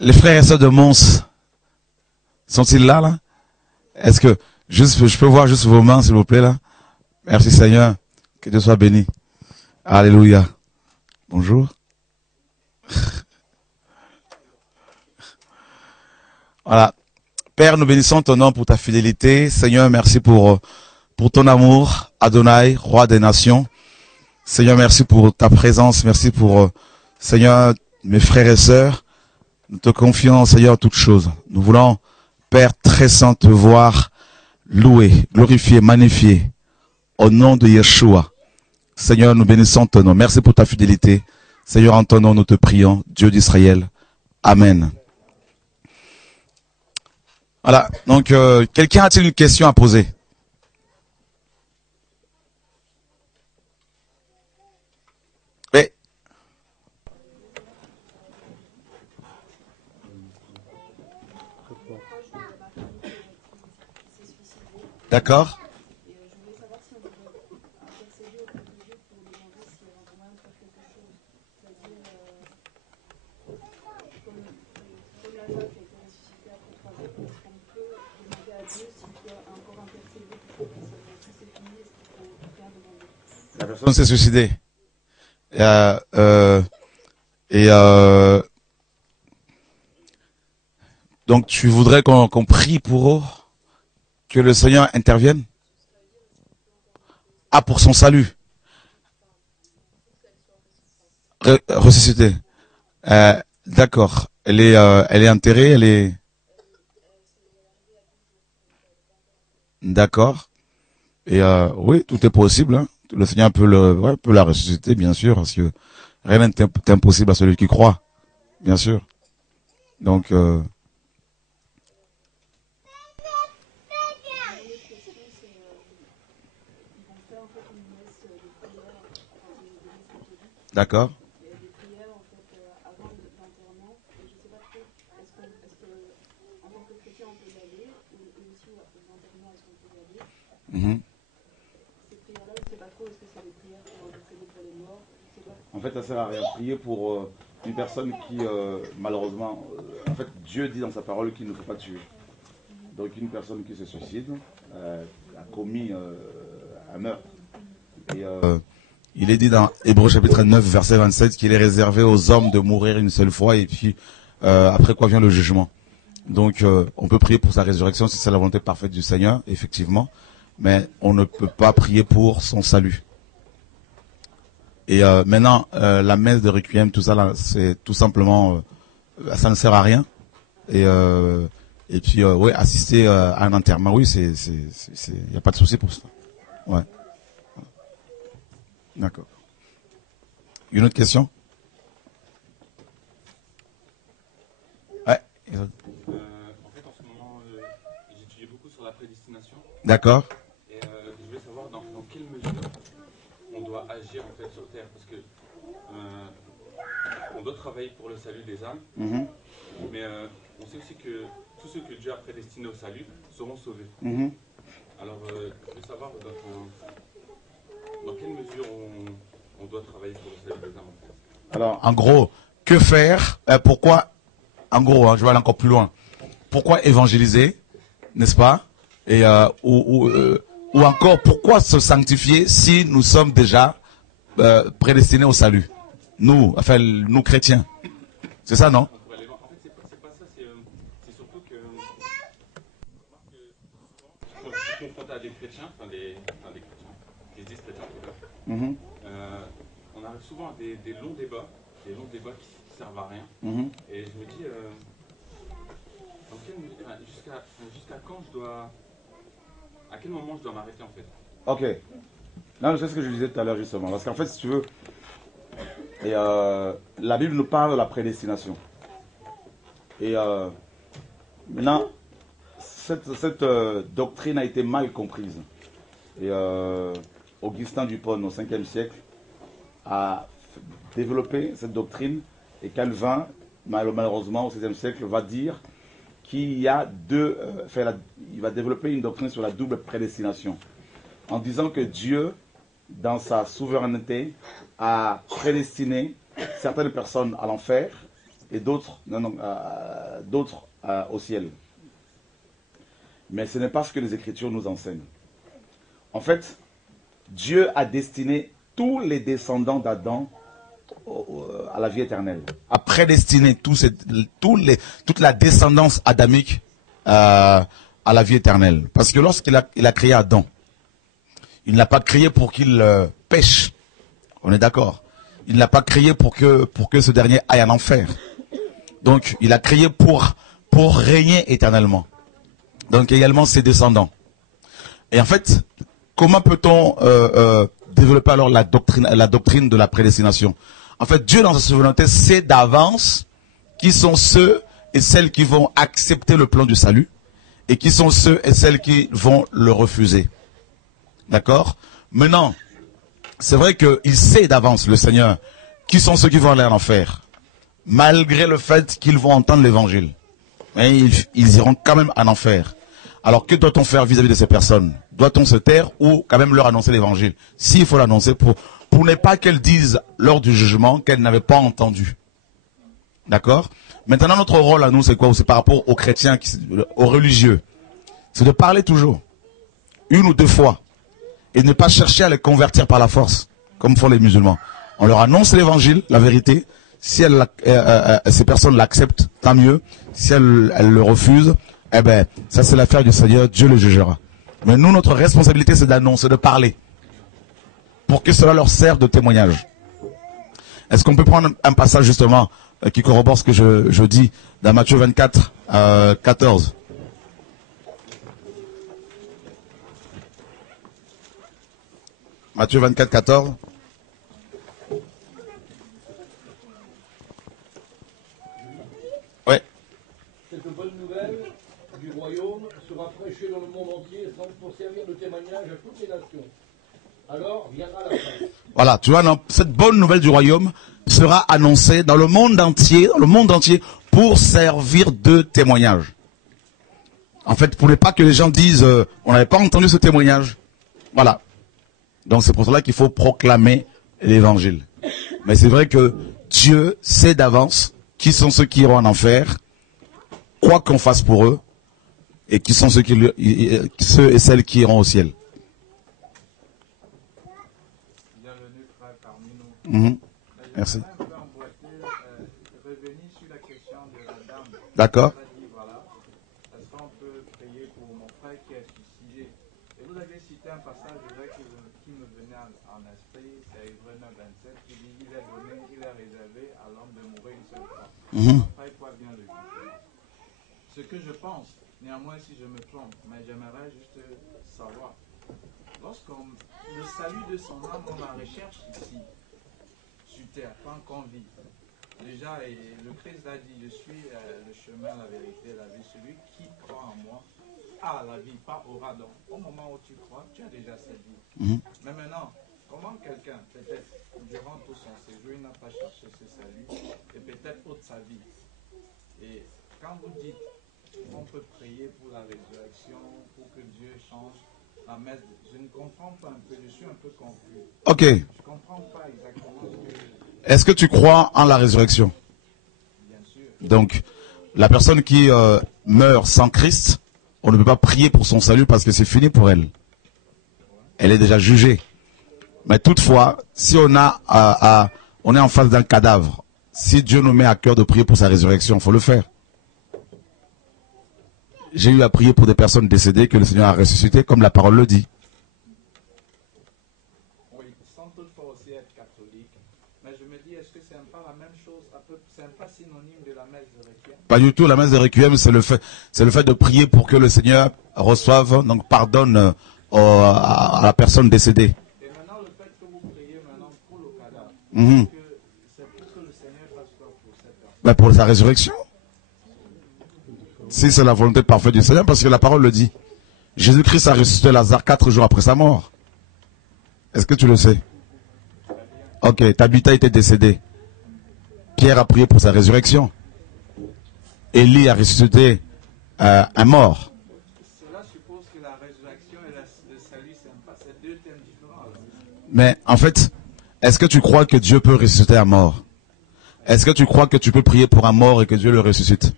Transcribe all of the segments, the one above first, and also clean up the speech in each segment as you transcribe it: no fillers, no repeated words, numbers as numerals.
Les frères et sœurs de Mons, sont-ils là, là? Est-ce que, juste, je peux voir juste vos mains, s'il vous plaît, là? Merci Seigneur. Que Dieu soit béni. Alléluia. Bonjour. Voilà. Père, nous bénissons ton nom pour ta fidélité. Seigneur, merci pour ton amour. Adonai, roi des nations. Seigneur, merci pour ta présence. Merci pour, Seigneur, mes frères et sœurs. Nous te confions, Seigneur, toutes choses. Nous voulons, Père très saint, te voir loué, glorifié, magnifié. Au nom de Yeshua. Seigneur, nous bénissons ton nom. Merci pour ta fidélité. Seigneur, en ton nom, nous te prions. Dieu d'Israël. Amen. Voilà. Donc, quelqu'un a-t-il une question à poser? Oui. D'accord. La personne s'est suicidée. Donc tu voudrais qu'on prie pour eux, que le Seigneur intervienne? Ah, pour son salut. Ressuscité. D'accord. Elle est enterrée, elle est... D'accord. Et oui, tout est possible. Hein. Le Seigneur peut peut la ressusciter, bien sûr, parce que rien n'est impossible à celui qui croit, bien sûr. Donc, d'accord. Mm-hmm. En fait, ça sert à rien. Prier pour une personne qui, malheureusement, en fait, Dieu dit dans sa parole qu'il ne faut pas tuer. Donc, une personne qui se suicide a commis un meurtre. Et il est dit dans Hébreux chapitre 9, verset 27, qu'il est réservé aux hommes de mourir une seule fois et puis après quoi vient le jugement. Donc, on peut prier pour sa résurrection si c'est la volonté parfaite du Seigneur, effectivement. Mais on ne peut pas prier pour son salut. Et maintenant, la messe de Requiem, tout ça, là, c'est tout simplement, ça ne sert à rien. Et puis, oui, assister à un enterrement, oui, il n'y a pas de souci pour ça. Ouais. D'accord. Une autre question? Ouais. En fait, en ce moment, j'étudie beaucoup sur la prédestination. D'accord. Et je voulais savoir dans quelle mesure on doit agir en fait sur Terre, parce que on doit travailler pour le salut des âmes, mais on sait aussi que tous ceux que Dieu a prédestinés au salut seront sauvés. Alors, je voulais savoir dans quelle mesure on doit travailler pour le salut des âmes en fait. Alors, en gros, que faire? Pourquoi? En gros, hein, je vais aller encore plus loin. Pourquoi évangéliser, n'est-ce pas? Et ou encore, pourquoi se sanctifier si nous sommes déjà prédestinés au salut? Nous, enfin, nous chrétiens. C'est ça, non? En fait, c'est pas ça, c'est surtout que quand je suis confronté à des chrétiens, des chrétiens qui se disent chrétiens, on arrive souvent à des longs débats qui servent à rien. Et je me dis, jusqu'à quand à quel moment je dois m'arrêter en fait? Ok. Non, c'est ce que je disais tout à l'heure justement. Parce qu'en fait, si tu veux, la Bible nous parle de la prédestination. Et maintenant, cette doctrine a été mal comprise. Et Augustin d'Hippone, au 5e siècle, a développé cette doctrine. Et Calvin, malheureusement, au 16e siècle, va dire qu'il y a il va développer une doctrine sur la double prédestination. En disant que Dieu, dans sa souveraineté, a prédestiné certaines personnes à l'enfer et d'autres au ciel. Mais ce n'est pas ce que les Écritures nous enseignent. En fait, Dieu a destiné tous les descendants d'Adam à la vie éternelle. A prédestiné toute la descendance adamique à la vie éternelle. Parce que lorsqu'il a créé Adam, il ne l'a pas créé pour qu'il pêche. On est d'accord. Il ne l'a pas créé pour que ce dernier aille en enfer. Donc, il a créé pour régner éternellement. Donc, également ses descendants. Et en fait, comment peut-on développer alors la doctrine de la prédestination? En fait, Dieu, dans sa souveraineté, sait d'avance qui sont ceux et celles qui vont accepter le plan du salut et qui sont ceux et celles qui vont le refuser. D'accord? Maintenant, c'est vrai qu'il sait d'avance, le Seigneur, qui sont ceux qui vont aller en enfer, malgré le fait qu'ils vont entendre l'évangile. Mais ils iront quand même en enfer. Alors, que doit-on faire vis-à-vis de ces personnes? Doit-on se taire ou quand même leur annoncer l'évangile? S'il faut l'annoncer pour ne pas qu'elles disent lors du jugement qu'elles n'avaient pas entendu. D'accord? Maintenant, notre rôle à nous, c'est quoi? C'est par rapport aux chrétiens, aux religieux. C'est de parler toujours. Une ou deux fois. Et ne pas chercher à les convertir par la force, comme font les musulmans. On leur annonce l'évangile, la vérité. Si ces personnes l'acceptent, tant mieux. Si elles le refusent, eh ben, ça c'est l'affaire du Seigneur, Dieu le jugera. Mais nous, notre responsabilité, c'est d'annoncer, de parler. Pour que cela leur serve de témoignage. Est-ce qu'on peut prendre un passage justement qui corrobore ce que je dis dans Matthieu 24, 14? Matthieu 24, 14. Oui. Cette bonne nouvelle du royaume sera prêchée dans le monde entier pour servir de témoignage à toutes les nations. Alors viendra la fin. Voilà, tu vois, cette bonne nouvelle du royaume sera annoncée dans le monde entier, pour servir de témoignage. En fait, pour ne pas que les gens disent, on n'avait pas entendu ce témoignage. Voilà. Donc c'est pour cela qu'il faut proclamer l'évangile. Mais c'est vrai que Dieu sait d'avance qui sont ceux qui iront en enfer, quoi qu'on fasse pour eux, et qui sont ceux et celles qui iront au ciel. Bienvenue frère parmi nous. Mmh. Merci. Je vais revenir sur la question de la dame. D'accord. Voilà, est-ce qu'on peut prier pour mon frère qui est suicidé? Et vous avez cité un passage qui me venait en esprit, c'est Hébreux 9, 27, qui dit il est réservé à l'homme de mourir une seule fois. Après, quoi vient le jugement? Ce que je pense, néanmoins si je me trompe, mais j'aimerais juste savoir, lorsqu'on le salut de son âme, on la recherche ici, sur terre, tant qu'on vit. Déjà, et le Christ a dit, je suis le chemin, la vérité, la vie. Celui qui croit en moi a la vie, pas aura. Donc, au moment où tu crois, tu as déjà cette vie. Mais maintenant, comment quelqu'un, peut-être, durant tout son séjour, il n'a pas cherché ce salut, et peut-être toute sa vie. Et quand vous dites, on peut prier pour la résurrection, pour que Dieu change la messe, je ne comprends pas un peu, je suis un peu confus. Ok. Je ne comprends pas exactement ce que... Est-ce que tu crois en la résurrection? Bien sûr. Donc, la personne qui meurt sans Christ, on ne peut pas prier pour son salut parce que c'est fini pour elle. Elle est déjà jugée. Mais toutefois, si on est en face d'un cadavre, si Dieu nous met à cœur de prier pour sa résurrection, il faut le faire. J'ai eu à prier pour des personnes décédées que le Seigneur a ressuscité, comme la parole le dit. Oui, sans toutefois aussi être catholique. Mais je me dis, est-ce que c'est pas la même chose, c'est pas synonyme de la messe de Requiem? Pas du tout, la messe de Requiem, c'est le fait de prier pour que le Seigneur reçoive, donc pardonne à la personne décédée. Et maintenant, le fait que vous priez maintenant pour le cadavre, c'est pour que le Seigneur fasse quoi pour cette personne? Ben pour sa résurrection. Si c'est la volonté parfaite du Seigneur, parce que la parole le dit. Jésus-Christ a ressuscité Lazare 4 jours après sa mort. Est-ce que tu le sais? Ok, Tabitha était décédée. Pierre a prié pour sa résurrection. Élie a ressuscité un mort. Cela suppose que la résurrection et le salut, c'est deux thèmes différents. Alors. Mais en fait, est-ce que tu crois que Dieu peut ressusciter un mort? Est-ce que tu crois que tu peux prier pour un mort et que Dieu le ressuscite?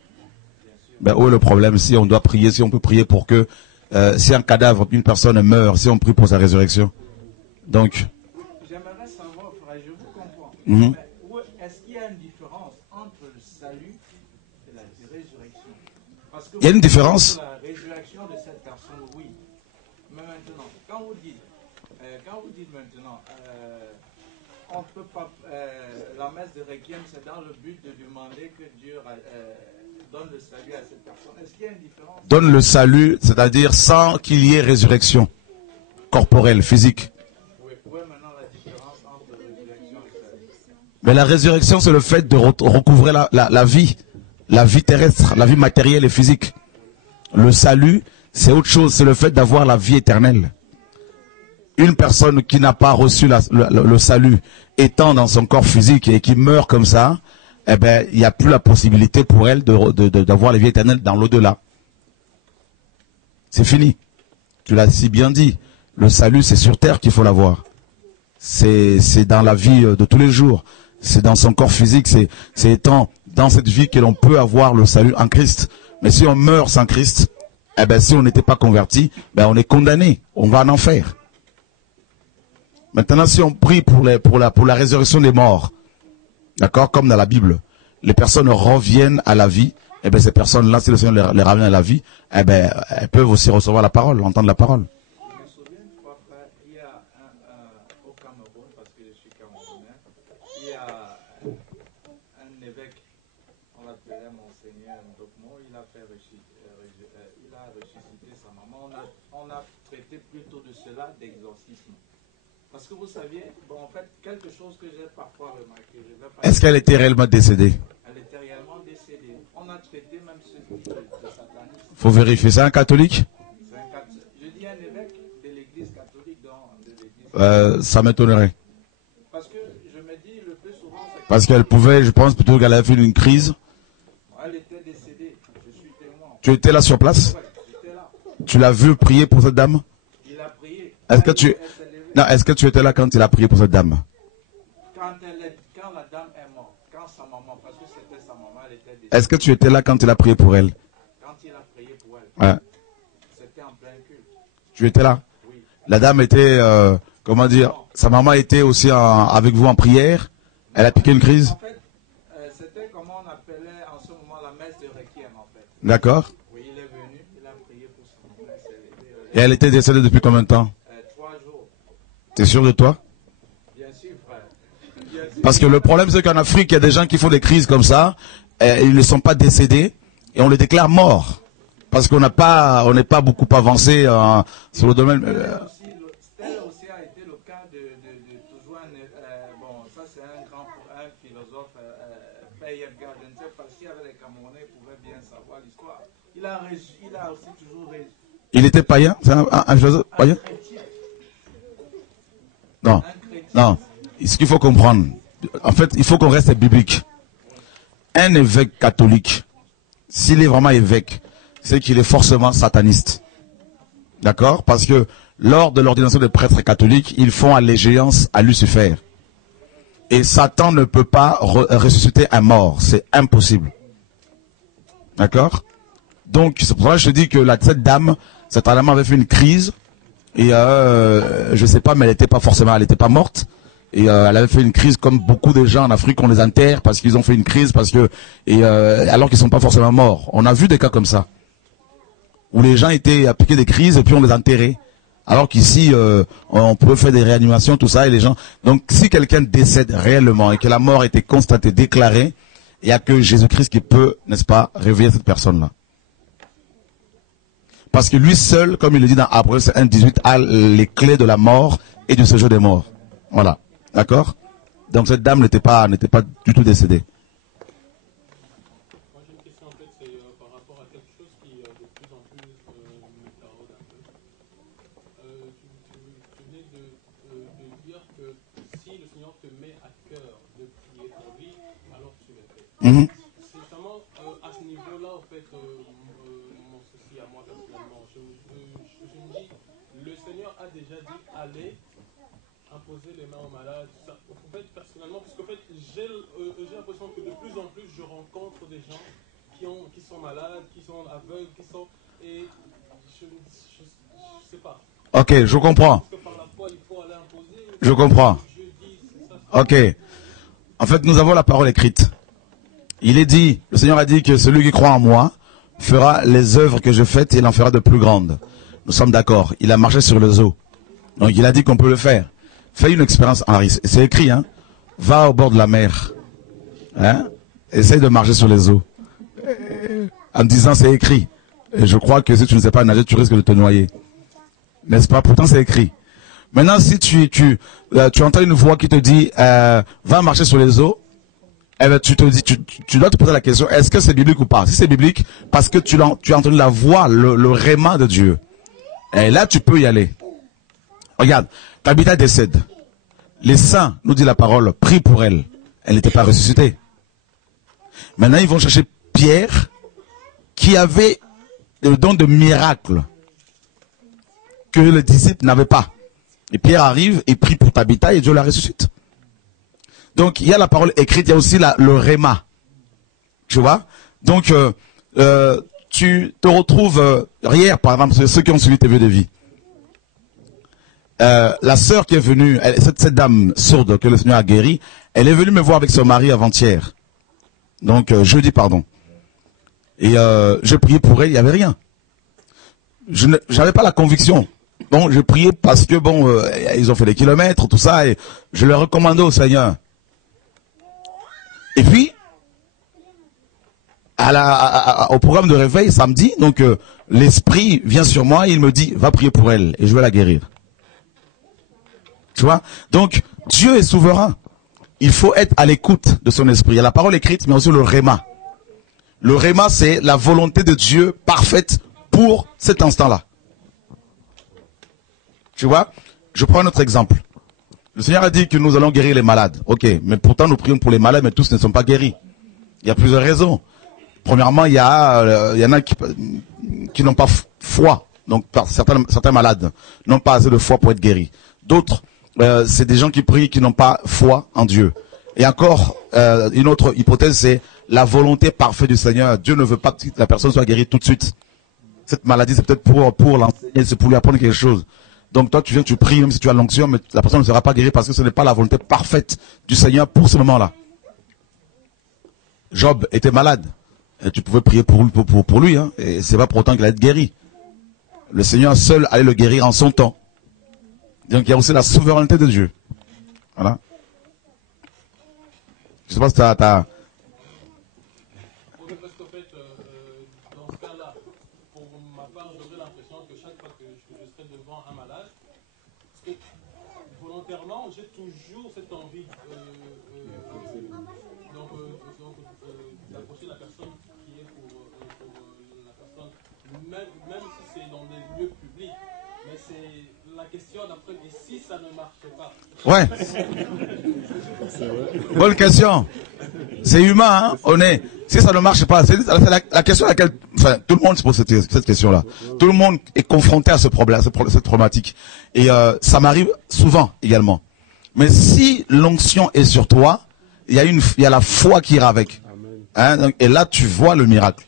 Ben, où est le problème? Si on doit prier, si on peut prier pour que, si un cadavre, une personne meurt, si on prie pour sa résurrection. Donc. J'aimerais savoir, frère, je vous comprends. Mm-hmm. Mais est-ce qu'il y a une différence entre le salut et la résurrection? Parce que il y a une différence? La résurrection de cette personne, oui. Mais maintenant, quand vous dites maintenant, on ne peut pas, la messe de Requiem, c'est dans le but de demander que Dieu donne le salut à cette personne. Est-ce qu'il y a une différence? Donne le salut, c'est-à-dire sans qu'il y ait résurrection corporelle, physique. Oui, maintenant la différence entre résurrection et salut. Mais la résurrection, c'est le fait de recouvrer la vie terrestre, la vie matérielle et physique. Le salut, c'est autre chose, c'est le fait d'avoir la vie éternelle. Une personne qui n'a pas reçu le salut étant dans son corps physique et qui meurt comme ça, eh ben, il n'y a plus la possibilité pour elle d'avoir la vie éternelle dans l'au-delà. C'est fini. Tu l'as si bien dit. Le salut, c'est sur terre qu'il faut l'avoir. C'est dans la vie de tous les jours. C'est dans son corps physique. C'est étant dans cette vie que l'on peut avoir le salut en Christ. Mais si on meurt sans Christ, eh ben, si on n'était pas converti, ben, on est condamné. On va en enfer. Maintenant, si on prie pour la résurrection des morts, d'accord, comme dans la Bible, les personnes reviennent à la vie, et bien ces personnes-là, si le Seigneur les ramène à la vie, eh ben, elles peuvent aussi recevoir la parole, entendre la parole. Je me souviens une fois, frère, il y a au Cameroun, parce que je suis camerounais, il y a un évêque, on l'appelait Monseigneur Ndokmo, il a ressuscité sa maman. On a traité plutôt de cela d'exorcisme. Parce que vous saviez, bon, en fait, quelque chose que j'ai parfois remarqué. Est-ce qu'elle était réellement décédée? Elle était réellement décédée. On a traité même ce type de satanisme. Faut vérifier. C'est un catholique? Je dis un évêque de l'église catholique, de l'église. Ça m'étonnerait. Parce que je me dis le plus souvent. Parce qu'elle pouvait, je pense plutôt qu'elle avait fait une crise. Elle était décédée. Je suis témoin. Tu étais là sur place? Ouais, j'étais là. Tu l'as vu prier pour cette dame? Il a prié. Est-ce que tu étais là quand il a prié pour cette dame? Quand la dame est morte, quand sa maman, parce que c'était sa maman, elle était décédée. Est-ce que tu étais là quand il a prié pour elle? Quand il a prié pour elle, Ouais. c'était en plein culte. Tu étais là? Oui. La dame était, comment dire, sa maman était aussi avec vous en prière? Elle a piqué une crise? En fait, c'était comment on appelait en ce moment la messe de Requiem, en fait. D'accord. Oui, il est venu, il a prié pour sa maman. Et elle était décédée depuis combien de temps? 3 jours. T'es sûr de toi? Bien sûr, frère. Bien sûr. Parce que le problème, c'est qu'en Afrique, il y a des gens qui font des crises comme ça, et ils ne sont pas décédés, et on les déclare morts. Parce qu'on n'est pas beaucoup avancé sur le domaine. Tel aussi a été le cas de toujours bon, ça c'est un philosophe, Père Yebga, je ne sais pas si avec les Camerounais, il pouvait bien savoir l'histoire. Il a aussi toujours réussi. Il était païen? C'est un philosophe païen? Non. Non. Ce qu'il faut comprendre, en fait, il faut qu'on reste biblique. Un évêque catholique, s'il est vraiment évêque, c'est qu'il est forcément sataniste. D'accord? Parce que lors de l'ordination des prêtres catholiques, ils font allégeance à Lucifer. Et Satan ne peut pas ressusciter un mort. C'est impossible. D'accord? Donc, c'est pour ça que je te dis que cette dame avait fait une crise. Et je sais pas, mais elle n'était pas morte. Et elle avait fait une crise comme beaucoup de gens en Afrique, on les enterre parce qu'ils ont fait une crise, alors qu'ils sont pas forcément morts. On a vu des cas comme ça, où les gens étaient appliqués des crises et puis on les enterrait. Alors qu'ici, on peut faire des réanimations, tout ça, et les gens... Donc, si quelqu'un décède réellement et que la mort a été constatée, déclarée, il n'y a que Jésus-Christ qui peut, n'est-ce pas, réveiller cette personne-là. Parce que lui seul, comme il le dit dans Apocalypse 1:18, a les clés de la mort et du séjour des morts. Voilà. D'accord? Donc cette dame n'était pas du tout décédée. Moi j'ai une question en fait, c'est par rapport à quelque chose qui de plus en plus me taraude un peu. Tu venais de dire que si le Seigneur te met à cœur de prier pour lui, alors tu le fais. C'est justement à ce niveau-là, en fait, mon souci à moi personnellement. Je me dis, le Seigneur a déjà dit allez imposer les mains aux malades. Ça, en fait, personnellement, parce qu'en fait, j'ai l'impression que de plus en plus, je rencontre des gens qui sont malades, qui sont aveugles, qui sont... Et je sais pas. Ok, je comprends. Parce que par la foi, il faut aller imposer. Je comprends. Dieu dit, ça. Ok. En fait, nous avons la parole écrite. Il est dit, le Seigneur a dit que celui qui croit en moi fera les œuvres que je fais et il en fera de plus grandes. Nous sommes d'accord. Il a marché sur les eaux. Donc il a dit qu'on peut le faire. Fais une expérience, Henri. C'est écrit, hein. Va au bord de la mer. Hein. Essaye de marcher sur les eaux. En disant c'est écrit. Et je crois que si tu ne sais pas nager, tu risques de te noyer. N'est-ce pas? Pourtant c'est écrit. Maintenant, si tu entends une voix qui te dit va marcher sur les eaux, eh ben, tu dois te poser la question, est-ce que c'est biblique ou pas? Si c'est biblique, parce que tu as entendu la voix, le réma de Dieu. Et là, tu peux y aller. Regarde, Tabitha décède. Les saints, nous dit la parole, prient pour elle. Elle n'était pas ressuscitée. Maintenant, ils vont chercher Pierre, qui avait le don de miracle, que les disciples n'avaient pas. Et Pierre arrive et prie pour Tabitha et Dieu la ressuscite. Donc, il y a la parole écrite, il y a aussi le réma. Tu vois? Donc, tu te retrouves, hier, par exemple, ceux qui ont suivi tes vœux de vie. La sœur qui est venue, cette dame sourde que le Seigneur a guérie, elle est venue me voir avec son mari avant-hier. Donc, jeudi, pardon. Et je priais pour elle, il n'y avait rien. Je n'avais pas la conviction. Bon, je priais parce que, bon, ils ont fait des kilomètres, tout ça, et je leur recommandais au Seigneur. Et puis, au programme de réveil, samedi, donc, l'esprit vient sur moi et il me dit, va prier pour elle, et je vais la guérir. Tu vois? Donc, Dieu est souverain. Il faut être à l'écoute de son esprit. Il y a la parole écrite, mais aussi le réma. Le réma, c'est la volonté de Dieu parfaite pour cet instant-là. Tu vois? Je prends un autre exemple. Le Seigneur a dit que nous allons guérir les malades. Ok, mais pourtant nous prions pour les malades, mais tous ne sont pas guéris. Il y a plusieurs raisons. Premièrement, il y en a qui n'ont pas foi. Donc certains malades n'ont pas assez de foi pour être guéris. D'autres, c'est des gens qui prient qui n'ont pas foi en Dieu. Et encore, une autre hypothèse, c'est la volonté parfaite du Seigneur. Dieu ne veut pas que la personne soit guérie tout de suite. Cette maladie, c'est peut-être pour l'enseigner, c'est pour lui apprendre quelque chose. Donc toi, tu viens, tu pries, même si tu as l'onction, mais la personne ne sera pas guérie parce que ce n'est pas la volonté parfaite du Seigneur pour ce moment-là. Job était malade. Et tu pouvais prier pour lui, hein, et c'est pas pour autant qu'il allait être guéri. Le Seigneur seul allait le guérir en son temps. Donc il y a aussi la souveraineté de Dieu. Voilà. Je sais pas si t'as... Oui, parce qu'en fait, dans ce cas-là, pour ma part, j'aurais l'impression que chaque fois que je serai devant un malade, parce que volontairement, j'ai toujours cette envie d'approcher la personne qui est pour la personne, même si c'est dans des lieux publics. Mais c'est la question d'après, et si ça ne marche pas? Ouais. Bonne question. C'est humain, hein, on est. Si ça ne marche pas, c'est la question à laquelle, enfin, tout le monde se pose cette question-là. Tout le monde est confronté à ce problème, à cette problématique. Et ça m'arrive souvent également. Mais si l'onction est sur toi, il y a la foi qui ira avec. Hein, et là, tu vois le miracle.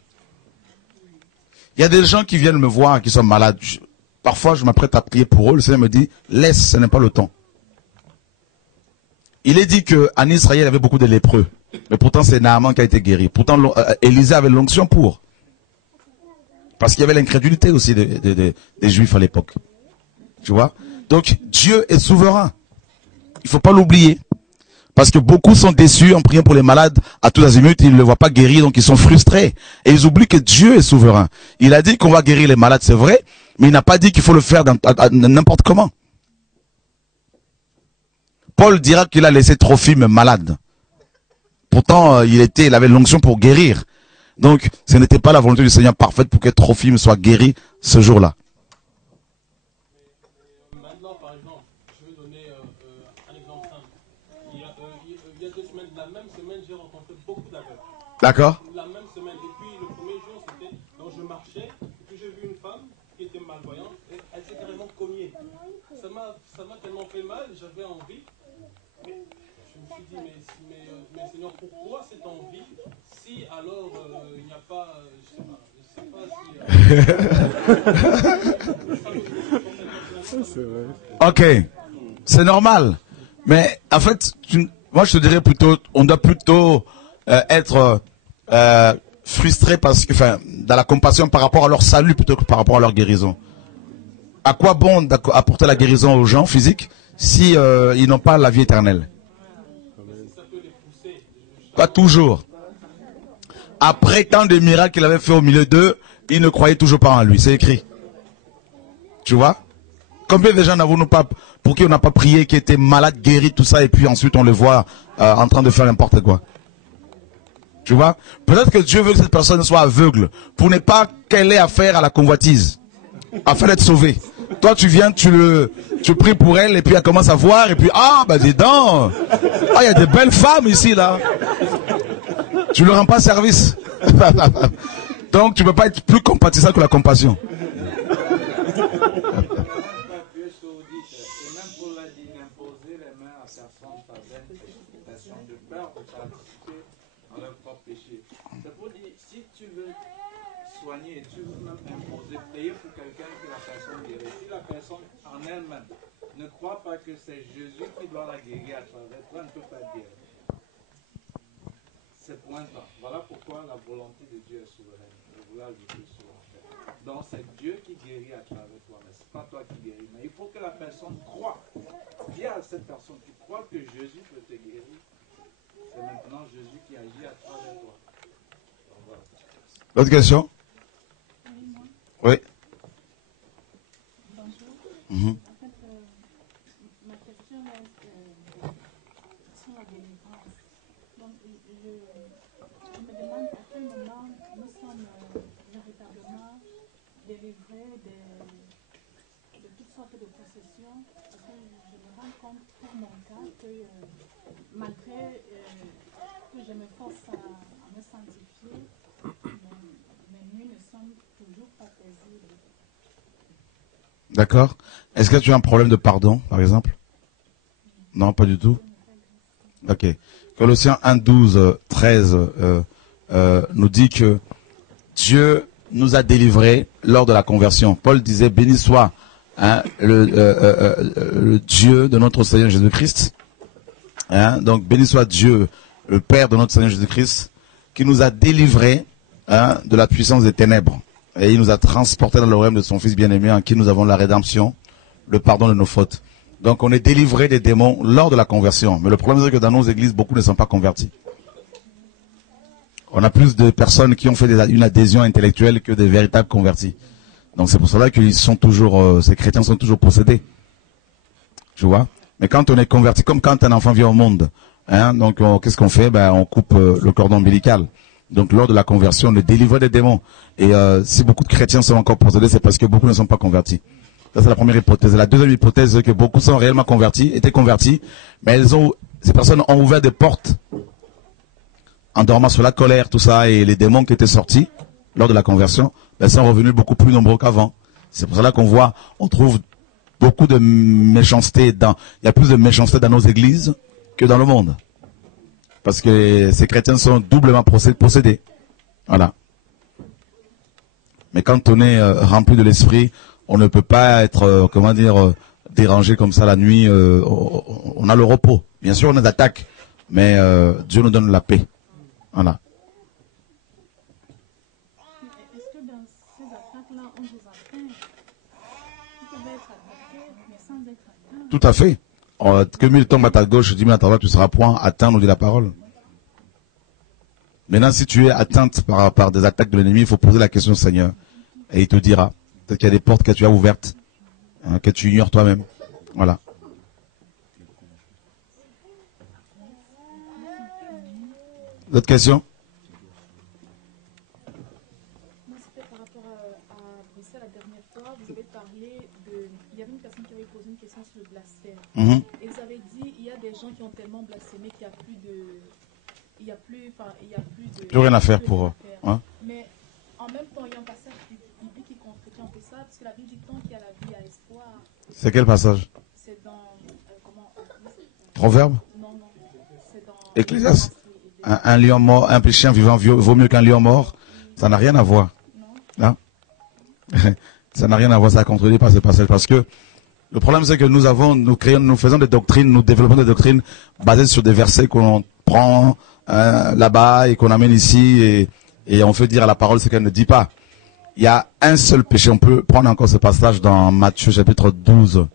Il y a des gens qui viennent me voir, qui sont malades. Parfois, je m'apprête à prier pour eux. Le Seigneur me dit, laisse, ce n'est pas le temps. Il est dit qu'en Israël, il y avait beaucoup de lépreux. Mais pourtant, c'est Naaman qui a été guéri. Pourtant, Élisée avait l'onction pour. Parce qu'il y avait l'incrédulité aussi des Juifs à l'époque. Tu vois? Donc, Dieu est souverain. Il ne faut pas l'oublier. Parce que beaucoup sont déçus en priant pour les malades à tous azimuts. Ils ne le voient pas guérir, donc ils sont frustrés. Et ils oublient que Dieu est souverain. Il a dit qu'on va guérir les malades, c'est vrai. Mais il n'a pas dit qu'il faut le faire n'importe comment. Paul dira qu'il a laissé Trophime malade. Pourtant, il avait l'onction pour guérir. Donc, ce n'était pas la volonté du Seigneur parfaite pour que Trophime soit guéri ce jour-là. Maintenant, par exemple, je vais donner un exemple simple. Il y a 2 semaines, la même semaine, j'ai rencontré beaucoup d'aveugles. D'accord. La même semaine. Et puis, le premier jour, c'était, donc je marchais, et puis j'ai vu une femme qui était malvoyante, et elle s'est carrément cognée. ça m'a tellement fait mal, j'avais envie. Mais je me suis dit, mais Seigneur, pourquoi cette envie si alors il n'y a pas, je sais pas, Ok, c'est normal. Mais en fait, moi je te dirais plutôt, on doit plutôt être frustré parce que, enfin, dans la compassion par rapport à leur salut plutôt que par rapport à leur guérison. À quoi bon apporter la guérison aux gens physiques si ils n'ont pas la vie éternelle? Pas toujours. Après tant de miracles qu'il avait fait au milieu d'eux, ils ne croyaient toujours pas en lui. C'est écrit. Tu vois? Combien de gens n'avons-nous pas, pour qui on n'a pas prié, qui étaient malades, guéris, tout ça, et puis ensuite on le voit en train de faire n'importe quoi. Tu vois? Peut-être que Dieu veut que cette personne soit aveugle, pour ne pas qu'elle ait affaire à la convoitise, afin d'être sauvée. Toi tu viens, tu pries pour elle, et puis elle commence à voir, et puis, ah, bah dis donc, ah, il y a des belles femmes ici, là. Tu ne rends pas service. Donc tu ne peux pas être plus compatissant que la compassion. Et tu veux même imposer, payer pour quelqu'un que la personne guérit. Si la personne en elle-même ne croit pas que c'est Jésus qui doit la guérir à travers toi, elle ne peut pas être guérie. C'est pointant. Voilà pourquoi la volonté de Dieu est souveraine. Je voulais ajouter sur la fait. Donc c'est Dieu qui guérit à travers toi, mais ce n'est pas toi qui guéris. Mais il faut que la personne croie. Dis à cette personne, tu crois que Jésus peut te guérir. C'est maintenant Jésus qui agit à travers toi. Donc, voilà. L'autre question? Oui. Bonjour. En fait, ma question est sur la délivrance. Donc, je me demande à quel moment nous sommes véritablement délivrés de toutes sortes de possessions. Parce que je me rends compte pour mon cas que malgré que je me force à me sanctifier, mes nuits ne sont toujours pas paisibles. D'accord. Est-ce que tu as un problème de pardon, par exemple? Non, pas du tout. Ok. Colossiens 1, 12, 13 nous dit que Dieu nous a délivrés lors de la conversion. Paul disait, béni soit le Dieu de notre Seigneur Jésus-Christ. Donc, béni soit Dieu, le Père de notre Seigneur Jésus-Christ, qui nous a délivrés de la puissance des ténèbres. Et il nous a transportés dans le royaume de son Fils bien-aimé, en qui nous avons la rédemption, le pardon de nos fautes. Donc on est délivré des démons lors de la conversion. Mais le problème c'est que dans nos églises, beaucoup ne sont pas convertis. On a plus de personnes qui ont fait une adhésion intellectuelle que des véritables convertis. Donc c'est pour cela qu'ils sont toujours, ces chrétiens sont toujours possédés. Tu vois? Mais quand on est converti, comme quand un enfant vient au monde, donc qu'est-ce qu'on fait? On coupe le cordon ombilical. Donc lors de la conversion, on est délivré des démons. Et si beaucoup de chrétiens sont encore possédés, c'est parce que beaucoup ne sont pas convertis. Ça c'est la première hypothèse. La deuxième hypothèse, c'est que beaucoup sont réellement convertis, étaient convertis, mais ces personnes ont ouvert des portes en dormant sur la colère, tout ça, et les démons qui étaient sortis lors de la conversion, sont revenus beaucoup plus nombreux qu'avant. C'est pour cela qu'on voit, on trouve beaucoup de méchanceté il y a plus de méchanceté dans nos églises que dans le monde. Parce que ces chrétiens sont doublement possédés. Voilà. Mais quand on est rempli de l'esprit, on ne peut pas être, dérangé comme ça la nuit. On a le repos. Bien sûr, on a des attaques, mais Dieu nous donne la paix. Voilà. Est-ce que dans ces attaques-là, on vous atteint? Vous pouvez être attaqué, mais sans être atteint. Tout à fait. Que 1000 tombent à ta gauche, 10 000 à ta droite, tu seras point atteint, nous dit la parole. Maintenant, si tu es atteinte par des attaques de l'ennemi, il faut poser la question au Seigneur. Et il te dira. Peut-être qu'il y a des portes que tu as ouvertes, que tu ignores toi-même. Voilà. D'autres questions? Moi, c'était par rapport à Bruxelles la dernière fois. Vous avez parlé de... Il y avait une personne qui avait posé une question sur le blasphème. Et vous avez dit, il y a des gens qui ont tellement blasphémé qu'il n'y a plus de... Il n'y a plus de... Plus rien à faire pour eux. Hein? Mais en même temps, il y a un passage biblique qui contredit un peu ça, parce que la Bible dit tant qu'il y a la vie, il y a espoir. C'est quel passage? C'est dans... comment... Proverbe? Non, non. C'est dans... Ecclésiaste? Un lion mort, un chien vivant vaut mieux qu'un lion mort. Ça n'a rien à voir. Non. Ça n'a rien à voir, ça contredit pas ce passage. Parce que le problème, c'est que nous faisons des doctrines, nous développons des doctrines basées sur des versets qu'on prend là-bas et qu'on amène ici et on fait dire à la parole ce qu'elle ne dit pas. Il y a un seul péché. On peut prendre encore ce passage dans Matthieu chapitre 12.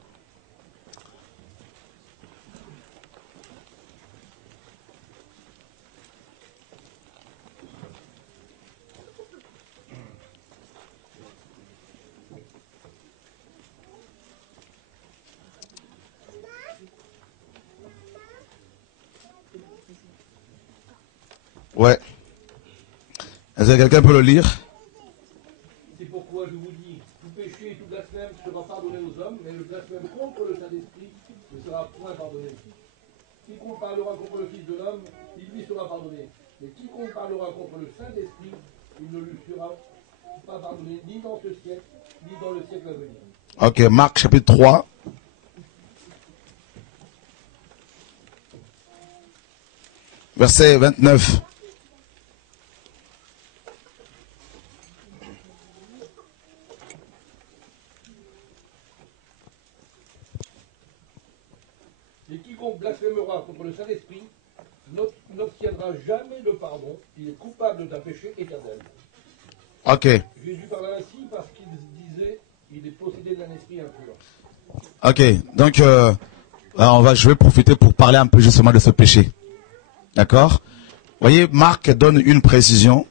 Ouais. Est-ce que quelqu'un peut le lire? C'est pourquoi je vous dis, tout péché et tout blasphème sera pardonné aux hommes, mais le blasphème contre le Saint-Esprit ne sera point pardonné. Quiconque parlera contre le Fils de l'homme, il lui sera pardonné. Mais quiconque parlera contre le Saint-Esprit, il ne lui sera pas pardonné, ni dans ce siècle, ni dans le siècle à venir. Ok, Marc chapitre 3. Verset 29. Et quiconque blasphémera contre le Saint-Esprit n'obtiendra jamais le pardon. Il est coupable d'un péché éternel. Ok. Jésus parla ainsi parce qu'il disait, il est possédé d'un esprit impur. Ok. Donc, je vais profiter pour parler un peu justement de ce péché. D'accord? Vous voyez, Marc donne une précision,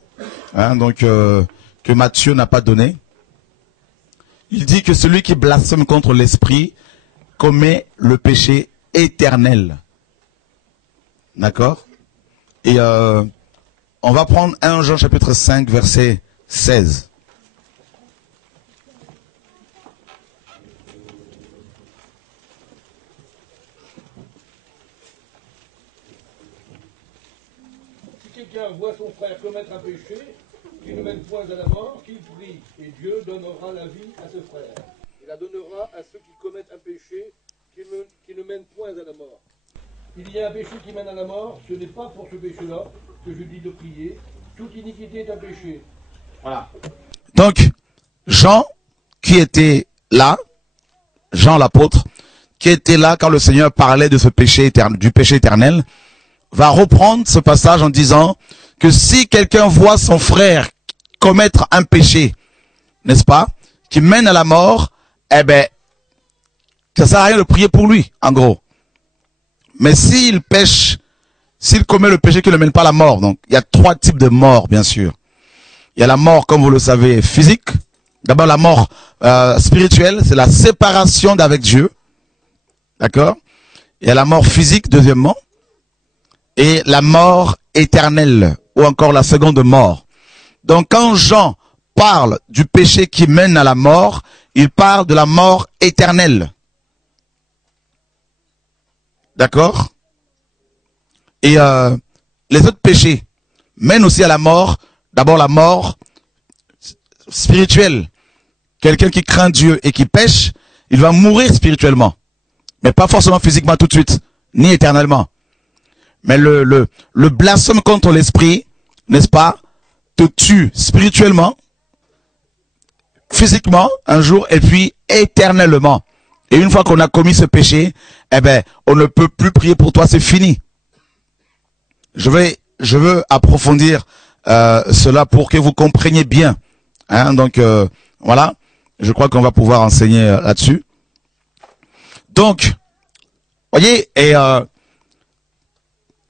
que Matthieu n'a pas donnée. Il dit que celui qui blasphème contre l'esprit commet le péché éternel. D'accord? Et on va prendre 1 Jean chapitre 5 verset 16. Si quelqu'un voit son frère commettre un péché qui ne mène point à la mort, qu'il prie, et Dieu donnera la vie à ce frère. Il la donnera à ceux qui commettent un péché qui ne mène point à la mort. Il y a un péché qui mène à la mort, ce n'est pas pour ce péché-là que je dis de prier. Toute iniquité est un péché. Voilà. Donc, Jean, qui était là, Jean l'apôtre, qui était là quand le Seigneur parlait de ce péché éternel, du péché éternel, va reprendre ce passage en disant que si quelqu'un voit son frère commettre un péché, n'est-ce pas, qui mène à la mort, eh ben, ça sert à rien de prier pour lui, en gros. Mais s'il pêche, s'il commet le péché qui ne mène pas à la mort, donc il y a 3 types de mort, bien sûr. Il y a la mort, comme vous le savez, physique. D'abord la mort spirituelle, c'est la séparation d'avec Dieu. D'accord? Il y a la mort physique, deuxièmement. Et la mort éternelle, ou encore la seconde mort. Donc quand Jean parle du péché qui mène à la mort, il parle de la mort éternelle. D'accord? Et les autres péchés mènent aussi à la mort. D'abord la mort spirituelle. Quelqu'un qui craint Dieu et qui pêche, il va mourir spirituellement. Mais pas forcément physiquement tout de suite, ni éternellement. Mais le blasphème contre l'esprit, n'est-ce pas, te tue spirituellement, physiquement, un jour, et puis éternellement. Et une fois qu'on a commis ce péché, eh ben, on ne peut plus prier pour toi, c'est fini. Je veux approfondir cela pour que vous compreniez bien. Hein, donc, voilà, je crois qu'on va pouvoir enseigner là-dessus. Donc, voyez, et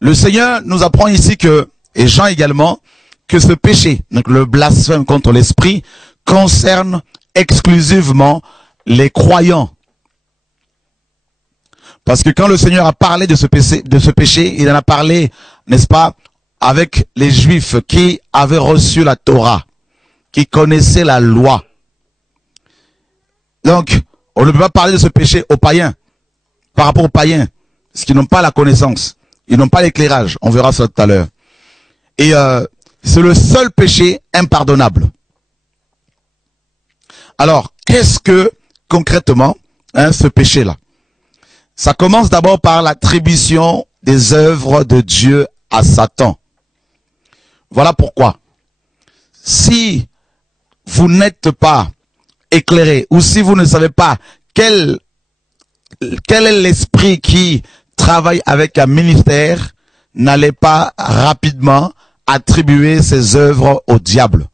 le Seigneur nous apprend ici que, et Jean également, que ce péché, donc le blasphème contre l'esprit, concerne exclusivement les croyants. Parce que quand le Seigneur a parlé de ce péché, il en a parlé, n'est-ce pas, avec les Juifs qui avaient reçu la Torah, qui connaissaient la loi. Donc, on ne peut pas parler de ce péché aux païens, par rapport aux païens, parce qu'ils n'ont pas la connaissance, ils n'ont pas l'éclairage, on verra ça tout à l'heure. Et c'est le seul péché impardonnable. Alors, qu'est-ce que, concrètement, ce péché-là. Ça commence d'abord par l'attribution des œuvres de Dieu à Satan. Voilà pourquoi. Si vous n'êtes pas éclairé, ou si vous ne savez pas quel est l'esprit qui travaille avec un ministère, n'allez pas rapidement attribuer ses œuvres au diable.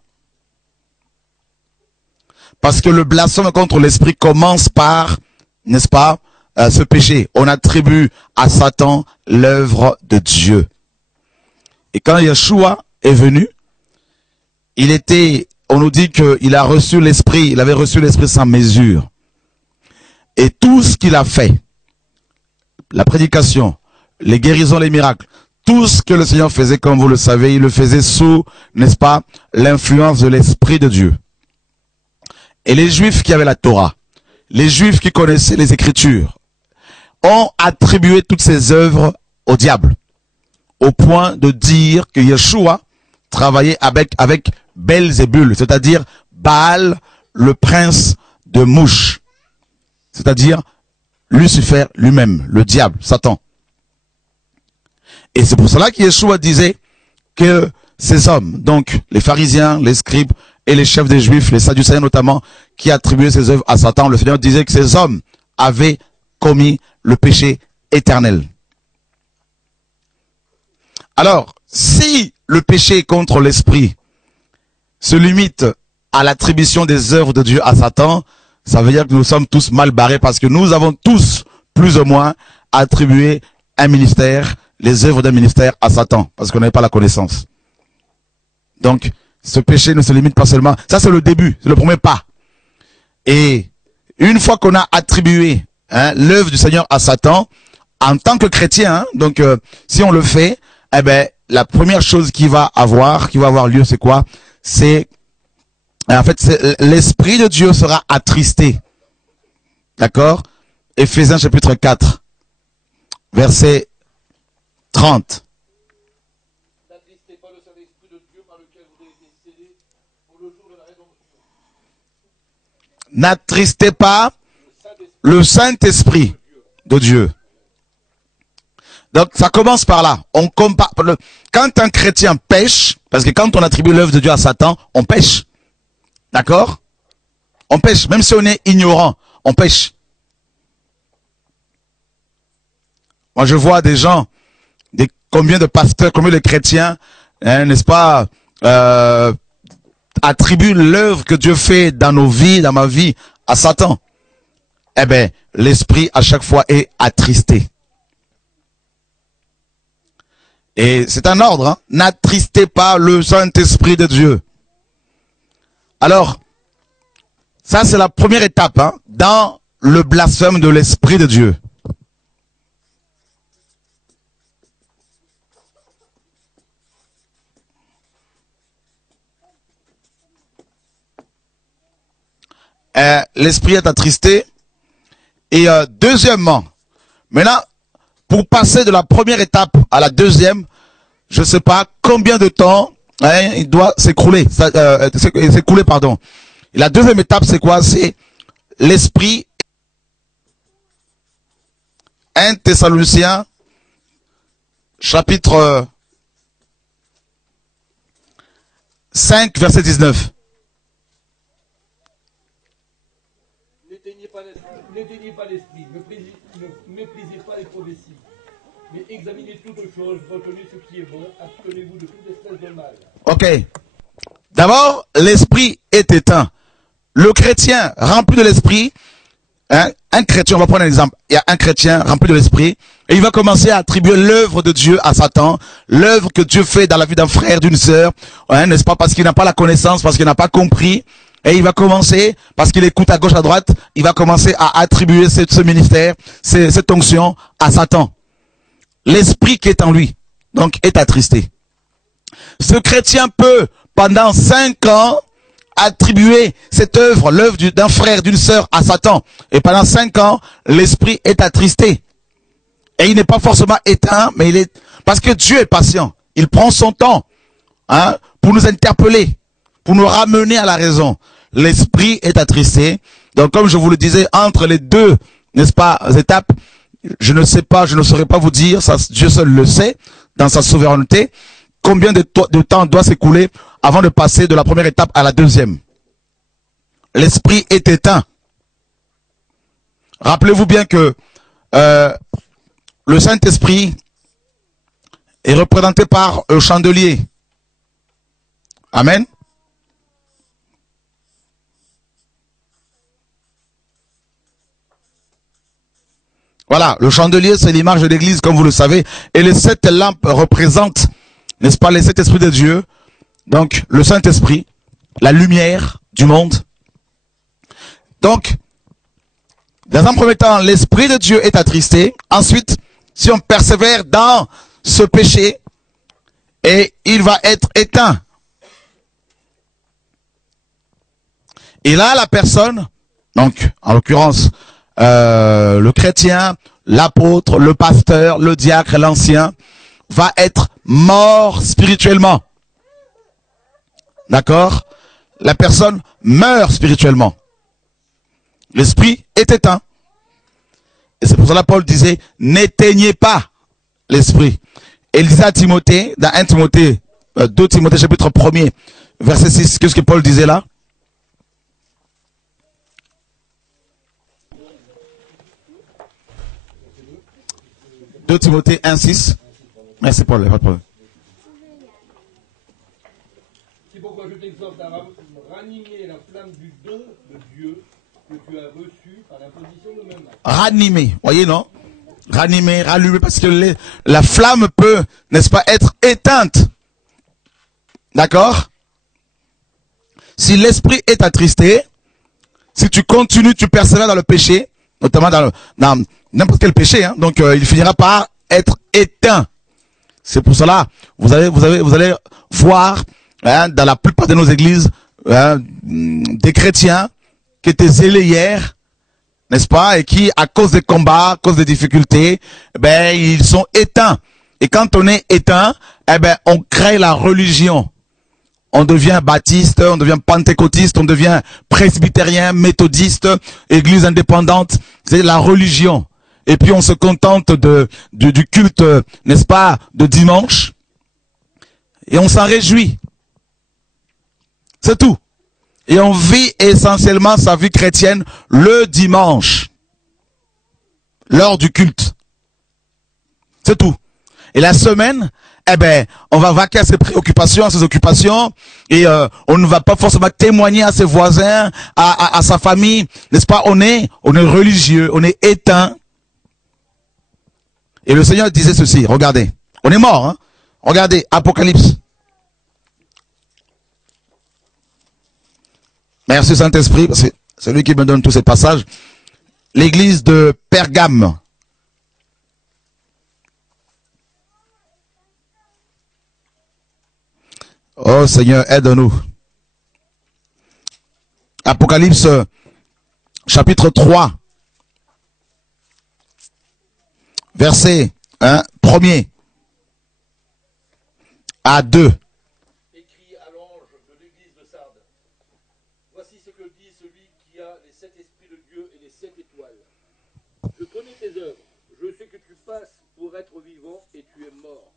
Parce que le blasphème contre l'esprit commence par, n'est-ce pas, ce péché. On attribue à Satan l'œuvre de Dieu. Et quand Yeshua est venu, on nous dit qu'il a reçu l'esprit, il avait reçu l'esprit sans mesure. Et tout ce qu'il a fait, la prédication, les guérisons, les miracles, tout ce que le Seigneur faisait, comme vous le savez, il le faisait sous, n'est-ce pas, l'influence de l'Esprit de Dieu. Et les Juifs qui avaient la Torah, les Juifs qui connaissaient les Écritures, ont attribué toutes ces œuvres au diable, au point de dire que Yeshua travaillait avec Belzébul, c'est-à-dire Baal, le prince de mouches, c'est-à-dire Lucifer lui-même, le diable, Satan. Et c'est pour cela que Yeshua disait que ces hommes, donc les pharisiens, les scribes et les chefs des Juifs, les sadducéens notamment, qui attribuaient ces œuvres à Satan, le Seigneur disait que ces hommes avaient commis le péché éternel. Alors, si le péché contre l'esprit se limite à l'attribution des œuvres de Dieu à Satan, ça veut dire que nous sommes tous mal barrés parce que nous avons tous, plus ou moins, attribué un ministère, les œuvres d'un ministère à Satan, parce qu'on n'avait pas la connaissance. Donc, ce péché ne se limite pas seulement, ça c'est le début, c'est le premier pas. Et une fois qu'on a attribué l'œuvre du Seigneur à Satan, en tant que chrétien, donc si on le fait, eh ben la première chose qui va avoir lieu, c'est quoi? C'est en fait l'esprit de Dieu sera attristé. D'accord? Éphésiens chapitre 4, verset 30. N'attristez pas le Saint-Esprit de Dieu par lequel vous avez été scellés pour le jour de la rédemption. N'attristez pas le Saint-Esprit de Dieu. Donc ça commence par là. On compare quand un chrétien pêche, parce que quand on attribue l'œuvre de Dieu à Satan, on pêche. D'accord? On pêche, même si on est ignorant, on pêche. Moi je vois des gens, combien de pasteurs, combien de chrétiens, n'est-ce pas, attribuent l'œuvre que Dieu fait dans nos vies, dans ma vie, à Satan. Eh bien, l'esprit à chaque fois est attristé. Et c'est un ordre, hein? N'attristez pas le Saint-Esprit de Dieu. Alors, ça c'est la première étape, hein, dans le blasphème de l'Esprit de Dieu. L'esprit est attristé. Et deuxièmement, maintenant, pour passer de la première étape à la deuxième, je ne sais pas combien de temps il doit s'écouler. Pardon. Et la deuxième étape, c'est quoi? C'est l'esprit. 1 Thessaloniciens, chapitre 5, verset 19. N'éteignez pas l'esprit, ne méprisez pas les prophéties, mais examinez toutes choses, retenez ce qui est bon, abstenez-vous de toute espèce de mal. Ok. D'abord, l'esprit est éteint. Le chrétien rempli de l'esprit, un chrétien, on va prendre un exemple, il y a un chrétien rempli de l'esprit, et il va commencer à attribuer l'œuvre de Dieu à Satan, l'œuvre que Dieu fait dans la vie d'un frère, d'une sœur, n'est-ce pas, parce qu'il n'a pas la connaissance, parce qu'il n'a pas compris. Et il va commencer, parce qu'il écoute à gauche, à droite, il va commencer à attribuer ce ministère, cette onction à Satan. L'esprit qui est en lui, donc, est attristé. Ce chrétien peut, pendant 5 ans, attribuer cette œuvre, l'œuvre d'un frère, d'une sœur à Satan. Et pendant 5 ans, l'esprit est attristé. Et il n'est pas forcément éteint, mais il est, parce que Dieu est patient. Il prend son temps, pour nous interpeller, pour nous ramener à la raison. L'esprit est attristé. Donc comme je vous le disais, entre les deux, n'est-ce pas, étapes, je ne sais pas, je ne saurais pas vous dire, ça, Dieu seul le sait, dans sa souveraineté, combien de temps doit s'écouler avant de passer de la première étape à la deuxième. L'esprit est éteint. Rappelez-vous bien que le Saint-Esprit est représenté par un chandelier. Amen. Voilà, le chandelier, c'est l'image de l'église, comme vous le savez. Et les 7 lampes représentent, n'est-ce pas, les 7 esprits de Dieu. Donc, le Saint-Esprit, la lumière du monde. Donc, dans un premier temps, l'Esprit de Dieu est attristé. Ensuite, si on persévère dans ce péché, et il va être éteint. Et là, la personne, donc, en l'occurrence, le chrétien, l'apôtre, le pasteur, le diacre, l'ancien, va être mort spirituellement. D'accord? La personne meurt spirituellement. L'esprit est éteint. Et c'est pour cela que Paul disait, n'éteignez pas l'esprit. Et il disait à Timothée, dans 1 Timothée, 2 Timothée chapitre 1er, verset 6, qu'est-ce que Paul disait là? « 2 Timothée 1, 6. Merci Paul, pas de problème. C'est pourquoi je t'exhorte à ranimer la flamme du don de Dieu que tu as reçu par l'imposition de mes mains. Ranimer, voyez non? Ranimer, rallumer, parce que la flamme peut, n'est-ce pas, être éteinte. D'accord? Si l'esprit est attristé, si tu continues, tu persévères dans le péché, notamment dans n'importe quel péché, hein, donc il finira par être éteint. C'est pour cela, vous allez voir, hein, dans la plupart de nos églises, hein, des chrétiens qui étaient zélés hier, n'est-ce pas, et qui, à cause des combats, à cause des difficultés, ben, ils sont éteints. Et quand on est éteint, eh ben, on crée la religion. On devient baptiste, on devient pentecôtiste, on devient presbytérien, méthodiste, église indépendante. C'est la religion. Et puis on se contente du culte, n'est-ce pas, de dimanche. Et on s'en réjouit. C'est tout. Et on vit essentiellement sa vie chrétienne le dimanche. Lors du culte. C'est tout. Et la semaine, eh ben, on va vaquer à ses préoccupations, à ses occupations, et on ne va pas forcément témoigner à ses voisins, à sa famille, n'est-ce pas? On est religieux, on est éteint. Et le Seigneur disait ceci, regardez, on est mort, hein? Regardez, Apocalypse. Merci Saint-Esprit, c'est lui qui me donne tous ces passages. L'église de Pergame. Oh Seigneur, aide-nous. Apocalypse, chapitre 3. Verset 1er à 2. Écrit à l'ange de l'église de Sardes. Voici ce que dit celui qui a les 7 esprits de Dieu et les 7 étoiles. Je connais tes œuvres. Je sais que tu passes pour être vivant et tu es mort.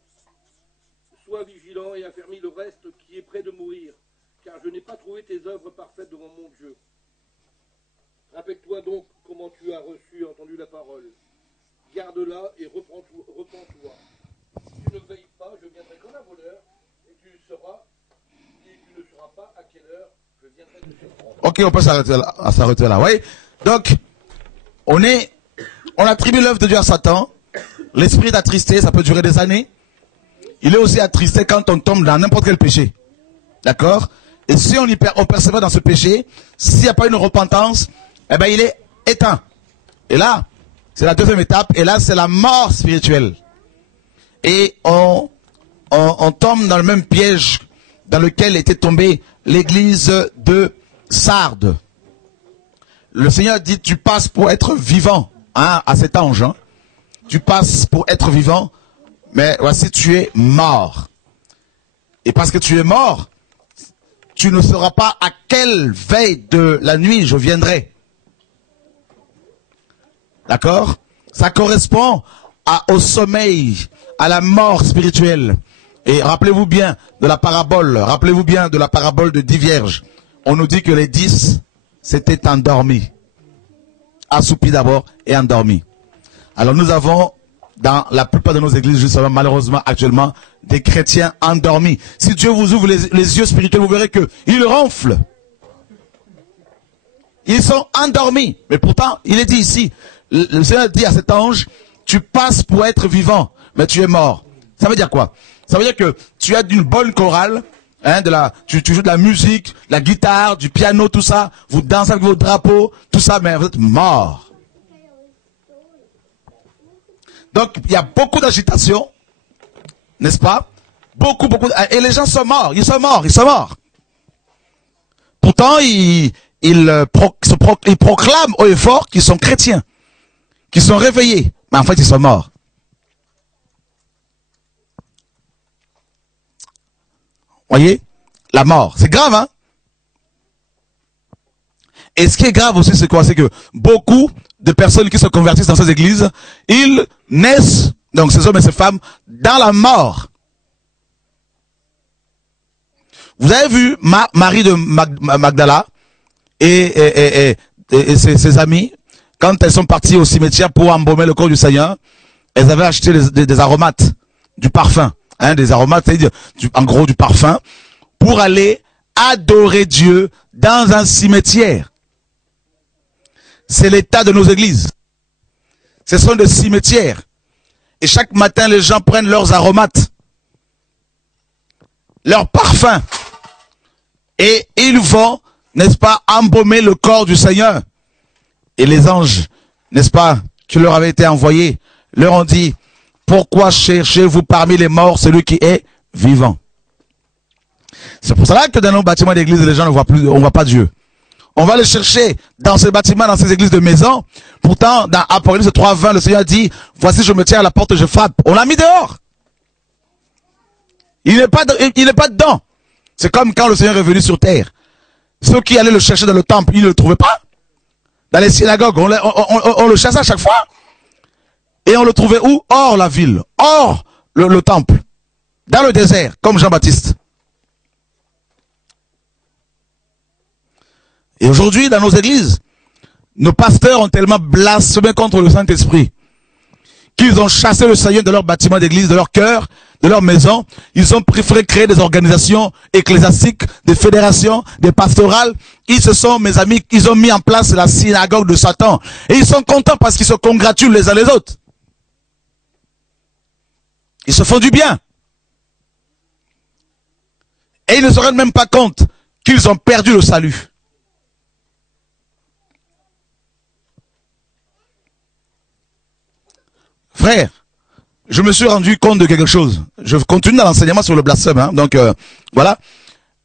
Sois vigilant et affermis le reste qui est près de mourir, car je n'ai pas trouvé tes œuvres parfaites devant mon Dieu. Rappelle-toi donc comment tu as reçu et entendu la parole. Garde-la et repens-toi. Si tu ne veilles pas, je viendrai comme un voleur, et tu ne sauras pas à quelle heure je viendrai te surprendre. Ok, on peut s'arrêter là. Oui. Donc, on attribue l'œuvre de Dieu à Satan. L'esprit est attristé, ça peut durer des années. Il est aussi attristé quand on tombe dans n'importe quel péché. D'accord? Et si on persévère dans ce péché, s'il n'y a pas une repentance, eh ben il est éteint. Et là, c'est la deuxième étape. Et là, c'est la mort spirituelle. Et on tombe dans le même piège dans lequel était tombée l'église de Sardes. Le Seigneur dit, tu passes pour être vivant, hein, à cet ange. Hein. Tu passes pour être vivant, mais voici, tu es mort. Et parce que tu es mort, tu ne sauras pas à quelle veille de la nuit je viendrai. D'accord? Ça correspond au sommeil, à la mort spirituelle. Et rappelez-vous bien de la parabole, de 10 vierges. On nous dit que les 10 s'étaient endormis. Assoupis d'abord et endormis. Alors nous avons, dans la plupart de nos églises, justement, malheureusement, actuellement, des chrétiens endormis. Si Dieu vous ouvre les yeux spirituels, vous verrez qu'ils ronflent. Ils sont endormis. Mais pourtant, il est dit ici, le Seigneur dit à cet ange, tu passes pour être vivant, mais tu es mort. Ça veut dire quoi? Ça veut dire que tu as d'une bonne chorale, hein, tu joues de la musique, la guitare, du piano, tout ça, vous dansez avec vos drapeaux, tout ça, mais vous êtes mort. Donc, il y a beaucoup d'agitation, n'est-ce pas? Beaucoup, et les gens sont morts, ils sont morts. Pourtant, ils proclament haut et fort qu'ils sont chrétiens, qu'ils sont réveillés, mais en fait, ils sont morts. Voyez, la mort, c'est grave, hein? Et ce qui est grave aussi, c'est quoi? C'est que beaucoup de personnes qui se convertissent dans ces églises, ils naissent, donc ces hommes et ces femmes, dans la mort. Vous avez vu Marie de Magdala et ses amis, quand elles sont parties au cimetière pour embaumer le corps du Seigneur, elles avaient acheté des aromates, du parfum. Hein, des aromates, c'est-à-dire en gros du parfum, pour aller adorer Dieu dans un cimetière. C'est l'état de nos églises. Ce sont des cimetières. Et chaque matin, les gens prennent leurs aromates, leurs parfums, et ils vont, n'est-ce pas, embaumer le corps du Seigneur. Et les anges, n'est-ce pas, qui leur avaient été envoyés, leur ont dit, pourquoi cherchez-vous parmi les morts celui qui est vivant? C'est pour cela que dans nos bâtiments d'église, les gens ne voient plus, on ne voit pas Dieu. On va le chercher dans ces bâtiments, dans ces églises de maison. Pourtant, dans Apocalypse 3:20, le Seigneur dit, voici je me tiens à la porte et je frappe. On l'a mis dehors. Il n'est pas dedans. C'est comme quand le Seigneur est venu sur terre. Ceux qui allaient le chercher dans le temple, ils ne le trouvaient pas. Dans les synagogues, on le chassait à chaque fois. Et on le trouvait où? Hors la ville, hors le temple, dans le désert, comme Jean-Baptiste. Et aujourd'hui, dans nos églises, nos pasteurs ont tellement blasphémé contre le Saint-Esprit qu'ils ont chassé le Seigneur de leur bâtiment d'église, de leur cœur, de leur maison. Ils ont préféré créer des organisations ecclésiastiques, des fédérations, des pastorales. Ils se sont, mes amis, ils ont mis en place la synagogue de Satan. Et ils sont contents parce qu'ils se congratulent les uns les autres. Ils se font du bien. Et ils ne se rendent même pas compte qu'ils ont perdu le salut. Frère, je me suis rendu compte de quelque chose. Je continue dans l'enseignement sur le blasphème. Hein. Donc, voilà.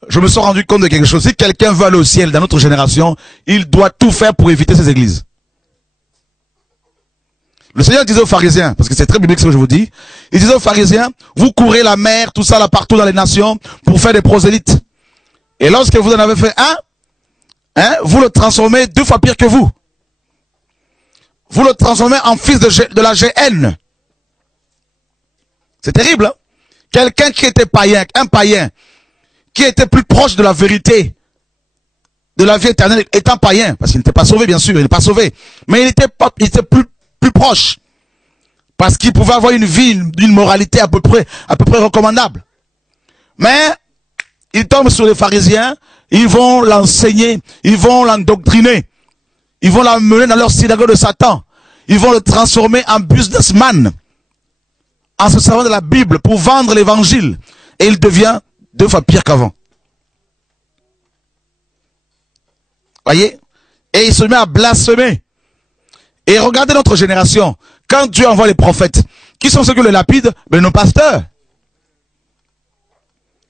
Je me suis rendu compte de quelque chose. Si quelqu'un veut aller au ciel dans notre génération, il doit tout faire pour éviter ces églises. Le Seigneur disait aux pharisiens, parce que c'est très biblique ce que je vous dis, il disait aux pharisiens, vous courez la mer, tout ça là partout dans les nations, pour faire des prosélytes. Et lorsque vous en avez fait un, vous le transformez 2 fois pire que vous. Vous le transformez en fils de la GN. C'est terrible, hein? Quelqu'un qui était païen, un païen, qui était plus proche de la vérité, de la vie éternelle, étant païen, parce qu'il n'était pas sauvé, bien sûr, il n'est pas sauvé, mais il était plus proche, parce qu'il pouvait avoir une vie, d'une moralité à peu près recommandable. Mais ils tombent sur les pharisiens, ils vont l'enseigner, ils vont l'endoctriner, ils vont l'emmener dans leur synagogue de Satan, ils vont le transformer en businessman, en se servant de la Bible pour vendre l'évangile, et il devient 2 fois pire qu'avant. Voyez? Et il se met à blasphémer. Et regardez notre génération. Quand Dieu envoie les prophètes, qui sont ceux que le lapident? Ben, nos pasteurs.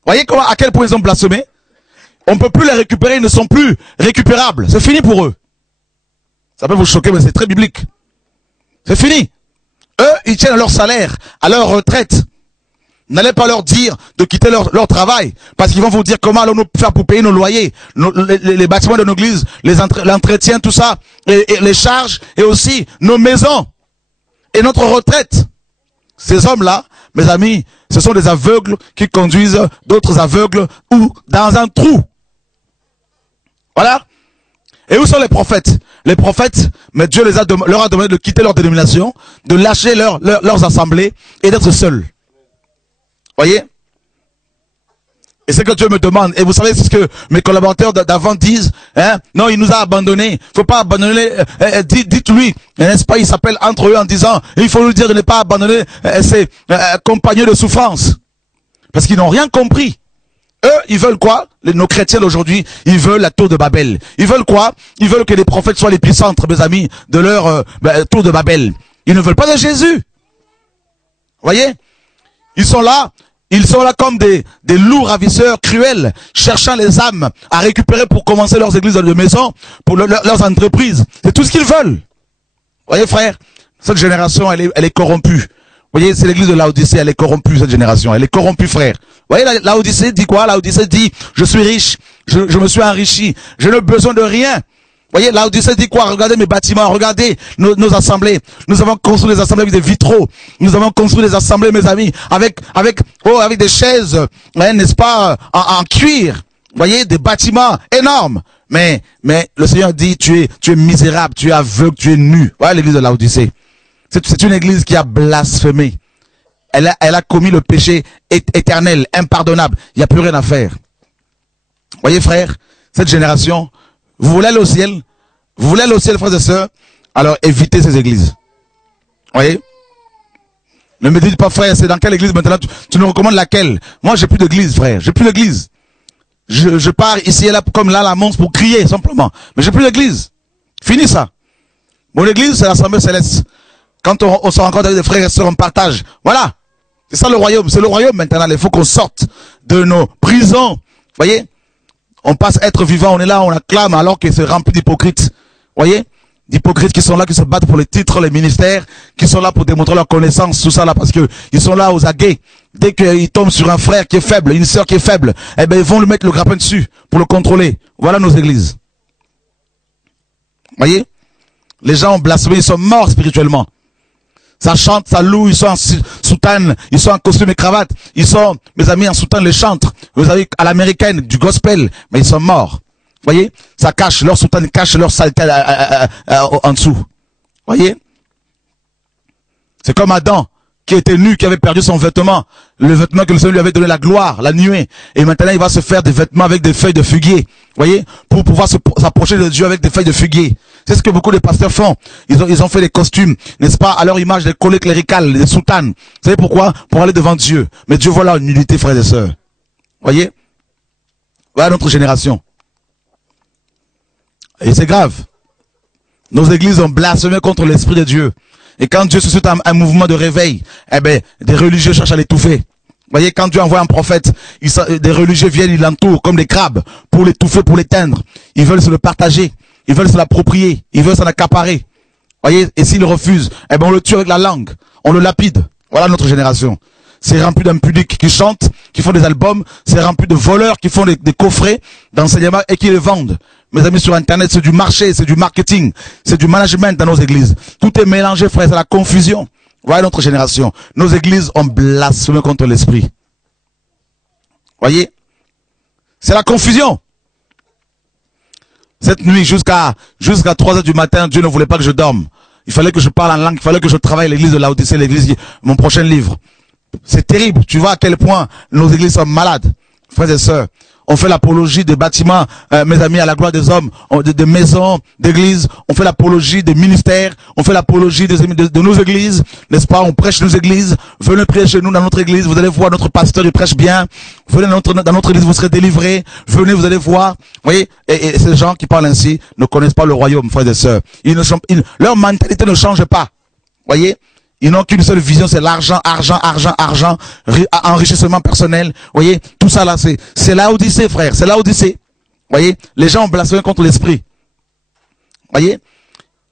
Voyez à quel point ils ont blasphémé? On ne peut plus les récupérer, ils ne sont plus récupérables. C'est fini pour eux. Ça peut vous choquer, mais c'est très biblique. C'est fini. Eux, ils tiennent à leur salaire, à leur retraite. N'allez pas leur dire de quitter leur travail, parce qu'ils vont vous dire comment allons-nous faire pour payer nos loyers, les bâtiments de nos églises, l'entretien, tout ça. et les charges et aussi nos maisons et notre retraite. Ces hommes-là, mes amis, ce sont des aveugles qui conduisent d'autres aveugles ou dans un trou. Voilà. Et où sont les prophètes? Les prophètes, mais Dieu leur a demandé de quitter leur dénomination, de lâcher leurs assemblées et d'être seuls. Voyez? Et c'est que Dieu me demande. Et vous savez ce que mes collaborateurs d'avant disent, hein? Non, il nous a abandonnés. Faut pas abandonner. Dites-lui, n'est-ce pas? Il s'appelle entre eux en disant, il faut lui dire de ne pas abandonner ses compagnons de souffrance. Parce qu'ils n'ont rien compris. Eux, ils veulent quoi? Nos chrétiens d'aujourd'hui, ils veulent la tour de Babel. Ils veulent quoi? Ils veulent que les prophètes soient l'épicentre, mes amis, de leur tour de Babel. Ils ne veulent pas de Jésus. Voyez? Ils sont là comme des loups ravisseurs cruels, cherchant les âmes à récupérer pour commencer leurs églises de maison, pour leurs entreprises. C'est tout ce qu'ils veulent. Voyez, frère, cette génération, elle est corrompue. Vous voyez, c'est l'église de Laodicée, elle est corrompue, cette génération. Elle est corrompue, frère. Vous voyez, Laodicée dit quoi? Laodicée dit, je suis riche, je me suis enrichi, je n'ai besoin de rien. Vous voyez, Laodicée dit quoi? Regardez mes bâtiments, regardez nos assemblées. Nous avons construit des assemblées avec des vitraux. Nous avons construit des assemblées, mes amis, avec des chaises, hein, n'est-ce pas, en cuir. Vous voyez, des bâtiments énormes. Mais le Seigneur dit, tu es misérable, tu es aveugle, tu es nu. Voilà l'église de Laodicée. C'est une église qui a blasphémé. Elle a commis le péché éternel, impardonnable. Il n'y a plus rien à faire. Vous voyez, frère, cette génération, vous voulez aller au ciel? Vous voulez aller au ciel, frères et sœurs? Alors évitez ces églises. Vous voyez? Ne me dites pas, frère, c'est dans quelle église maintenant? Tu nous recommandes laquelle? Moi, j'ai plus d'église, frère. J'ai plus d'église. Je pars ici et là, comme là, la montre pour crier, simplement. Mais j'ai plus d'église. Fini ça. Mon église, c'est l'assemblée céleste. Quand on se rencontre avec des frères et sœurs, on partage. Voilà. C'est ça le royaume. C'est le royaume maintenant. Il faut qu'on sorte de nos prisons. Vous voyez? On passe à être vivant. On est là, on acclame alors que c'est rempli d'hypocrites. Vous voyez? D'hypocrites qui sont là, qui se battent pour les titres, les ministères, qui sont là pour démontrer leur connaissance, tout ça là, parce que ils sont là aux aguets. Dès qu'ils tombent sur un frère qui est faible, une sœur qui est faible, eh ben ils vont lui mettre le grappin dessus pour le contrôler. Voilà nos églises. Vous voyez? Les gens ont blasphémé, ils sont morts spirituellement. Ça chante, ça loue, ils sont en soutane, ils sont en costume et cravate, ils sont, mes amis, en soutane, les chantres, vous avez à l'américaine, du gospel, mais ils sont morts. Vous voyez? Ça cache, leur soutane cache leur saleté en dessous. Vous voyez? C'est comme Adam, qui était nu, qui avait perdu son vêtement, le vêtement que le Seigneur lui avait donné la gloire, la nuée, et maintenant il va se faire des vêtements avec des feuilles de figuier, vous voyez, pour pouvoir s'approcher de Dieu avec des feuilles de figuier. C'est ce que beaucoup de pasteurs font. Ils ont fait des costumes, n'est-ce pas, à leur image, des collets cléricales, des soutanes. Vous savez pourquoi? Pour aller devant Dieu. Mais Dieu voilà une unité, frères et sœurs. Vous voyez? Voilà notre génération. Et c'est grave. Nos églises ont blasphémé contre l'Esprit de Dieu. Et quand Dieu suscite un mouvement de réveil, eh ben, des religieux cherchent à l'étouffer. Vous voyez, quand Dieu envoie un prophète, des religieux viennent, ils l'entourent comme des crabes pour l'étouffer, pour l'éteindre. Ils veulent se le partager. Ils veulent se l'approprier. Ils veulent s'en accaparer. Vous voyez, et s'ils refusent, eh ben, on le tue avec la langue. On le lapide. Voilà notre génération. C'est rempli d'impudiques qui chantent, qui font des albums. C'est rempli de voleurs qui font des coffrets d'enseignement et qui les vendent. Mes amis, sur Internet, c'est du marché, c'est du marketing, c'est du management dans nos églises. Tout est mélangé, frère, c'est la confusion. Voilà notre génération. Nos églises ont blasphémé contre l'esprit. Voyez? C'est la confusion. Cette nuit, jusqu'à 3 heures du matin, Dieu ne voulait pas que je dorme. Il fallait que je parle en langue, il fallait que je travaille l'église de Laodicée, l'église, mon prochain livre. C'est terrible. Tu vois à quel point nos églises sont malades. Frères et sœurs, on fait l'apologie des bâtiments, mes amis, à la gloire des hommes, de maisons, d'églises. On fait l'apologie des ministères. On fait l'apologie de nos églises. N'est-ce pas? On prêche nos églises. Venez prier chez nous dans notre église. Vous allez voir notre pasteur, il prêche bien. Venez dans notre église, vous serez délivrés. Venez, vous allez voir. Vous voyez? Et ces gens qui parlent ainsi ne connaissent pas le royaume, frères et sœurs. Leur mentalité ne change pas. Voyez? Ils n'ont qu'une seule vision, c'est l'argent, argent, enrichissement personnel. Vous voyez, tout ça là, c'est Laodicée, frère, c'est Laodicée. Vous voyez, les gens ont blasphémé contre l'esprit. Vous voyez,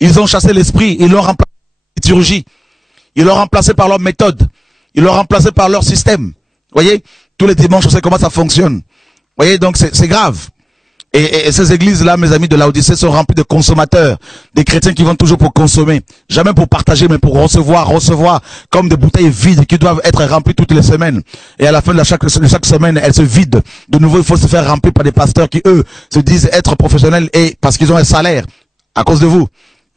ils ont chassé l'esprit, ils l'ont remplacé par la liturgie. Ils l'ont remplacé par leur méthode. Ils l'ont remplacé par leur système. Vous voyez, tous les dimanches, on sait comment ça fonctionne. Vous voyez, donc c'est grave. Et ces églises-là, mes amis de Laodicée, sont remplies de consommateurs, des chrétiens qui vont toujours pour consommer, jamais pour partager, mais pour recevoir, comme des bouteilles vides qui doivent être remplies toutes les semaines. Et à la fin de chaque semaine, elles se vident. De nouveau, il faut se faire remplir par des pasteurs qui, eux, se disent être professionnels et parce qu'ils ont un salaire à cause de vous. Vous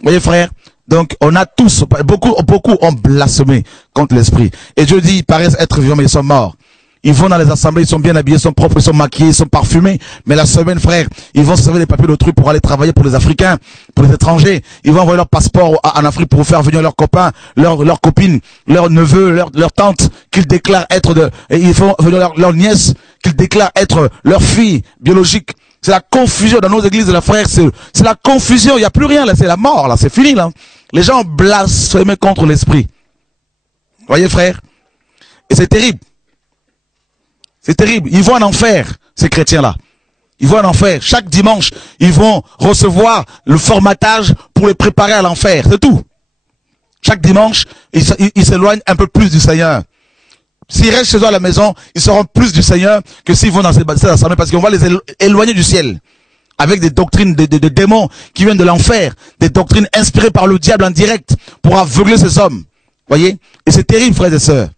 voyez, frère? Donc, on a tous, beaucoup ont blasphémé contre l'esprit. Et Dieu dit, ils paraissent être vivants, mais ils sont morts. Ils vont dans les assemblées, ils sont bien habillés, ils sont propres, ils sont maquillés, ils sont parfumés. Mais la semaine, frère, ils vont se servir les papiers d'autrui pour aller travailler pour les Africains, pour les étrangers. Ils vont envoyer leur passeport en Afrique pour faire venir leurs copains, leurs copines, leurs neveux, leurs tantes, qu'ils déclarent être et ils font venir leurs nièces, qu'ils déclarent être leurs filles biologiques. C'est la confusion dans nos églises, là, frère. C'est la confusion. Il n'y a plus rien, là. C'est la mort, là. C'est fini, là. Les gens blasphèment contre l'esprit. Voyez, frère? Et c'est terrible. C'est terrible. Ils vont en enfer, ces chrétiens-là. Ils vont en enfer. Chaque dimanche, ils vont recevoir le formatage pour les préparer à l'enfer. C'est tout. Chaque dimanche, ils s'éloignent un peu plus du Seigneur. S'ils restent chez eux à la maison, ils seront plus du Seigneur que s'ils vont dans ces assemblées parce qu'on va les éloigner du ciel. Avec des doctrines de démons qui viennent de l'enfer. Des doctrines inspirées par le diable en direct pour aveugler ces hommes. Voyez? Et c'est terrible, frères et sœurs.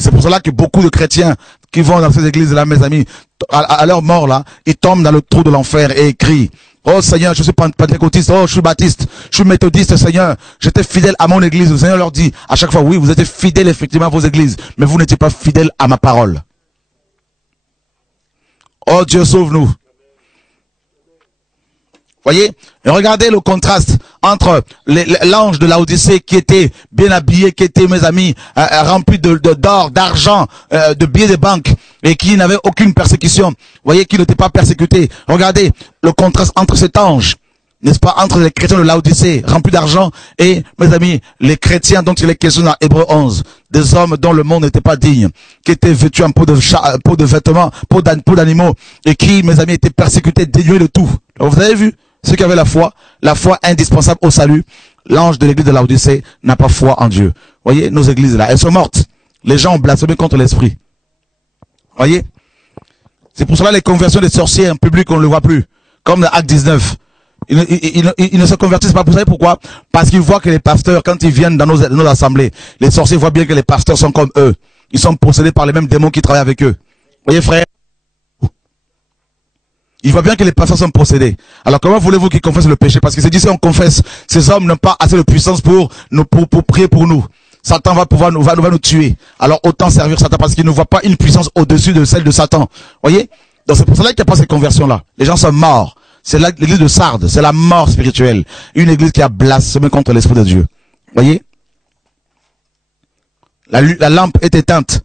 C'est pour cela que beaucoup de chrétiens qui vont dans ces églises-là, mes amis, à leur mort, là, ils tombent dans le trou de l'enfer et ils crient, oh Seigneur, je suis pentecôtiste, oh je suis baptiste, je suis méthodiste, Seigneur, j'étais fidèle à mon église. Le Seigneur leur dit à chaque fois, oui, vous êtes fidèles effectivement à vos églises, mais vous n'étiez pas fidèles à ma parole. Oh Dieu, sauve-nous. Voyez, et regardez le contraste entre l'ange de Laodicée qui était bien habillé, qui était, mes amis, rempli d'or, d'argent, de billets de banque, et qui n'avait aucune persécution. Voyez, qui n'était pas persécuté. Regardez le contraste entre cet ange, n'est-ce pas, entre les chrétiens de Laodicée, remplis d'argent, et, mes amis, les chrétiens dont il est question dans Hébreux 11, des hommes dont le monde n'était pas digne, qui étaient vêtus en peau de vêtements, peau d'animaux, et qui, mes amis, étaient persécutés, dénués de tout. Alors, vous avez vu? Ceux qui avaient la foi indispensable au salut, l'ange de l'église de Laodicée n'a pas foi en Dieu. Voyez, nos églises là, elles sont mortes. Les gens ont blasphémé contre l'esprit. Voyez? C'est pour cela les conversions des sorciers en public, on ne le voit plus. Comme dans Acte 19. Ils ne se convertissent pas. Vous savez pourquoi? Parce qu'ils voient que les pasteurs, quand ils viennent dans nos assemblées, les sorciers voient bien que les pasteurs sont comme eux. Ils sont possédés par les mêmes démons qui travaillent avec eux. Voyez, frère? Il voit bien que les pasteurs sont possédés. Alors comment voulez-vous qu'ils confessent le péché? Parce que c'est dit, si on confesse, ces hommes n'ont pas assez de puissance pour prier pour nous. Satan va nous tuer. Alors autant servir Satan parce qu'il ne voit pas une puissance au-dessus de celle de Satan. Voyez? Donc c'est pour cela qu'il n'y a pas ces conversions-là. Les gens sont morts. C'est l'église de Sardes. C'est la mort spirituelle. Une église qui a blasphémé contre l'Esprit de Dieu. Voyez? La lampe est éteinte.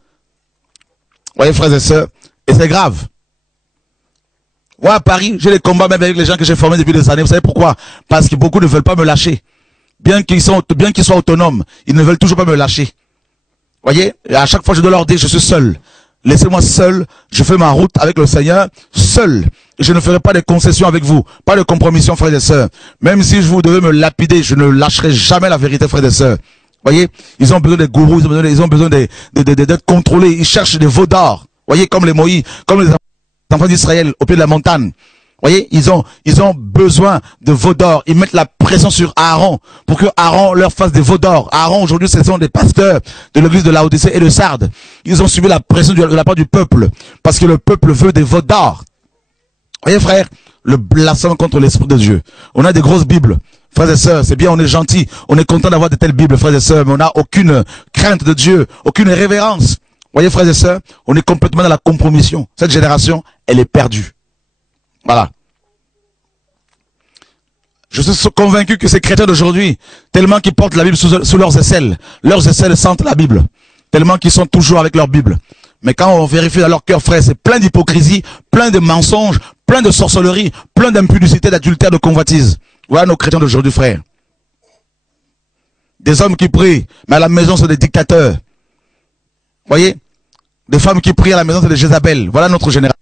Voyez, frères et sœurs? Et c'est grave. Moi, à Paris, j'ai des combats même avec les gens que j'ai formés depuis des années. Vous savez pourquoi? Parce que beaucoup ne veulent pas me lâcher. Bien qu'ils soient autonomes, ils ne veulent toujours pas me lâcher. Voyez? Et à chaque fois, je dois leur dire, je suis seul. Laissez-moi seul. Je fais ma route avec le Seigneur, seul. Et je ne ferai pas de concessions avec vous. Pas de compromission, frères et sœurs. Même si vous devez me lapider, je ne lâcherai jamais la vérité, frères et sœurs. Voyez? Ils ont besoin des gourous, ils ont besoin d'être contrôlés. Ils cherchent des veaux d'or. Voyez? Comme les Moïse, comme les enfants d'Israël au pied de la montagne. Voyez, ils ont besoin de veaux d'or. Ils mettent la pression sur Aaron pour que Aaron leur fasse des veaux d'or. Aaron, aujourd'hui, ce sont des pasteurs de l'église de Laodicée et de Sardes. Ils ont subi la pression de la part du peuple parce que le peuple veut des veaux d'or. Voyez, frère, le blasphème contre l'Esprit de Dieu. On a des grosses Bibles. Frères et sœurs, c'est bien, on est gentils. On est content d'avoir de telles Bibles, frères et sœurs, mais on n'a aucune crainte de Dieu, aucune révérence. Voyez, frères et sœurs, on est complètement dans la compromission. Cette génération, elle est perdue. Voilà. Je suis convaincu que ces chrétiens d'aujourd'hui, tellement qu'ils portent la Bible sous leurs aisselles sentent la Bible. Tellement qu'ils sont toujours avec leur Bible. Mais quand on vérifie dans leur cœur, frère, c'est plein d'hypocrisie, plein de mensonges, plein de sorcellerie, plein d'impudicité, d'adultère, de convoitise. Voilà nos chrétiens d'aujourd'hui, frère. Des hommes qui prient, mais à la maison, c'est des dictateurs. Voyez? Des femmes qui prient à la maison, c'est des Jézabel. Voilà notre génération.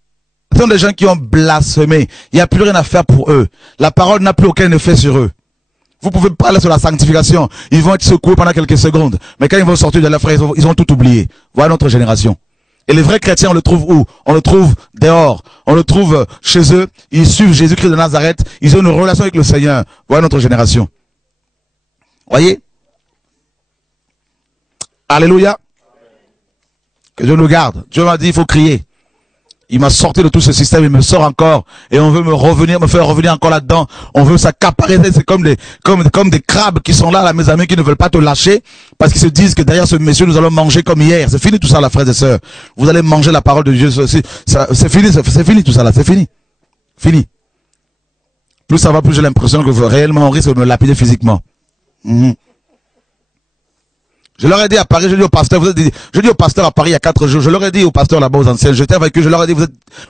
Ce sont des gens qui ont blasphémé. Il n'y a plus rien à faire pour eux. La parole n'a plus aucun effet sur eux. Vous pouvez parler sur la sanctification. Ils vont être secoués pendant quelques secondes. Mais quand ils vont sortir de la frère, ils vont tout oublier. Voilà notre génération. Et les vrais chrétiens, on le trouve où? On le trouve dehors. On le trouve chez eux. Ils suivent Jésus-Christ de Nazareth. Ils ont une relation avec le Seigneur. Voilà notre génération. Voyez? Alléluia. Que Dieu nous garde. Dieu m'a dit, il faut crier. Il m'a sorti de tout ce système, il me sort encore. Et on veut me faire revenir encore là-dedans. On veut s'accaparer. C'est comme des crabes qui sont là mes amis, qui ne veulent pas te lâcher. Parce qu'ils se disent que derrière ce monsieur, nous allons manger comme hier. C'est fini tout ça, là, frères et sœurs. Vous allez manger la parole de Dieu. C'est fini tout ça, là. C'est fini. Fini. Plus ça va, plus j'ai l'impression que réellement on risque de me lapider physiquement. Je leur ai dit à Paris, je dis au pasteur à Paris il y a 4 jours, je leur ai dit au pasteur là-bas aux anciens, j'étais avec eux, je leur ai dit, vous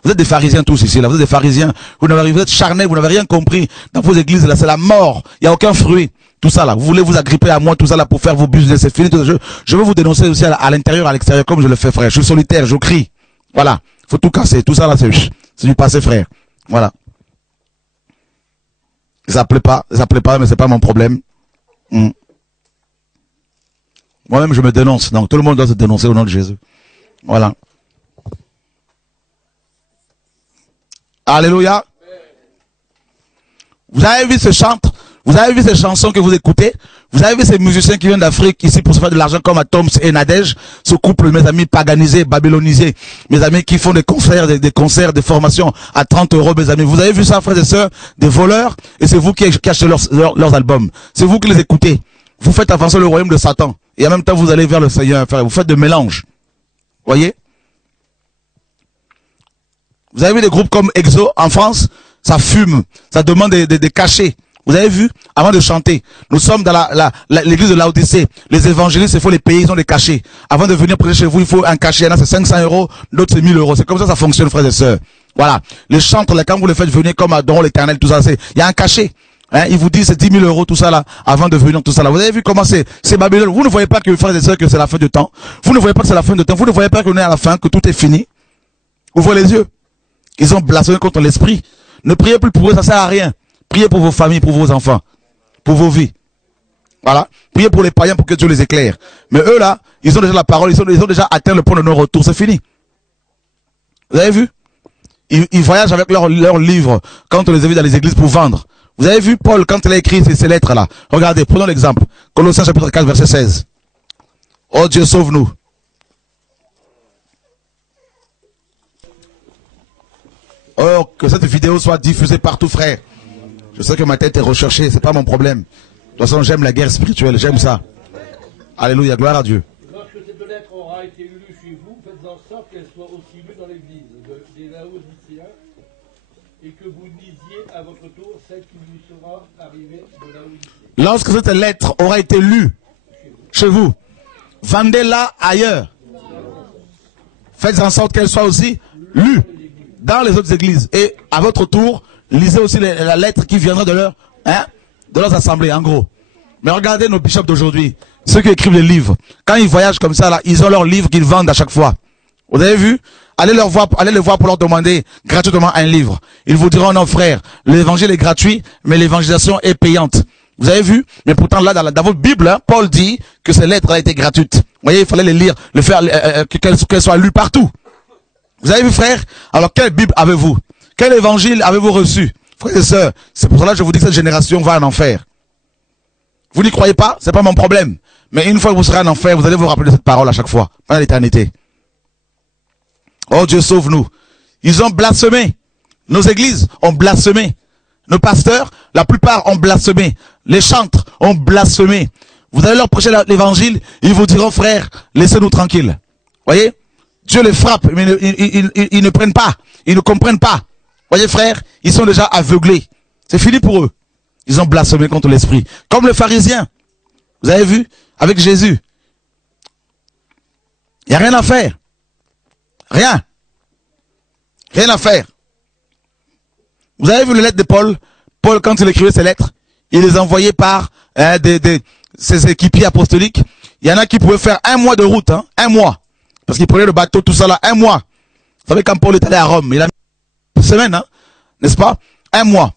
êtes des pharisiens tous ici, là, vous êtes des pharisiens, vous êtes charnés, vous n'avez rien compris. Dans vos églises, là, c'est la mort, il n'y a aucun fruit. Tout ça là, vous voulez vous agripper à moi, tout ça là pour faire vos business, c'est fini. Je veux vous dénoncer aussi à l'intérieur, à l'extérieur, comme je le fais frère. Je suis solitaire, je crie. Voilà, faut tout casser, tout ça là, c'est du passé frère. Voilà. Ça plaît pas, mais c'est pas mon problème. Moi-même, je me dénonce. Donc, tout le monde doit se dénoncer au nom de Jésus. Voilà. Alléluia. Vous avez vu ce chant? Vous avez vu ces chansons que vous écoutez? Vous avez vu ces musiciens qui viennent d'Afrique ici pour se faire de l'argent comme Atoms et Nadège? Ce couple, mes amis, paganisés, babylonisés. Mes amis qui font des concerts, des formations à 30 €, mes amis. Vous avez vu ça, frères et sœurs? Des voleurs. Et c'est vous qui achetez leurs albums. C'est vous qui les écoutez. Vous faites avancer le royaume de Satan. Et en même temps, vous allez vers le Seigneur. Vous faites de mélange. Voyez? Vous avez vu des groupes comme Exo en France? Ça fume. Ça demande des cachets. Vous avez vu? Avant de chanter. Nous sommes dans l'église de Laodicée. Les évangélistes, il faut les payer, ils ont des cachets. Avant de venir prêcher chez vous, il faut un cachet. Il y en a, c'est 500 €. D'autres, c'est 1000 €. C'est comme ça fonctionne, frères et sœurs. Voilà. Les chantres, là, quand vous les faites venir comme à Don l'Éternel, tout ça, il y a un cachet. Hein, il vous dit c'est 10 000 € tout ça là, avant de venir tout ça là. Vous avez vu comment c'est Babylone. Vous ne voyez pas que, frères et sœurs, que c'est la fin de temps. Vous ne voyez pas que c'est la fin de temps. Vous ne voyez pas qu'on est à la fin, que tout est fini. Ouvrez les yeux. Ils ont blasphémé contre l'esprit. Ne priez plus pour eux, ça sert à rien. Priez pour vos familles, pour vos enfants, pour vos vies. Voilà. Priez pour les païens pour que Dieu les éclaire. Mais eux là, ils ont déjà la parole, ils ont déjà atteint le point de non-retour. C'est fini. Vous avez vu? Ils voyagent avec leurs livres quand on les a vus dans les églises pour vendre. Vous avez vu Paul quand il a écrit ces lettres-là? Regardez, prenons l'exemple. Colossiens chapitre 4, verset 16. Oh Dieu, sauve-nous. Oh, que cette vidéo soit diffusée partout, frère. Je sais que ma tête est recherchée, c'est pas mon problème. De toute façon, j'aime la guerre spirituelle, j'aime ça. Alléluia, gloire à Dieu. Lorsque cette lettre aura été lue chez vous, faites en sorte qu'elle soit aussi lue dans l'église des Laodiciens, et que vous lisiez à votre tour celle qui lui sera arrivée de Laodicée. Lorsque cette lettre aura été lue chez vous, vendez-la ailleurs. Faites en sorte qu'elle soit aussi lue dans les autres églises. Et à votre tour, lisez aussi la lettre qui viendra de leurs assemblées, en gros. Mais regardez nos bishops d'aujourd'hui, ceux qui écrivent les livres. Quand ils voyagent comme ça, là, ils ont leurs livres qu'ils vendent à chaque fois. Vous avez vu? Allez les voir pour leur demander gratuitement un livre. Ils vous diront, non frère, l'évangile est gratuit, mais l'évangélisation est payante. Vous avez vu? Mais pourtant là, dans votre Bible, hein, Paul dit que ces lettres ont été gratuites. Vous voyez, il fallait les lire, qu'elles soient lues partout. Vous avez vu frère? Alors quelle Bible avez-vous? Quel évangile avez-vous reçu? Frères et sœurs, c'est pour cela que je vous dis que cette génération va en enfer. Vous n'y croyez pas? C'est pas mon problème. Mais une fois que vous serez en enfer, vous allez vous rappeler de cette parole à chaque fois, pendant l'éternité. Oh Dieu, sauve-nous. Ils ont blasphémé. Nos églises ont blasphémé. Nos pasteurs, la plupart ont blasphémé. Les chantres ont blasphémé. Vous allez leur prêcher l'évangile, ils vous diront, frère, laissez-nous tranquilles. Voyez? Dieu les frappe, mais ils ne prennent pas. Ils ne comprennent pas. Voyez frère, ils sont déjà aveuglés. C'est fini pour eux. Ils ont blasphémé contre l'esprit. Comme les pharisiens. Vous avez vu? Avec Jésus. Il n'y a rien à faire. Rien. Rien à faire. Vous avez vu les lettres de Paul? Paul, quand il écrivait ses lettres, il les envoyait par ses équipiers apostoliques. Il y en a qui pouvaient faire 1 mois de route. Hein, 1 mois. Parce qu'il prenait le bateau, tout ça là. 1 mois. Vous savez, quand Paul est allé à Rome, il a mis une semaine, hein, n'est-ce pas? 1 mois.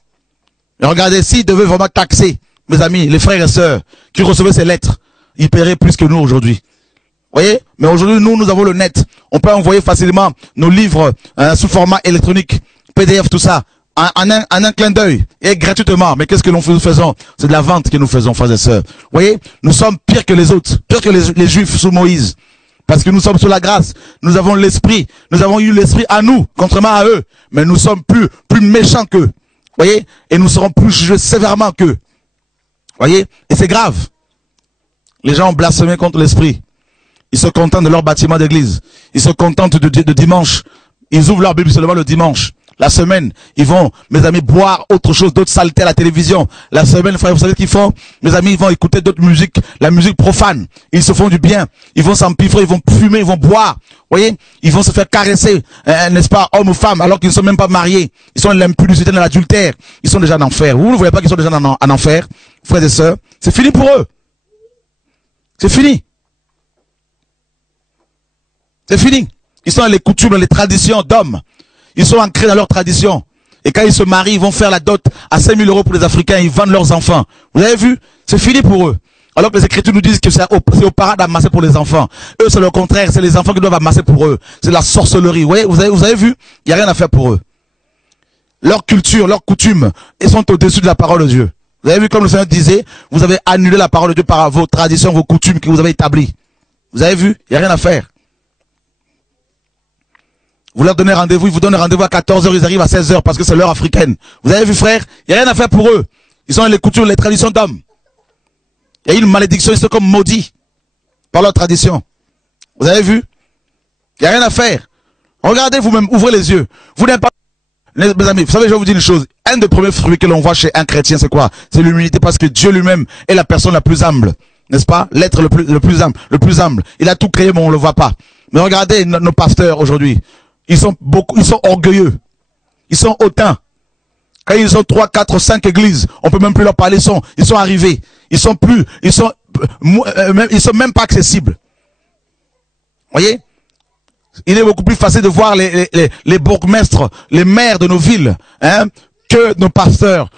Et regardez, s'il devait vraiment taxer, mes amis, les frères et sœurs, qui recevaient ces lettres, ils paieraient plus que nous aujourd'hui. Voyez? Mais aujourd'hui, nous avons le net. On peut envoyer facilement nos livres sous format électronique, PDF, tout ça, en un clin d'œil, et gratuitement. Mais qu'est-ce que nous faisons? C'est de la vente que nous faisons, frères et sœurs. Voyez? Nous sommes pires que les autres, pires que les Juifs sous Moïse. Parce que nous sommes sous la grâce. Nous avons l'esprit. Nous avons eu l'esprit à nous, contrairement à eux. Mais nous sommes plus méchants qu'eux. Voyez? Et nous serons plus jugés sévèrement qu'eux. Voyez? Et c'est grave. Les gens ont blasphémé contre l'esprit. Ils se contentent de leur bâtiment d'église. Ils se contentent de dimanche. Ils ouvrent leur Bible seulement le dimanche. La semaine, ils vont, mes amis, boire autre chose, d'autres saletés à la télévision. La semaine, frère, vous savez ce qu'ils font? Mes amis, ils vont écouter d'autres musiques, la musique profane. Ils se font du bien. Ils vont s'empiffrer, ils vont fumer, ils vont boire. Voyez? Ils vont se faire caresser, n'est-ce pas, homme ou femme, alors qu'ils ne sont même pas mariés. Ils sont dans l'impudicité, dans l'adultère. Ils sont déjà en enfer. Vous ne voyez pas qu'ils sont déjà en enfer, frères et sœurs? C'est fini pour eux. C'est fini. C'est fini. Ils sont dans les coutumes, dans les traditions d'hommes. Ils sont ancrés dans leurs traditions. Et quand ils se marient, ils vont faire la dot à 5 000 € pour les Africains. Ils vendent leurs enfants. Vous avez vu? C'est fini pour eux. Alors que les Écritures nous disent que c'est aux parents d'amasser pour les enfants. Eux, c'est le contraire. C'est les enfants qui doivent amasser pour eux. C'est la sorcellerie. Vous avez vu? Il n'y a rien à faire pour eux. Leur culture, leurs coutumes, ils sont au-dessus de la parole de Dieu. Vous avez vu comme le Seigneur disait, vous avez annulé la parole de Dieu par vos traditions, vos coutumes que vous avez établies. Vous avez vu? Il n'y a rien à faire. Vous leur donnez rendez-vous, ils vous donnent rendez-vous à 14 h, ils arrivent à 16 h parce que c'est l'heure africaine. Vous avez vu, frère? Il n'y a rien à faire pour eux. Ils sont dans les coutumes, les traditions d'hommes. Il y a une malédiction, ils sont comme maudits par leur tradition. Vous avez vu? Il n'y a rien à faire. Regardez vous-même, ouvrez les yeux. Vous n'êtes pas... Mes amis, vous savez, je vais vous dire une chose. Un des premiers fruits que l'on voit chez un chrétien, c'est quoi? C'est l'humilité, parce que Dieu lui-même est la personne la plus humble. N'est-ce pas? L'être le plus humble. Il a tout créé, mais on ne le voit pas. Mais regardez nos pasteurs aujourd'hui. Ils sont orgueilleux. Ils sont hautains. Quand ils ont 3, 4, 5 églises, on peut même plus leur parler, ils sont arrivés. Ils sont même pas accessibles. Voyez? Il est beaucoup plus facile de voir les bourgmestres, les maires de nos villes, hein, que nos pasteurs.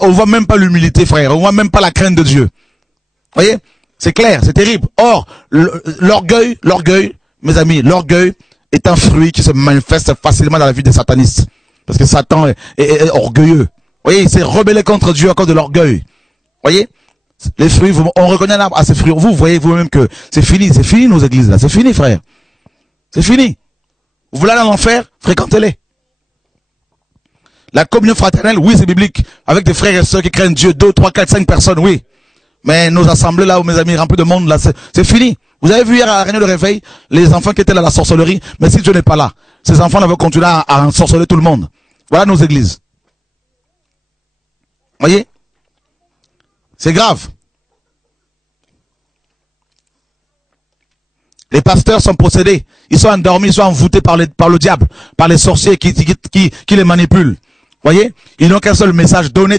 On voit même pas l'humilité, frère. On voit même pas la crainte de Dieu. Voyez? C'est clair, c'est terrible. Or, l'orgueil, mes amis, l'orgueil est un fruit qui se manifeste facilement dans la vie des satanistes. Parce que Satan est orgueilleux. Voyez, il s'est rebellé contre Dieu à cause de l'orgueil. Voyez? Les fruits, on reconnaît l'arbre à ses fruits. Vous voyez vous-même que c'est fini nos églises là. C'est fini, frère. C'est fini. Vous voulez aller en enfer? Fréquentez-les. La communion fraternelle, oui, c'est biblique. Avec des frères et sœurs qui craignent Dieu. 2, 3, 4, 5 personnes, oui. Mais nos assemblées là, où mes amis, remplies de monde là, c'est fini. Vous avez vu hier à la réunion de réveil, les enfants qui étaient là à la sorcellerie. Mais si Dieu n'est pas là, ces enfants là vont continuer à ensorceler tout le monde. Voilà nos églises. Voyez? C'est grave. Les pasteurs sont possédés. Ils sont endormis, ils sont envoûtés par le diable, par les sorciers qui les manipulent. Voyez? Ils n'ont qu'un seul message. Donnez,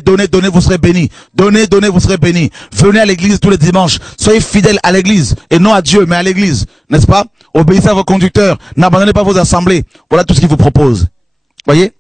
vous serez bénis. Donnez, vous serez bénis. Venez à l'église tous les dimanches. Soyez fidèles à l'église. Et non à Dieu, mais à l'église. N'est-ce pas? Obéissez à vos conducteurs. N'abandonnez pas vos assemblées. Voilà tout ce qu'ils vous proposent. Voyez?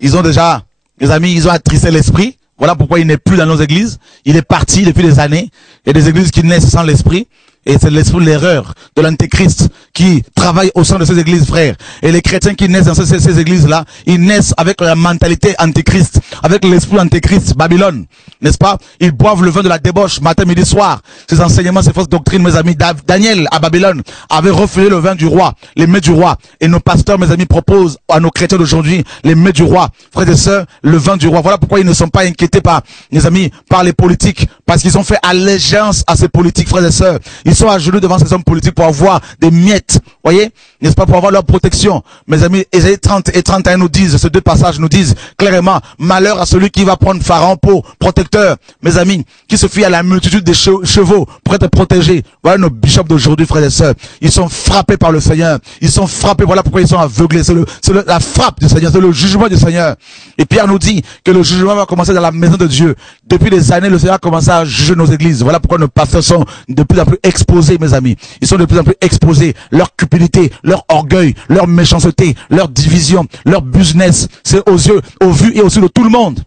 Ils ont déjà, les amis, ils ont attristé l'esprit. Voilà pourquoi il n'est plus dans nos églises. Il est parti depuis des années. Il y a des églises qui naissent sans l'esprit. Et c'est l'esprit de l'erreur, de l'antéchrist qui travaille au sein de ces églises, frères. Et les chrétiens qui naissent dans ces églises-là, ils naissent avec la mentalité antéchrist, avec l'esprit antéchrist, Babylone. N'est-ce pas? Ils boivent le vin de la débauche, matin, midi, soir. Ces enseignements, ces fausses doctrines, mes amis. Daniel, à Babylone, avait refusé le vin du roi, les mets du roi. Et nos pasteurs, mes amis, proposent à nos chrétiens d'aujourd'hui les mets du roi. Frères et sœurs, le vin du roi. Voilà pourquoi ils ne sont pas inquiétés par, mes amis, par les politiques. Parce qu'ils ont fait allégeance à ces politiques, frères et sœurs. Ils sont à genoux devant ces hommes politiques pour avoir des miettes, voyez, n'est-ce pas, pour avoir leur protection. Mes amis, Ésaïe 30 et 31 nous disent, ces deux passages nous disent clairement, malheur à celui qui va prendre Pharaon pour protecteur, mes amis, qui se fie à la multitude des chevaux pour être protégés. Voilà nos bishops d'aujourd'hui, frères et sœurs. Ils sont frappés par le Seigneur. Ils sont frappés, voilà pourquoi ils sont aveuglés. C'est la frappe du Seigneur, c'est le jugement du Seigneur. Et Pierre nous dit que le jugement va commencer dans la maison de Dieu. Depuis des années, le Seigneur a commencé à juger nos églises. Voilà pourquoi nos pasteurs sont de plus en plus exposés, mes amis. Ils sont de plus en plus exposés. Leur cupidité, leur orgueil, leur méchanceté, leur division, leur business, c'est aux yeux, au vu et aux yeux de tout le monde.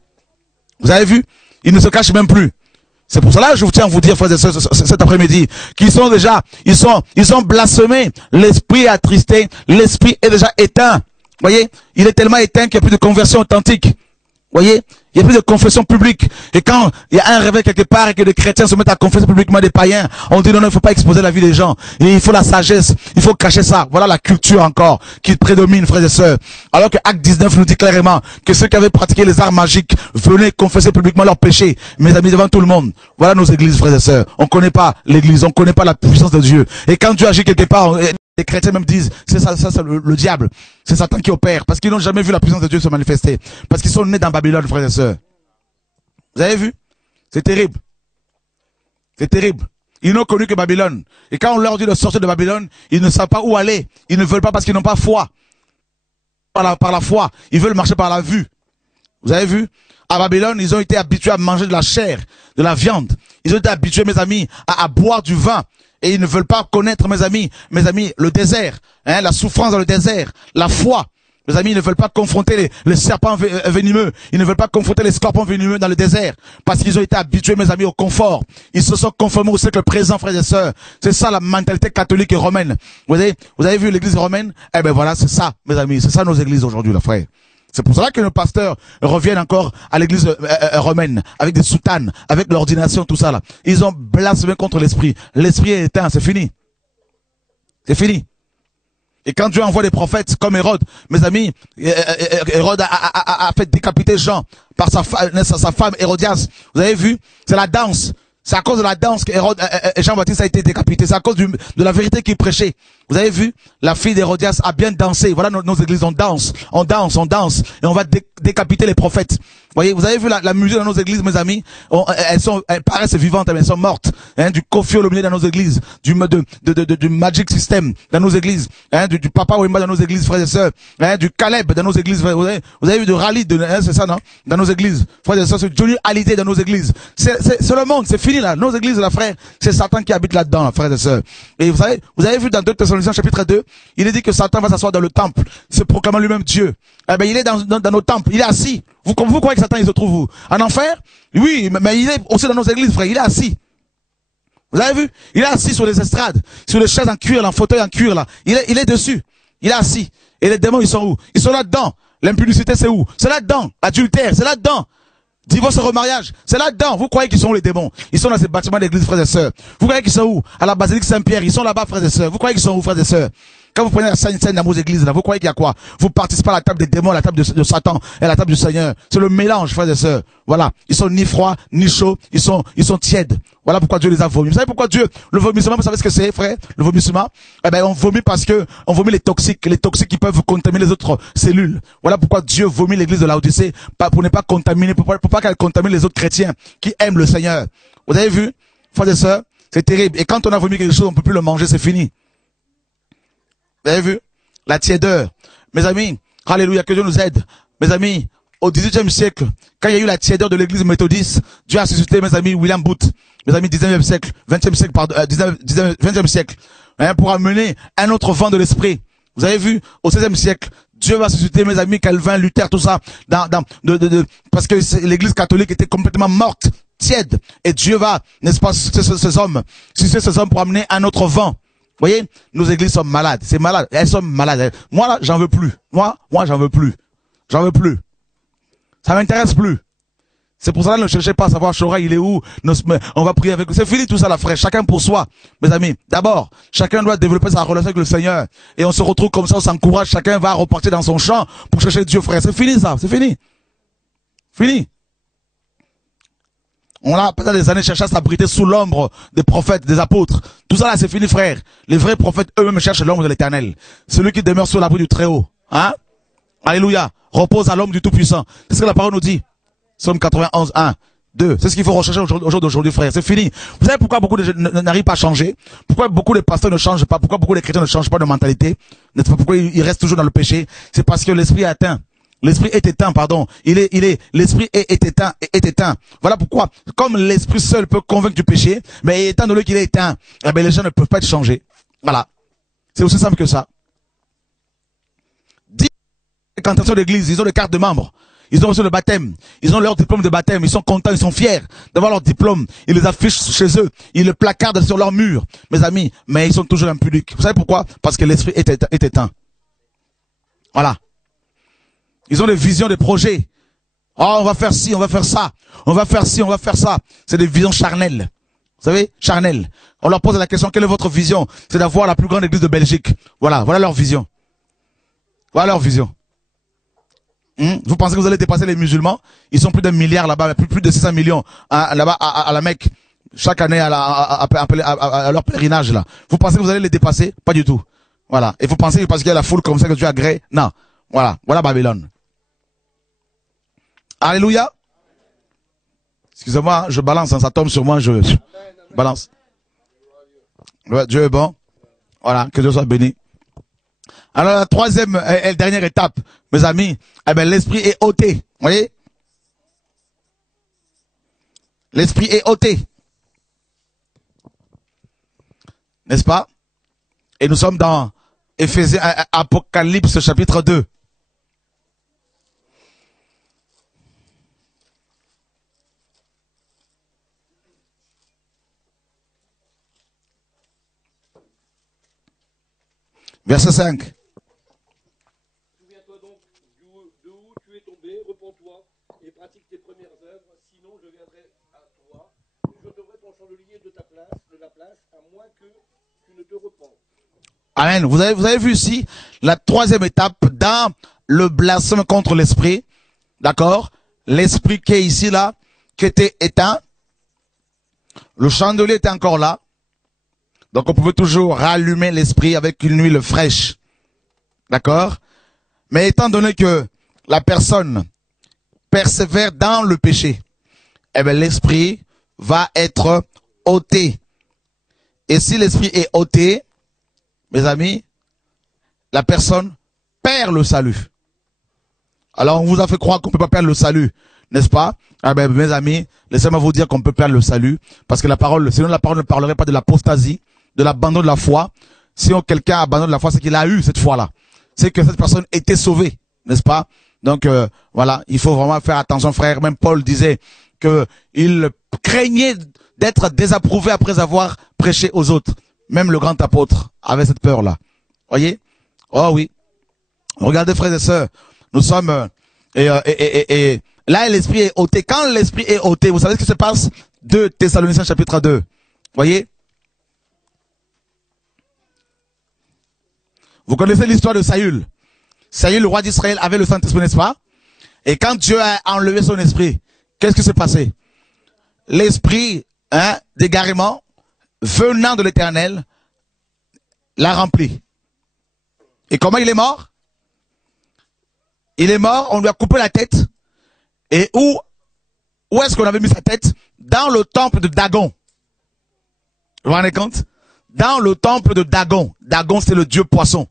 Vous avez vu? Ils ne se cachent même plus. C'est pour cela que je vous tiens à vous dire, frères et sœurs, cet après-midi, qu'ils sont déjà, ils ont blasphémé, l'esprit est attristé, l'esprit est déjà éteint. Voyez, il est tellement éteint qu'il n'y a plus de conversion authentique. Voyez, il n'y a plus de confession publique. Et quand il y a un réveil quelque part et que les chrétiens se mettent à confesser publiquement des païens, on dit non, il ne faut pas exposer la vie des gens. Et il faut la sagesse, il faut cacher ça. Voilà la culture encore qui prédomine, frères et sœurs. Alors que Acte 19 nous dit clairement que ceux qui avaient pratiqué les arts magiques venaient confesser publiquement leurs péchés. Mes amis, devant tout le monde. Voilà nos églises, frères et sœurs. On ne connaît pas l'église, on ne connaît pas la puissance de Dieu. Et quand Dieu agit quelque part, les chrétiens même disent, c'est ça, le diable. C'est Satan qui opère. Parce qu'ils n'ont jamais vu la puissance de Dieu se manifester. Parce qu'ils sont nés dans Babylone, frères et sœurs. Vous avez vu? C'est terrible. C'est terrible. Ils n'ont connu que Babylone. Et quand on leur dit de sortir de Babylone, ils ne savent pas où aller. Ils ne veulent pas parce qu'ils n'ont pas foi. Par la foi. Ils veulent marcher par la vue. Vous avez vu? À Babylone, ils ont été habitués à manger de la chair, de la viande. Ils ont été habitués, mes amis, à boire du vin. Et ils ne veulent pas connaître, mes amis, le désert, hein, la souffrance dans le désert, la foi. Mes amis, ils ne veulent pas confronter les serpents venimeux. Ils ne veulent pas confronter les scorpions venimeux dans le désert. Parce qu'ils ont été habitués, mes amis, au confort. Ils se sont conformés au siècle présent, frères et sœurs. C'est ça la mentalité catholique et romaine. Vous avez vu l'église romaine? Eh ben voilà, c'est ça, mes amis. C'est ça nos églises aujourd'hui, là, frère. C'est pour cela que nos pasteurs reviennent encore à l'église romaine, avec des soutanes, avec l'ordination, tout ça là. Ils ont blasphémé contre l'esprit. L'esprit est éteint, c'est fini. C'est fini. Et quand Dieu envoie des prophètes comme Hérode, mes amis, Hérode a fait décapiter Jean par sa femme Hérodias. Vous avez vu? C'est la danse. C'est à cause de la danse que Jean-Baptiste a été décapité. C'est à cause de la vérité qu'il prêchait. Vous avez vu? La fille d'Hérodias a bien dansé. Voilà nos églises, on danse. Et on va décapiter les prophètes. Vous avez vu la musique dans nos églises, mes amis? Elles paraissent vivantes, mais elles sont mortes. Hein, du Kofi Olomide dans nos églises. Du Magic System dans nos églises. Hein, du Papa Wemba dans nos églises, frères et sœurs. Hein, du Caleb dans nos églises. Vous avez vu du Rally, hein, c'est ça, non? Dans nos églises. Frères et sœurs, c'est Johnny Hallyday dans nos églises. C'est le monde, c'est fini là. Nos églises, là, frère, c'est Satan qui habite là-dedans, là, frères et sœurs. Et vous avez vu dans 2 Thessaloniciens chapitre 2, il est dit que Satan va s'asseoir dans le temple, se proclamant lui-même Dieu. Eh ben, il est dans nos temples, il est assis. Vous croyez que Satan, il se trouve où? En enfer? Oui, mais il est aussi dans nos églises, frère, il est assis. Vous avez vu? Il est assis sur les estrades, sur les chaises en cuir, en fauteuil en cuir, là. Il est dessus. Il est assis. Et les démons, ils sont où? Ils sont là-dedans. L'impudicité, c'est où? C'est là-dedans. L'adultère, c'est là-dedans. Divorce et remariage, c'est là-dedans. Vous croyez qu'ils sont où les démons? Ils sont dans ces bâtiments d'église, frères et sœurs. Vous croyez qu'ils sont où? À la basilique Saint-Pierre, ils sont là-bas, frères et sœurs. Vous croyez qu'ils sont où, frères et sœurs? Quand vous prenez la scène dans vos églises, là, vous croyez qu'il y a quoi? Vous participez à la table des démons, à la table de Satan et à la table du Seigneur. C'est le mélange, frères et sœurs. Voilà. Ils sont ni froids, ni chauds. Ils sont tièdes. Voilà pourquoi Dieu les a vomis. Vous savez pourquoi Dieu, le vomissement, vous savez ce que c'est, frère? Le vomissement? Eh ben, on vomit parce que, on vomit les toxiques qui peuvent contaminer les autres cellules. Voilà pourquoi Dieu vomit l'église de Laodicée, pour ne pas contaminer, pour pas qu'elle contamine les autres chrétiens qui aiment le Seigneur. Vous avez vu? Frères et sœurs? C'est terrible. Et quand on a vomi quelque chose, on peut plus le manger, c'est fini. Vous avez vu? La tiédeur. Mes amis, alléluia, que Dieu nous aide. Mes amis, au XVIIIe siècle, quand il y a eu la tiédeur de l'église méthodiste, Dieu a suscité, mes amis, William Booth. Mes amis, 19e siècle, 20e siècle, pardon, 20e siècle, hein, pour amener un autre vent de l'esprit. Vous avez vu? Au 16e siècle, Dieu va susciter, mes amis, Calvin, Luther, tout ça, parce que l'église catholique était complètement morte, tiède. Et Dieu va, n'est-ce pas, susciter ces hommes pour amener un autre vent. Vous voyez, nos églises sont malades, c'est malade, elles sont malades. Moi là, j'en veux plus. Moi, j'en veux plus. J'en veux plus. Ça m'intéresse plus. C'est pour ça que ne cherchez pas à savoir Chora, il est où. On va prier avec lui. C'est fini tout ça, la frère. Chacun pour soi, mes amis. D'abord, chacun doit développer sa relation avec le Seigneur. Et on se retrouve comme ça, on s'encourage. Chacun va repartir dans son champ pour chercher Dieu, frère. C'est fini ça, c'est fini. Fini. On a pendant des années cherché à s'abriter sous l'ombre des prophètes, des apôtres. Tout ça là, c'est fini, frère. Les vrais prophètes eux-mêmes cherchent l'ombre de l'Éternel. Celui qui demeure sous l'abri du Très-Haut. Hein? Alléluia. Repose à l'ombre du Tout-Puissant. C'est ce que la parole nous dit. Psaume 91, 1, 2. C'est ce qu'il faut rechercher au jour d'aujourd'hui, frère. C'est fini. Vous savez pourquoi beaucoup de gens n'arrivent pas à changer? Pourquoi beaucoup de pasteurs ne changent pas? Pourquoi beaucoup de chrétiens ne changent pas de mentalité? N'est-ce pas? Pourquoi ils restent toujours dans le péché? C'est parce que l'esprit est atteint. L'esprit est éteint, pardon. L'esprit est éteint. Voilà pourquoi, comme l'esprit seul peut convaincre du péché, mais étant donné qu'il est éteint, eh ben, les gens ne peuvent pas être changés. Voilà. C'est aussi simple que ça. 10 cantations d'église, ils ont des cartes de membres. Ils ont reçu le baptême. Ils ont leur diplôme de baptême. Ils sont contents, ils sont fiers d'avoir leur diplôme. Ils les affichent chez eux. Ils le placardent sur leur mur. Mes amis, mais ils sont toujours impudiques. Vous savez pourquoi? Parce que l'esprit est éteint. Voilà. Ils ont des visions, des projets. Oh, on va faire ci, on va faire ça. On va faire ci, on va faire ça. C'est des visions charnelles. Vous savez, charnelles. On leur pose la question, quelle est votre vision? C'est d'avoir la plus grande église de Belgique. Voilà, voilà leur vision. Voilà leur vision. Vous pensez que vous allez dépasser les musulmans? Ils sont plus d'un milliard là-bas, plus de 600 millions là-bas à la Mecque. Chaque année à leur pèlerinage là. Vous pensez que vous allez les dépasser? Pas du tout. Voilà. Et vous pensez que parce qu'il y a la foule comme ça que Dieu agrée? Non. Voilà. Voilà Babylone. Alléluia. Excusez-moi, je balance, ça tombe sur moi, je balance. Ouais, Dieu est bon. Voilà, que Dieu soit béni. Alors la troisième et dernière étape, mes amis, eh ben, l'esprit est ôté. Vous voyez? L'esprit est ôté. N'est-ce pas? Et nous sommes dans Apocalypse chapitre 2. Verset 5. Souviens-toi donc de où tu es tombé, repens-toi et pratique tes premières œuvres, sinon je viendrai à toi et je t'aurai ton chandelier de la place, à moins que tu ne te repens. Amen. Vous avez vu ici la troisième étape dans le blasphème contre l'esprit. D'accord? L'esprit qui est ici là, qui était éteint. Le chandelier était encore là. Donc on pouvait toujours rallumer l'esprit avec une huile fraîche. D'accord? Mais étant donné que la personne persévère dans le péché, eh bien l'esprit va être ôté. Et si l'esprit est ôté, mes amis, la personne perd le salut. Alors on vous a fait croire qu'on ne peut pas perdre le salut, n'est-ce pas? Ah ben mes amis, laissez-moi vous dire qu'on peut perdre le salut, parce que la parole, sinon la parole ne parlerait pas de l'apostasie, de l'abandon de la foi. Si quelqu'un abandonne la foi, c'est qu'il a eu cette foi-là. C'est que cette personne était sauvée, n'est-ce pas? Donc voilà, il faut vraiment faire attention, frère. Même Paul disait que il craignait d'être désapprouvé après avoir prêché aux autres. Même le grand apôtre avait cette peur-là. Voyez? Oh oui. Regardez, frères et sœurs, nous sommes et là l'esprit est ôté. Quand l'esprit est ôté, vous savez ce qui se passe? 2 Thessaloniciens chapitre 2. Voyez? Vous connaissez l'histoire de Saül. Saül, le roi d'Israël, avait le Saint-Esprit, n'est-ce pas? Et quand Dieu a enlevé son esprit, qu'est-ce qui s'est passé? L'esprit d'égarement, venant de l'Éternel, l'a rempli. Et comment il est mort? Il est mort, on lui a coupé la tête. Et où est-ce qu'on avait mis sa tête? Dans le temple de Dagon. Vous vous rendez compte? Dans le temple de Dagon. Dagon, c'est le dieu poisson.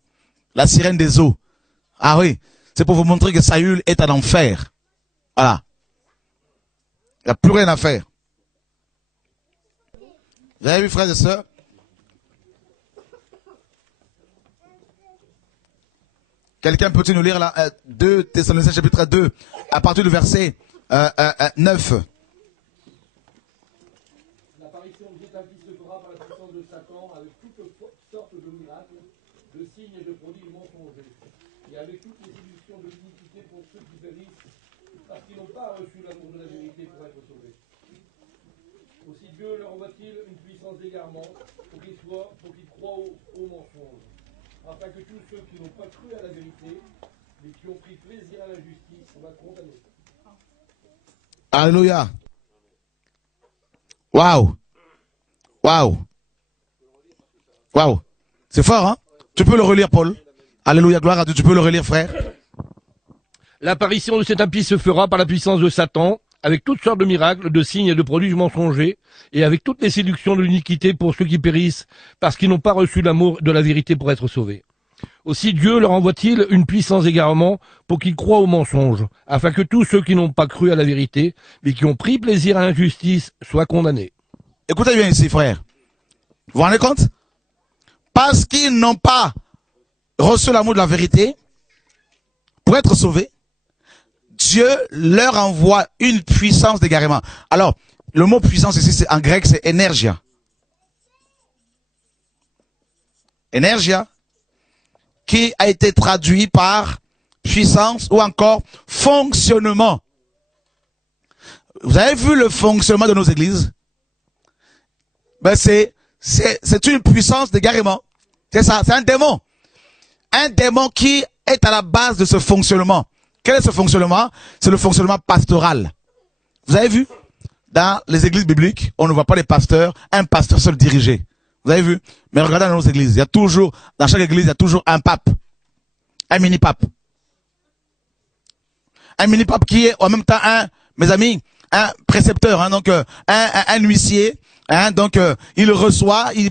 La sirène des eaux. Ah oui. C'est pour vous montrer que Saül est en enfer. Voilà. Il n'y a plus rien à faire. Vous avez vu, frères et sœurs? Quelqu'un peut-il nous lire là, 2 Thessaloniciens chapitre 2, à partir du verset 9. L'apparition de Jésus se fera par la puissance de Satan avec toutes sortes de miracles, de signes et de prodiges mensongers, et avec toutes les séductions de l'iniquité pour ceux qui périssent, parce qu'ils n'ont pas reçu l'amour de la vérité pour être sauvés. Aussi Dieu leur envoie-t-il une puissance d'égarement pour qu'ils croient au mensonge, afin que tous ceux qui n'ont pas cru à la vérité, mais qui ont pris plaisir à l'injustice, soient condamnés. Alléluia. Waouh. Waouh. Waouh. C'est fort, hein? Tu peux le relire, Paul. Alléluia, gloire à Dieu. Tu peux le relire, frère. L'apparition de cet impie se fera par la puissance de Satan, avec toutes sortes de miracles, de signes et de prodiges mensongers, et avec toutes les séductions de l'iniquité pour ceux qui périssent, parce qu'ils n'ont pas reçu l'amour de la vérité pour être sauvés. Aussi Dieu leur envoie-t-il une puissance d'égarement pour qu'ils croient au mensonge, afin que tous ceux qui n'ont pas cru à la vérité, mais qui ont pris plaisir à l'injustice, soient condamnés. Écoutez bien ici, frère. Vous vous rendez compte? Parce qu'ils n'ont pas reçu l'amour de la vérité pour être sauvés, Dieu leur envoie une puissance d'égarement. Alors, le mot puissance ici, en grec, c'est énergia. Énergia, qui a été traduit par puissance ou encore fonctionnement. Vous avez vu le fonctionnement de nos églises? Ben c'est une puissance d'égarement. C'est ça, c'est un démon. Un démon qui est à la base de ce fonctionnement. Quel est ce fonctionnement? C'est le fonctionnement pastoral. Vous avez vu? Dans les églises bibliques, on ne voit pas les pasteurs, un pasteur seul dirigé. Vous avez vu? Mais regardez dans nos églises, il y a toujours, dans chaque église, il y a toujours un pape. Un mini-pape. Un mini-pape qui est en même temps mes amis, un précepteur, hein, donc un huissier, hein, donc il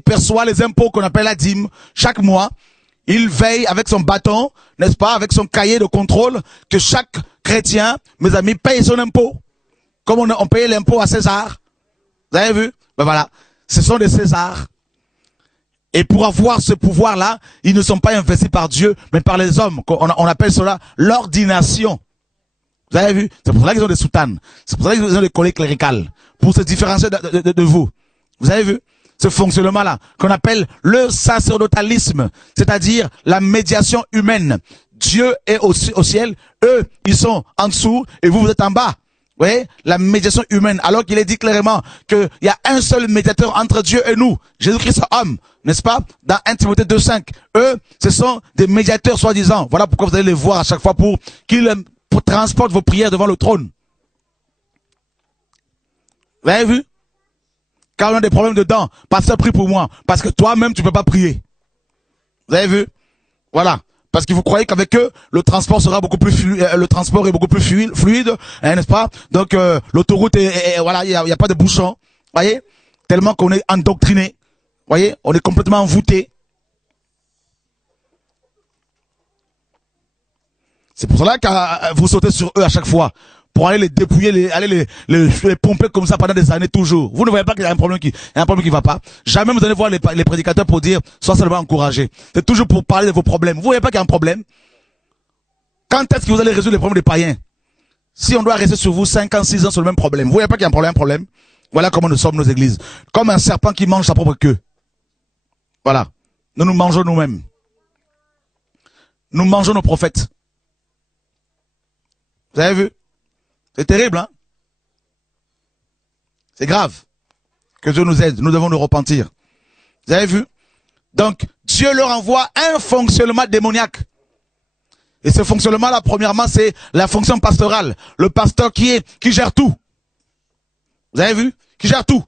perçoit les impôts qu'on appelle la dîme chaque mois. Il veille avec son bâton, n'est-ce pas, avec son cahier de contrôle, que chaque chrétien, mes amis, paye son impôt. Comme on payait l'impôt à César. Vous avez vu? Ben voilà. Ce sont des Césars. Et pour avoir ce pouvoir-là, ils ne sont pas investis par Dieu, mais par les hommes. On appelle cela l'ordination. Vous avez vu? C'est pour ça qu'ils ont des soutanes. C'est pour ça qu'ils ont des collègues cléricales. Pour se différencier de vous. Vous avez vu? Ce fonctionnement-là, qu'on appelle le sacerdotalisme, c'est-à-dire la médiation humaine. Dieu est au ciel, eux, ils sont en dessous, et vous êtes en bas. Vous voyez, la médiation humaine, alors qu'il est dit clairement qu'il y a un seul médiateur entre Dieu et nous, Jésus-Christ homme, n'est-ce pas? Dans 1 Timothée 2,5, eux, ce sont des médiateurs soi-disant. Voilà pourquoi vous allez les voir à chaque fois pour qu'ils transportent vos prières devant le trône. Vous avez vu? Quand on a des problèmes dedans, pasteur, prie pour moi. Parce que toi-même, tu ne peux pas prier. Vous avez vu? Voilà. Parce que vous croyez qu'avec eux, le transport sera beaucoup plus fluide, le transport est beaucoup plus fluide, hein, n'est-ce pas? Donc, l'autoroute voilà, il y a pas de bouchons. Voyez? Tellement qu'on est endoctriné. Voyez? On est complètement envoûté. C'est pour cela que vous sautez sur eux à chaque fois. Pour aller les dépouiller, les pomper comme ça pendant des années toujours. Vous ne voyez pas qu'il y a un problème qui va pas. Jamais vous allez voir les prédicateurs pour dire, sois seulement encouragé. C'est toujours pour parler de vos problèmes. Vous voyez pas qu'il y a un problème? Quand est-ce que vous allez résoudre les problèmes des païens? Si on doit rester sur vous 5 ans, 6 ans sur le même problème. Vous voyez pas qu'il y a un problème? Voilà comment nous sommes nos églises. Comme un serpent qui mange sa propre queue. Voilà. Nous nous mangeons nous-mêmes. Nous mangeons nos prophètes. Vous avez vu? C'est terrible, hein? C'est grave. Que Dieu nous aide. Nous devons nous repentir. Vous avez vu? Donc, Dieu leur envoie un fonctionnement démoniaque. Et ce fonctionnement-là, premièrement, c'est la fonction pastorale. Le pasteur qui gère tout. Vous avez vu? Qui gère tout.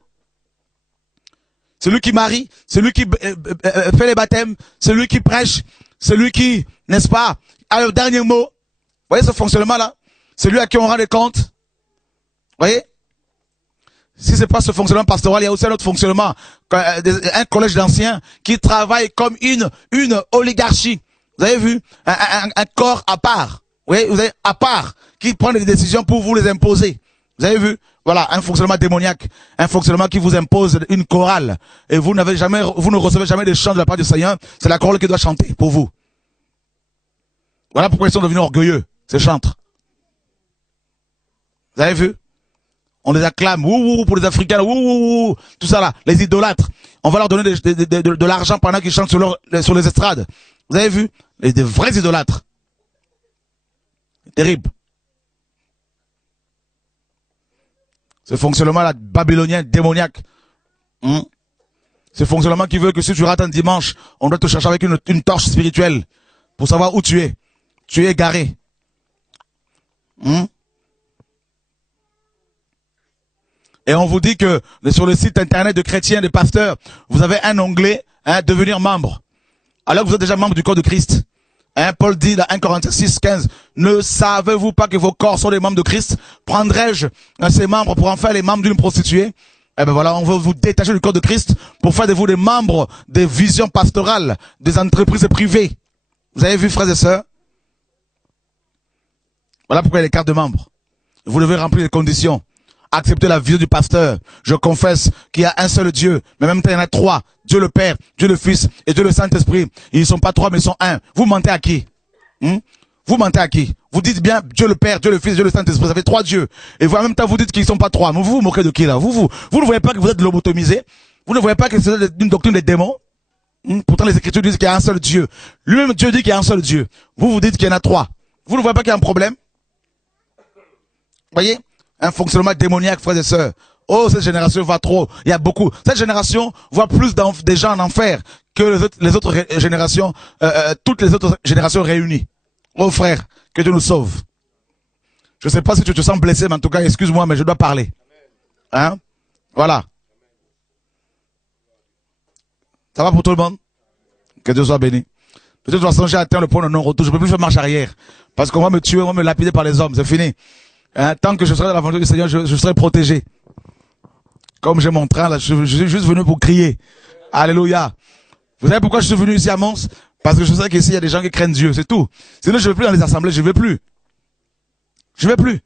Celui qui marie, celui qui fait les baptêmes, celui qui prêche, celui qui, n'est-ce pas, a le dernier mot. Vous voyez ce fonctionnement-là? C'est lui à qui on rend des comptes. Vous voyez? Si c'est pas ce fonctionnement pastoral, il y a aussi un autre fonctionnement. Un collège d'anciens qui travaille comme une oligarchie. Vous avez vu? Un corps à part. Vous voyez, à part. Qui prend des décisions pour vous les imposer. Vous avez vu? Voilà, un fonctionnement démoniaque. Un fonctionnement qui vous impose une chorale. Et vous ne recevez jamais des chants de la part du Seigneur. C'est la chorale qui doit chanter pour vous. Voilà pourquoi ils sont devenus orgueilleux, ces chantres. Vous avez vu? On les acclame, ouh, pour les Africains, ouh, tout ça là, les idolâtres. On va leur donner de l'argent pendant qu'ils chantent sur les estrades. Vous avez vu? Des vrais idolâtres. Terrible. Ce fonctionnement-là, babylonien, démoniaque. Ce fonctionnement qui veut que si tu rates un dimanche, on doit te chercher avec une torche spirituelle pour savoir où tu es. Tu es égaré. Et on vous dit que sur le site internet de chrétiens, des pasteurs, vous avez un onglet, devenir membre. Alors que vous êtes déjà membre du corps de Christ. Paul dit dans 1 Corinthiens 6, 15, ne savez-vous pas que vos corps sont les membres de Christ? Prendrais-je ces membres pour en faire les membres d'une prostituée? Eh ben voilà, on veut vous détacher du corps de Christ pour faire de vous des membres des visions pastorales, des entreprises privées. Vous avez vu, frères et sœurs? Voilà pourquoi il y a les cartes de membres. Vous devez remplir les conditions. Accepter la vision du pasteur. Je confesse qu'il y a un seul Dieu, mais en même temps il y en a 3. Dieu le Père, Dieu le Fils et Dieu le Saint-Esprit. Ils ne sont pas 3 mais ils sont 1. Vous mentez à qui? Vous mentez à qui? Vous dites bien Dieu le Père, Dieu le Fils, Dieu le Saint-Esprit. Ça fait 3 dieux. Et vous, en même temps, vous dites qu'ils ne sont pas 3. Mais vous vous moquez de qui là? Vous ne voyez pas que vous êtes lobotomisé? Vous ne voyez pas que c'est une doctrine des démons? Pourtant, les Écritures disent qu'il y a un seul Dieu. Lui-même, Dieu dit qu'il y a un seul Dieu. Vous dites qu'il y en a 3. Vous ne voyez pas qu'il y a un problème? Voyez? Un fonctionnement démoniaque, frères et sœurs. Oh, cette génération va trop. Il y a beaucoup. Cette génération voit plus des gens en enfer que les autres générations, toutes les autres générations réunies. Oh frère, que Dieu nous sauve. Je ne sais pas si tu te sens blessé, mais en tout cas, excuse-moi, mais je dois parler. Hein? Voilà. Ça va pour tout le monde? Que Dieu soit béni. De toute façon, j'ai atteint le point de non-retour. Je ne peux plus faire marche arrière. Parce qu'on va me tuer, on va me lapider par les hommes. C'est fini. Hein? Tant que je serai dans l'aventure du Seigneur, je serai protégé. Comme j'ai mon train, là, je suis juste venu pour crier. Alléluia. Vous savez pourquoi je suis venu ici à Mons? Parce que je sais qu'ici, il y a des gens qui craignent Dieu, c'est tout. Sinon, je ne vais plus dans les assemblées, je ne vais plus. Je ne vais plus.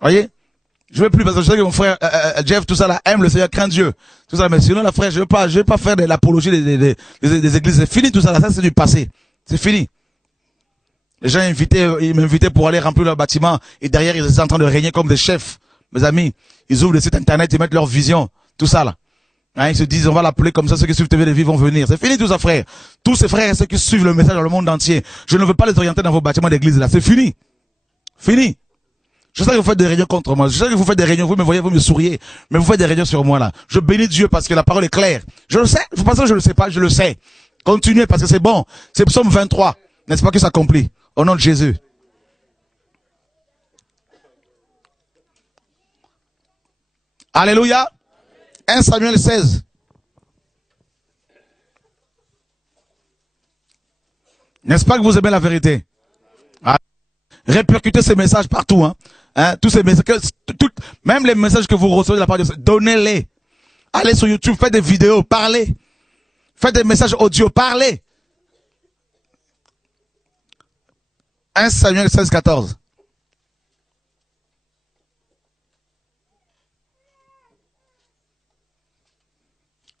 Voyez? Je ne vais plus parce que je sais que mon frère Jeff, tout ça là, aime le Seigneur, craint Dieu. Tout ça, mais sinon, là, frère, je vais pas faire de l'apologie des églises. C'est fini tout ça là, ça c'est du passé. C'est fini. Les gens ils m'invitaient pour aller remplir leur bâtiment et derrière, ils étaient en train de régner comme des chefs. Mes amis, ils ouvrent le site internet, ils mettent leur vision, tout ça là. Hein, ils se disent, on va l'appeler comme ça, ceux qui suivent TV de vie vont venir. C'est fini tout ça, frère. Tous ces frères et ceux qui suivent le message dans le monde entier, je ne veux pas les orienter dans vos bâtiments d'église là. C'est fini. Fini. Je sais que vous faites des réunions contre moi. Je sais que vous faites des réunions, vous me voyez, vous me souriez. Mais vous faites des réunions sur moi là. Je bénis Dieu parce que la parole est claire. Je le sais. Vous pensez que je le sais pas, je le sais. Continuez parce que c'est bon. C'est Psaume 23. N'est-ce pas que ça s'accomplit? Au nom de Jésus. Alléluia. 1 Samuel 16. N'est-ce pas que vous aimez la vérité? Ah. Répercutez ces messages partout. Hein, tous ces messages, même les messages que vous recevez de la part de Dieu, donnez-les. Allez sur YouTube, faites des vidéos, parlez. Faites des messages audio, parlez. 1 Samuel 16, 14.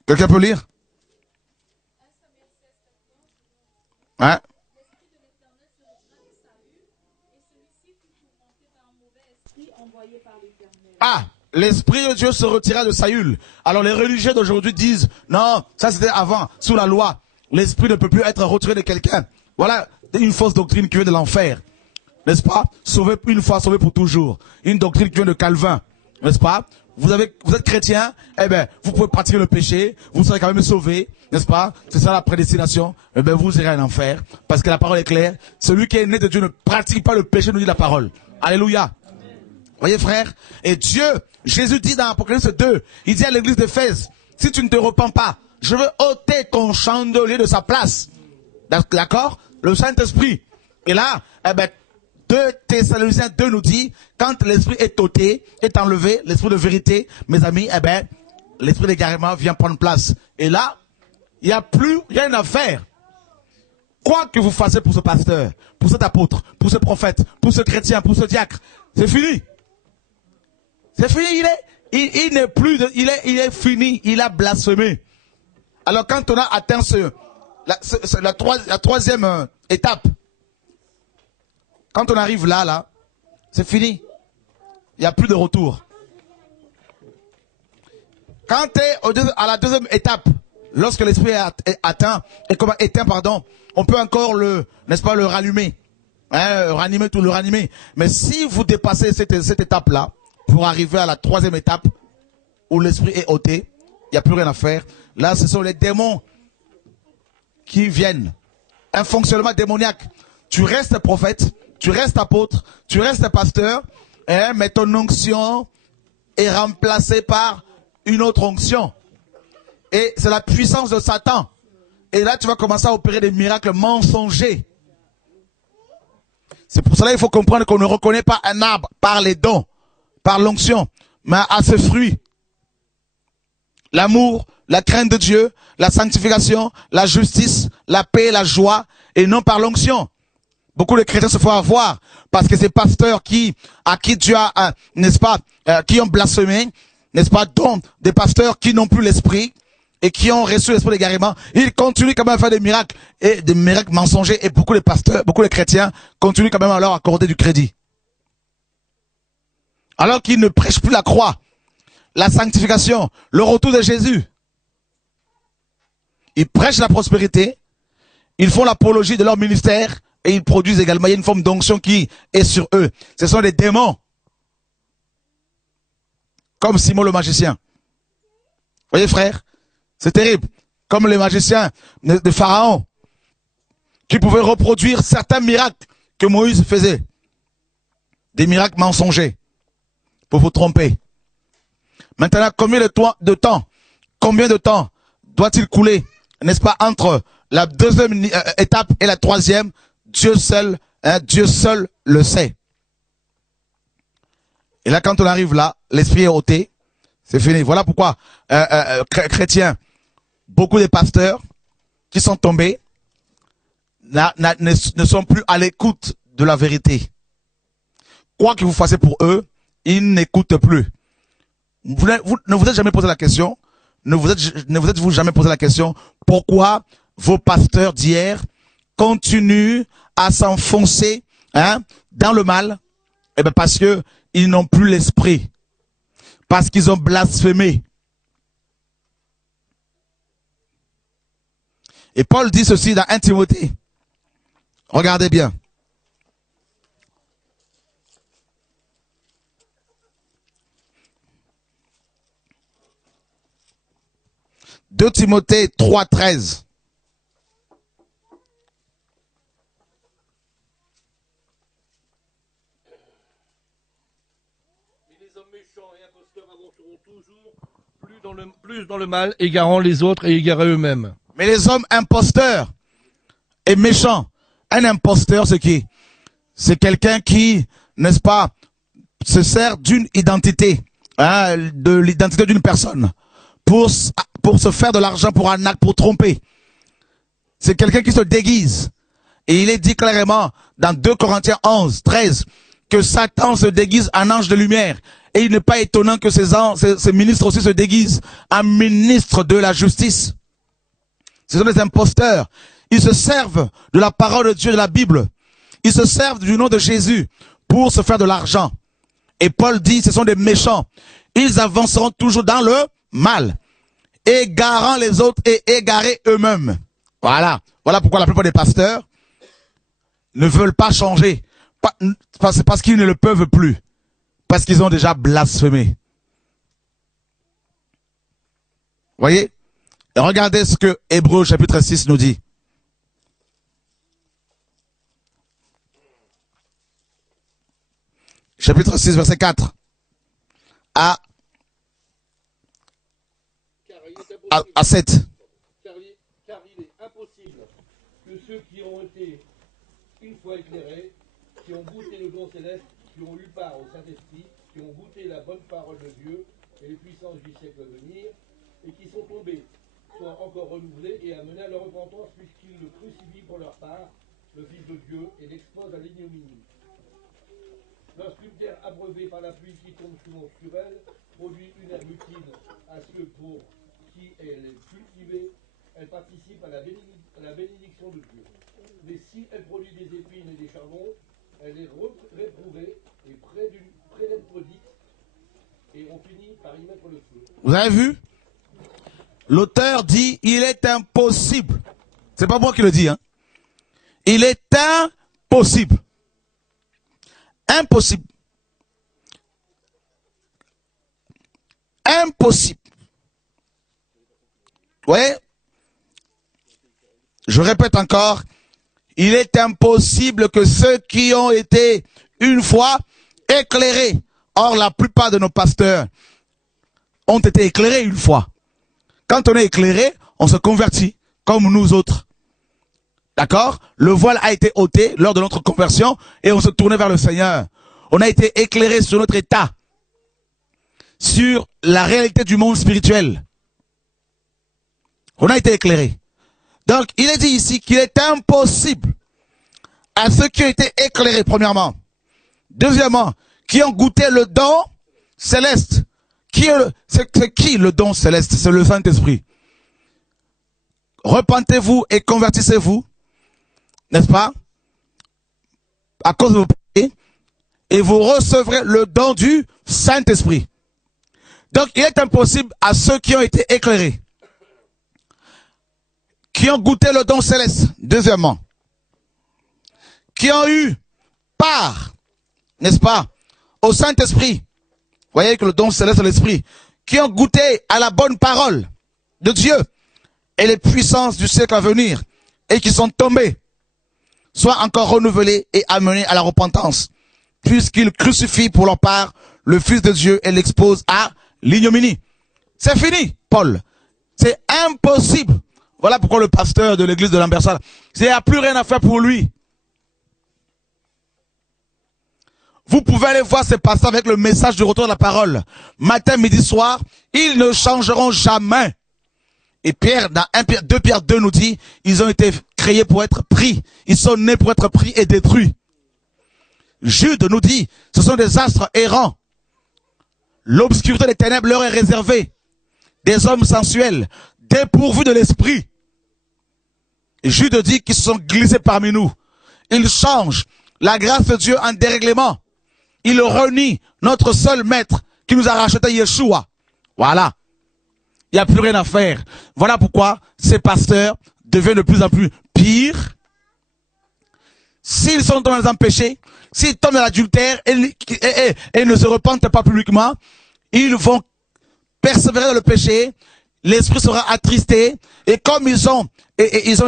Quelqu'un peut lire? Hein? Ah, l'Esprit de Dieu se retira de Saül. Alors les religieux d'aujourd'hui disent, non, ça c'était avant, sous la loi. L'Esprit ne peut plus être retiré de quelqu'un. Voilà une fausse doctrine qui vient de l'enfer. N'est-ce pas? Sauvé une fois, sauvé pour toujours. Une doctrine qui vient de Calvin. N'est-ce pas? Vous êtes chrétien, eh ben, vous pouvez pratiquer le péché, vous serez quand même sauvé, n'est-ce pas? C'est ça la prédestination. Eh ben, vous irez en enfer. Parce que la parole est claire. Celui qui est né de Dieu ne pratique pas le péché, nous dit la parole. Alléluia. Voyez, frère? Et Dieu, Jésus dit dans Apocalypse 2, il dit à l'église d'Éphèse, si tu ne te repens pas, je veux ôter ton chandelier de sa place. D'accord? Le Saint-Esprit. Et là, eh ben, 2 Thessaloniciens 2 nous dit, quand l'esprit est ôté, est enlevé, l'esprit de vérité, mes amis, eh ben, l'esprit d'égarement vient prendre place. Et là, il n'y a plus rien à faire. Quoi que vous fassiez pour ce pasteur, pour cet apôtre, pour ce prophète, pour ce chrétien, pour ce diacre, c'est fini. C'est fini, il n'est plus, il est fini, il a blasphémé. Alors quand on a atteint la troisième étape, quand on arrive là, c'est fini. Il n'y a plus de retour. Quand tu es à la deuxième étape, lorsque l'esprit est atteint, on peut encore le rallumer. Le ranimer. Mais si vous dépassez cette étape-là, pour arriver à la troisième étape, où l'esprit est ôté, il n'y a plus rien à faire. Là, ce sont les démons qui viennent. Un fonctionnement démoniaque. Tu restes prophète, tu restes apôtre, tu restes pasteur, mais ton onction est remplacée par une autre onction. Et c'est la puissance de Satan. Et là, tu vas commencer à opérer des miracles mensongers. C'est pour cela qu'il faut comprendre qu'on ne reconnaît pas un arbre par les dons, par l'onction, mais à ses fruits. L'amour, la crainte de Dieu, la sanctification, la justice, la paix, la joie, et non par l'onction. Beaucoup de chrétiens se font avoir parce que ces pasteurs à qui Dieu a, n'est-ce pas, qui ont blasphémé, n'est-ce pas, dont des pasteurs qui n'ont plus l'esprit, et qui ont reçu l'esprit d'égarement, ils continuent quand même à faire des miracles mensongers, et beaucoup de pasteurs, beaucoup de chrétiens continuent quand même à leur accorder du crédit. Alors qu'ils ne prêchent plus la croix, la sanctification, le retour de Jésus. Ils prêchent la prospérité, ils font l'apologie de leur ministère, et ils produisent également, il y a une forme d'onction qui est sur eux. Ce sont des démons. Comme Simon le magicien. Vous voyez frère, c'est terrible. Comme les magiciens de Pharaon, qui pouvaient reproduire certains miracles que Moïse faisait. Des miracles mensongers, pour vous tromper. Maintenant, combien de temps doit-il couler, n'est-ce pas, entre la deuxième étape et la troisième? Dieu seul le sait. Et là, quand on arrive là, l'esprit est ôté, c'est fini. Voilà pourquoi, chrétiens, beaucoup de pasteurs qui sont tombés ne sont plus à l'écoute de la vérité. Quoi que vous fassiez pour eux, ils n'écoutent plus. Vous ne vous êtes jamais posé la question, ne vous êtes jamais posé la question, pourquoi vos pasteurs d'hier continuent à s'enfoncer dans le mal? Eh bien parce que ils n'ont plus l'esprit. Parce qu'ils ont blasphémé. Et Paul dit ceci dans 1 Timothée. Regardez bien. « 2 Timothée 3,13 » plus dans le mal, égarant les autres et égarant eux-mêmes. Mais les hommes imposteurs et méchants, un imposteur, c'est qui? C'est quelqu'un qui, n'est-ce pas, se sert d'une identité, de l'identité d'une personne, pour se faire de l'argent, pour un acte, pour tromper. C'est quelqu'un qui se déguise. Et il est dit clairement dans 2 Corinthiens 11, 13, que Satan se déguise en ange de lumière. Et il n'est pas étonnant que ces ministres aussi se déguisent en ministres de la justice. Ce sont des imposteurs. Ils se servent de la parole de Dieu, de la Bible. Ils se servent du nom de Jésus pour se faire de l'argent. Et Paul dit, ce sont des méchants. Ils avanceront toujours dans le mal, égarant les autres et égarés eux-mêmes. Voilà. Voilà pourquoi la plupart des pasteurs ne veulent pas changer. C'est parce qu'ils ne le peuvent plus. Parce qu'ils ont déjà blasphémé. Voyez? Et regardez ce que Hébreux chapitre 6 nous dit. Chapitre 6 verset 4 à 7. Car il est impossible que ceux qui ont été une fois éclairés, qui ont goûté le don céleste, qui ont eu part au Saint-Esprit, qui ont goûté la bonne parole de Dieu et les puissances du siècle à venir, et qui sont tombés, soient encore renouvelés et amenés à leur repentance, puisqu'ils le crucifient pour leur part, le Fils de Dieu, et l'exposent à l'ignominie. Lorsqu'une terre abreuvée par la pluie qui tombe souvent sur elle, produit une herbe utile à ceux pour qui elle est cultivée, elle participe à la bénédiction de Dieu. Mais si elle produit des épines et des charbons, elle est réprouvée et près d'être maudite, et on finit par y mettre le feu. Vous avez vu? L'auteur dit, il est impossible. C'est pas moi qui le dis, hein. Il est impossible. Impossible. Impossible. Vous voyez? Je répète encore, il est impossible que ceux qui ont été une fois éclairés, or la plupart de nos pasteurs ont été éclairés une fois. Quand on est éclairé, on se convertit, comme nous autres. D'accord? Le voile a été ôté lors de notre conversion et on se tournait vers le Seigneur. On a été éclairé sur notre état, sur la réalité du monde spirituel. On a été éclairé. Donc, il est dit ici qu'il est impossible à ceux qui ont été éclairés, premièrement. Deuxièmement, qui ont goûté le don céleste. C'est qui le don céleste? C'est le Saint-Esprit. repentez-vous et convertissez-vous, n'est-ce pas, à cause de vos péchés, et vous recevrez le don du Saint-Esprit. Donc, il est impossible à ceux qui ont été éclairés, qui ont goûté le don céleste, deuxièmement, qui ont eu part, n'est-ce pas, au Saint-Esprit. Vous voyez que le don céleste de l'Esprit, qui ont goûté à la bonne parole de Dieu et les puissances du siècle à venir, et qui sont tombés, soient encore renouvelés et amenés à la repentance, puisqu'ils crucifient pour leur part le Fils de Dieu et l'exposent à l'ignominie. C'est fini, Paul. C'est impossible. Voilà pourquoi le pasteur de l'église de Lambersart, il n'y a plus rien à faire pour lui. Vous pouvez aller voir ces pasteurs avec le message du retour de la parole. Matin, midi, soir, ils ne changeront jamais. Et Pierre, dans 2 Pierre 2 nous dit, ils ont été créés pour être pris. Ils sont nés pour être pris et détruits. Jude nous dit, ce sont des astres errants. L'obscurité des ténèbres leur est réservée. Des hommes sensuels, dépourvus de l'esprit. Jude dit qu'ils se sont glissés parmi nous. Ils changent la grâce de Dieu en dérèglement. Ils renient notre seul maître qui nous a racheté, Yeshua. Voilà. Il n'y a plus rien à faire. Voilà pourquoi ces pasteurs deviennent de plus en plus pires. S'ils sont dans un péché, s'ils tombent dans l'adultère et ne se repentent pas publiquement, ils vont persévérer dans le péché, l'esprit sera attristé, et comme ils ont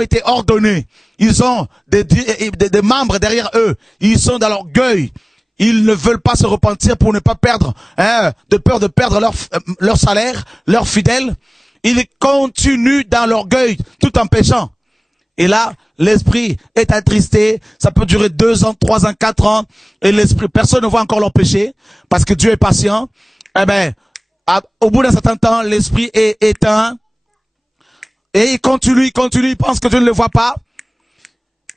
été ordonnés, ils ont des membres derrière eux, ils sont dans l'orgueil, ils ne veulent pas se repentir pour ne pas perdre, de peur de perdre leur salaire, leurs fidèles, ils continuent dans l'orgueil tout en péchant. Et là, l'esprit est attristé, ça peut durer 2 ans, 3 ans, 4 ans, et l'esprit, personne ne voit encore leur péché, parce que Dieu est patient. Eh ben, au bout d'un certain temps, l'esprit est éteint, et il continue, il pense que Dieu ne le voit pas,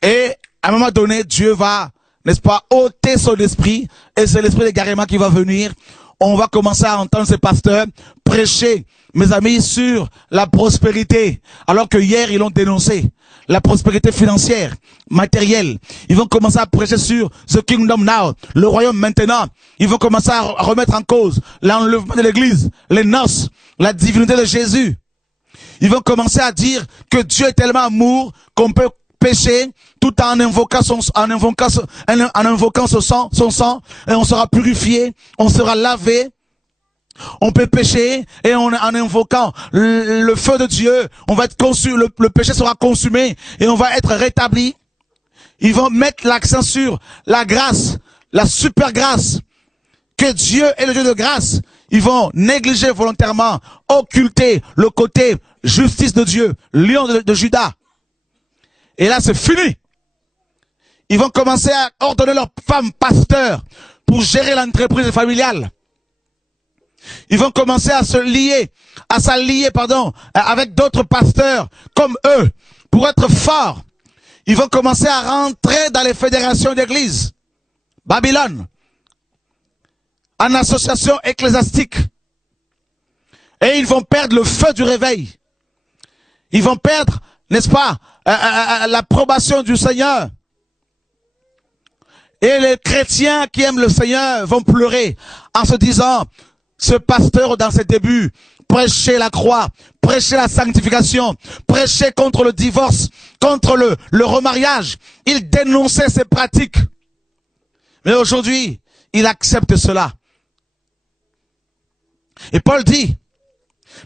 et à un moment donné, Dieu va, n'est-ce pas, ôter son esprit, et c'est l'esprit d'égarement qui va venir. On va commencer à entendre ces pasteurs prêcher, mes amis, sur la prospérité, alors que hier, ils l'ont dénoncé. La prospérité financière, matérielle. Ils vont commencer à prêcher sur the kingdom now, le royaume maintenant. Ils vont commencer à remettre en cause l'enlèvement de l'église, les noces, la divinité de Jésus. Ils vont commencer à dire que Dieu est tellement amour qu'on peut pécher tout en invoquant son sang, et on sera purifié, on sera lavé. On peut pécher et en invoquant le feu de Dieu, on va être consumé, le péché sera consumé et on va être rétabli. Ils vont mettre l'accent sur la grâce, la super grâce, que Dieu est le Dieu de grâce. Ils vont négliger volontairement, occulter le côté justice de Dieu, lion de Juda. Et là, c'est fini. Ils vont commencer à ordonner leurs femmes pasteurs pour gérer l'entreprise familiale. Ils vont commencer à s'allier, avec d'autres pasteurs comme eux, pour être forts. Ils vont commencer à rentrer dans les fédérations d'églises. Babylone. En association ecclésiastique. Et ils vont perdre le feu du réveil. Ils vont perdre, n'est-ce pas, l'approbation du Seigneur. Et les chrétiens qui aiment le Seigneur vont pleurer en se disant, ce pasteur dans ses débuts prêchait la croix, prêchait la sanctification, prêchait contre le divorce, contre le remariage. Il dénonçait ces pratiques. Mais aujourd'hui, il accepte cela. Et Paul dit,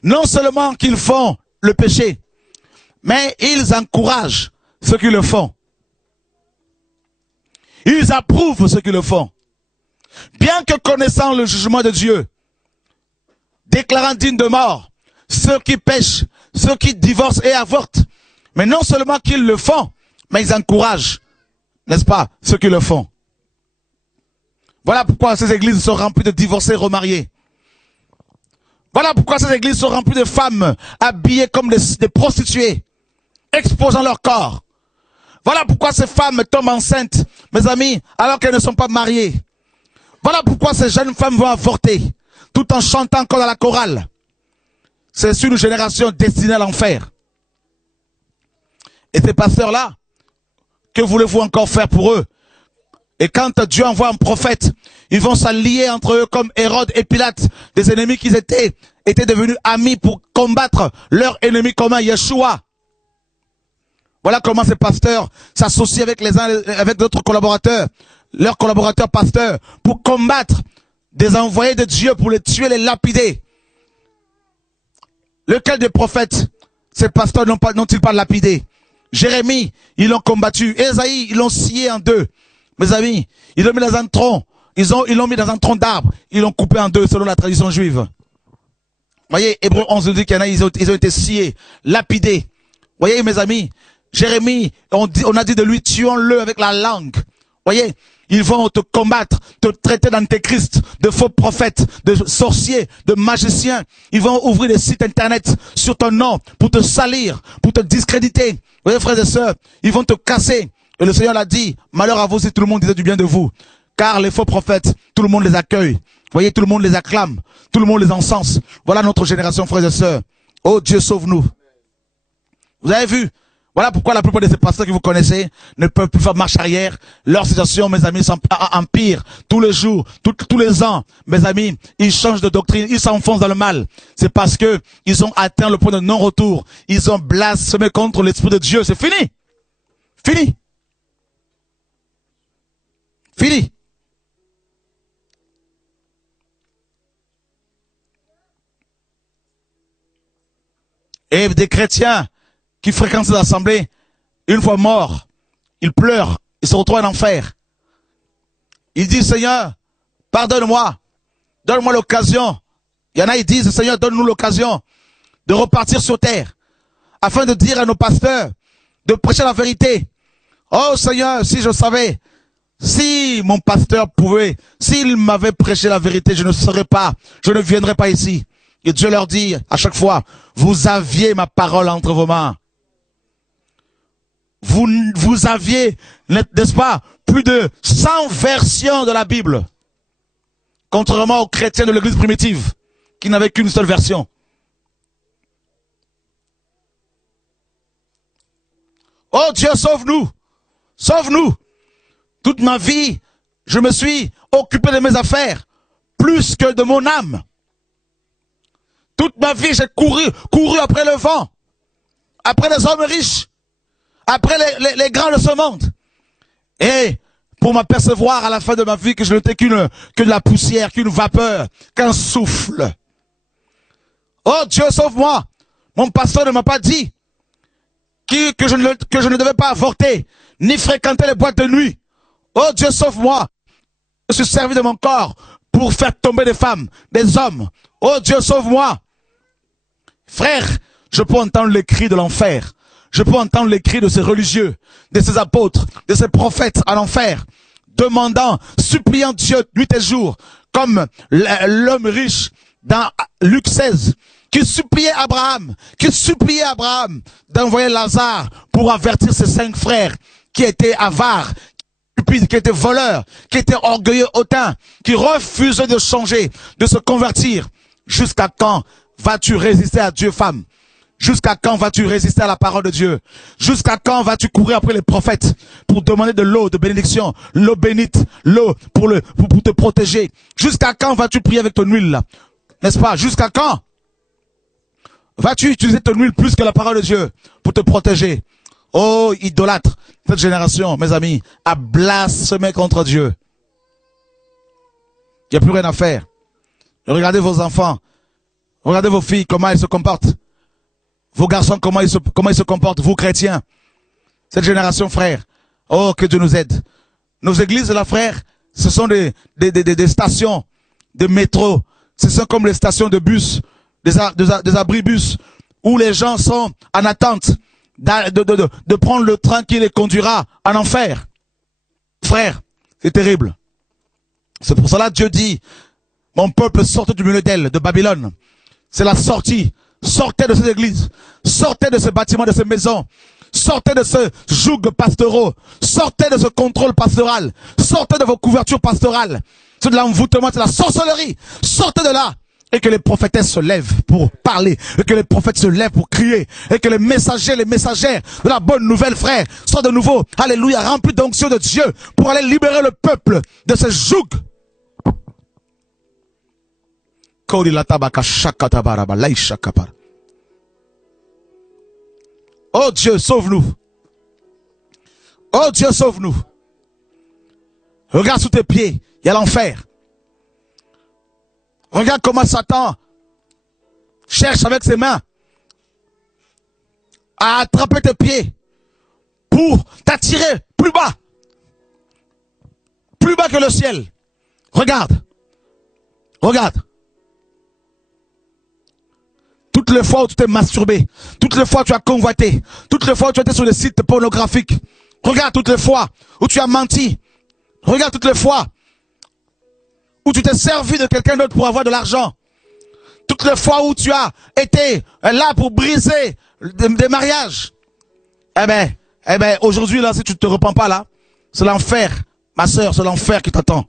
non seulement qu'ils font le péché, mais ils encouragent ceux qui le font. Ils approuvent ceux qui le font. Bien que connaissant le jugement de Dieu, déclarant digne de mort ceux qui pêchent, ceux qui divorcent et avortent. Mais non seulement qu'ils le font, mais ils encouragent, n'est-ce pas, ceux qui le font. Voilà pourquoi ces églises sont remplies de divorcés remariés. Voilà pourquoi ces églises sont remplies de femmes habillées comme des prostituées, exposant leur corps. Voilà pourquoi ces femmes tombent enceintes, mes amis, alors qu'elles ne sont pas mariées. Voilà pourquoi ces jeunes femmes vont avorter, tout en chantant comme dans la chorale. C'est une génération destinée à l'enfer. Et ces pasteurs-là, que voulez-vous encore faire pour eux? Et quand Dieu envoie un prophète, ils vont s'allier entre eux comme Hérode et Pilate, des ennemis qu'ils étaient devenus amis pour combattre leur ennemi commun, Yeshua. Voilà comment ces pasteurs s'associent avec les uns, avec d'autres collaborateurs, leurs collaborateurs pasteurs, pour combattre des envoyés de Dieu, pour les tuer, les lapider. Lequel des prophètes, ces pasteurs n'ont-ils pas lapidé? Jérémie, ils l'ont combattu. Ésaïe, ils l'ont scié en deux. Mes amis, ils l'ont mis dans un tronc. Ils l'ont mis dans un tronc d'arbre. Ils l'ont coupé en deux selon la tradition juive. Voyez, Hébreux 11 nous dit qu'il y en a, ils ont été sciés, lapidés. Voyez, mes amis, Jérémie, on a dit de lui, tuons-le avec la langue. Voyez, ils vont te combattre, te traiter d'antéchrist, de faux prophètes, de sorciers, de magiciens. Ils vont ouvrir des sites internet sur ton nom pour te salir, pour te discréditer. Vous voyez, frères et sœurs, ils vont te casser. Et le Seigneur l'a dit, malheur à vous si tout le monde disait du bien de vous. Car les faux prophètes, tout le monde les accueille. Vous voyez, tout le monde les acclame. Tout le monde les encense. Voilà notre génération, frères et sœurs. Oh Dieu, sauve-nous. Vous avez vu? Voilà pourquoi la plupart de ces pasteurs que vous connaissez ne peuvent plus faire marche arrière. Leur situation, mes amis, empire tous les jours, tous les ans. Mes amis, ils changent de doctrine, ils s'enfoncent dans le mal. C'est parce que ils ont atteint le point de non-retour. Ils ont blasphémé contre l'Esprit de Dieu. C'est fini. Fini. Fini. Et des chrétiens qui fréquentent ces assemblées, une fois morts, ils pleurent, ils se retrouvent en enfer. Ils disent, Seigneur, pardonne-moi, donne-moi l'occasion. Il y en a, ils disent, Seigneur, donne-nous l'occasion de repartir sur terre, afin de dire à nos pasteurs, de prêcher la vérité. Oh Seigneur, si je savais, si mon pasteur pouvait, s'il m'avait prêché la vérité, je ne serais pas, je ne viendrais pas ici. Et Dieu leur dit à chaque fois, vous aviez ma parole entre vos mains. Vous aviez, n'est-ce pas, plus de 100 versions de la Bible. Contrairement aux chrétiens de l'église primitive, qui n'avaient qu'une seule version. Oh Dieu, sauve-nous! Sauve-nous! Toute ma vie, je me suis occupé de mes affaires, plus que de mon âme. Toute ma vie, j'ai couru après le vent, après les hommes riches, après les grands de ce monde. Et pour m'apercevoir à la fin de ma vie que je n'étais que de la poussière, qu'une vapeur, qu'un souffle. Oh Dieu, sauve-moi! Mon pasteur ne m'a pas dit que je ne devais pas avorter, ni fréquenter les boîtes de nuit. Oh Dieu, sauve-moi! Je suis servi de mon corps pour faire tomber des femmes, des hommes. Oh Dieu, sauve-moi! Frère, je peux entendre les cris de l'enfer. Je peux entendre les cris de ces religieux, de ces apôtres, de ces prophètes en enfer, demandant, suppliant Dieu nuit et jour, comme l'homme riche dans Luc 16, qui suppliait Abraham d'envoyer Lazare pour avertir ses 5 frères qui étaient avares, qui étaient voleurs, qui étaient orgueilleux hautains, qui refusaient de changer, de se convertir. Jusqu'à quand vas-tu résister à Dieu, femme? Jusqu'à quand vas-tu résister à la parole de Dieu? Jusqu'à quand vas-tu courir après les prophètes pour demander de l'eau de bénédiction, l'eau bénite, l'eau pour te protéger? Jusqu'à quand vas-tu prier avec ton huile là? N'est-ce pas? Jusqu'à quand vas-tu utiliser ton huile plus que la parole de Dieu pour te protéger? Oh, idolâtre, cette génération, mes amis, a blasphémé contre Dieu. Il n'y a plus rien à faire. Regardez vos enfants, regardez vos filles, comment elles se comportent. Vos garçons, comment ils se comportent, vous chrétiens. Cette génération, frère, oh, que Dieu nous aide. Nos églises, là, frère, ce sont des stations de métro. Ce sont comme les stations de bus, des abribus, où les gens sont en attente de prendre le train qui les conduira en enfer. Frère, c'est terrible. C'est pour cela que Dieu dit, mon peuple sortez du milieu d'elle, de Babylone. C'est la sortie. Sortez de ces églises, sortez de ces bâtiments, de ces maisons, sortez de ce joug pastoraux, sortez de ce contrôle pastoral, sortez de vos couvertures pastorales. C'est de l'envoûtement, c'est de la sorcellerie. Sortez de là Et que les prophétesses se lèvent pour parler. Et que les prophètes se lèvent pour crier. Et que les messagers, les messagères de la bonne nouvelle, frère, soient de nouveau, alléluia, remplis d'onction de Dieu pour aller libérer le peuple de ce joug. Oh Dieu, sauve-nous. Oh Dieu, sauve-nous. Regarde sous tes pieds, il y a l'enfer. Regarde comment Satan cherche avec ses mains à attraper tes pieds pour t'attirer plus bas. Plus bas que le ciel. Regarde. Regarde. Toutes les fois où tu t'es masturbé, toutes les fois où tu as convoité, toutes les fois où tu étais sur des sites pornographiques, regarde toutes les fois où tu as menti, regarde toutes les fois où tu t'es servi de quelqu'un d'autre pour avoir de l'argent, toutes les fois où tu as été là pour briser des mariages. Eh ben, aujourd'hui là, si tu ne te repens pas là, c'est l'enfer, ma soeur, c'est l'enfer qui t'attend.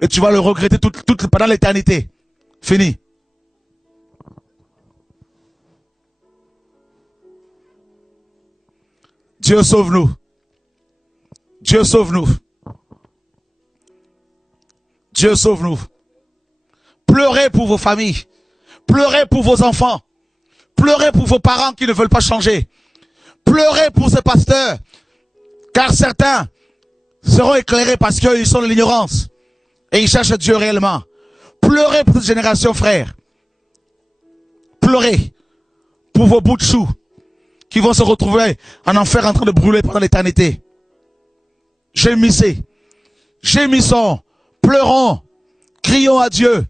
Et tu vas le regretter pendant l'éternité. Fini. Dieu sauve-nous. Dieu sauve-nous. Dieu sauve-nous. Pleurez pour vos familles. Pleurez pour vos enfants. Pleurez pour vos parents qui ne veulent pas changer. Pleurez pour ces pasteurs. Car certains seront éclairés parce qu'ils sont de l'ignorance. Et ils cherchent Dieu réellement. Pleurez pour cette génération, frère. Pleurez pour vos bouts de choux qui vont se retrouver en enfer en train de brûler pendant l'éternité. Gémissez, gémissons, pleurons, crions à Dieu.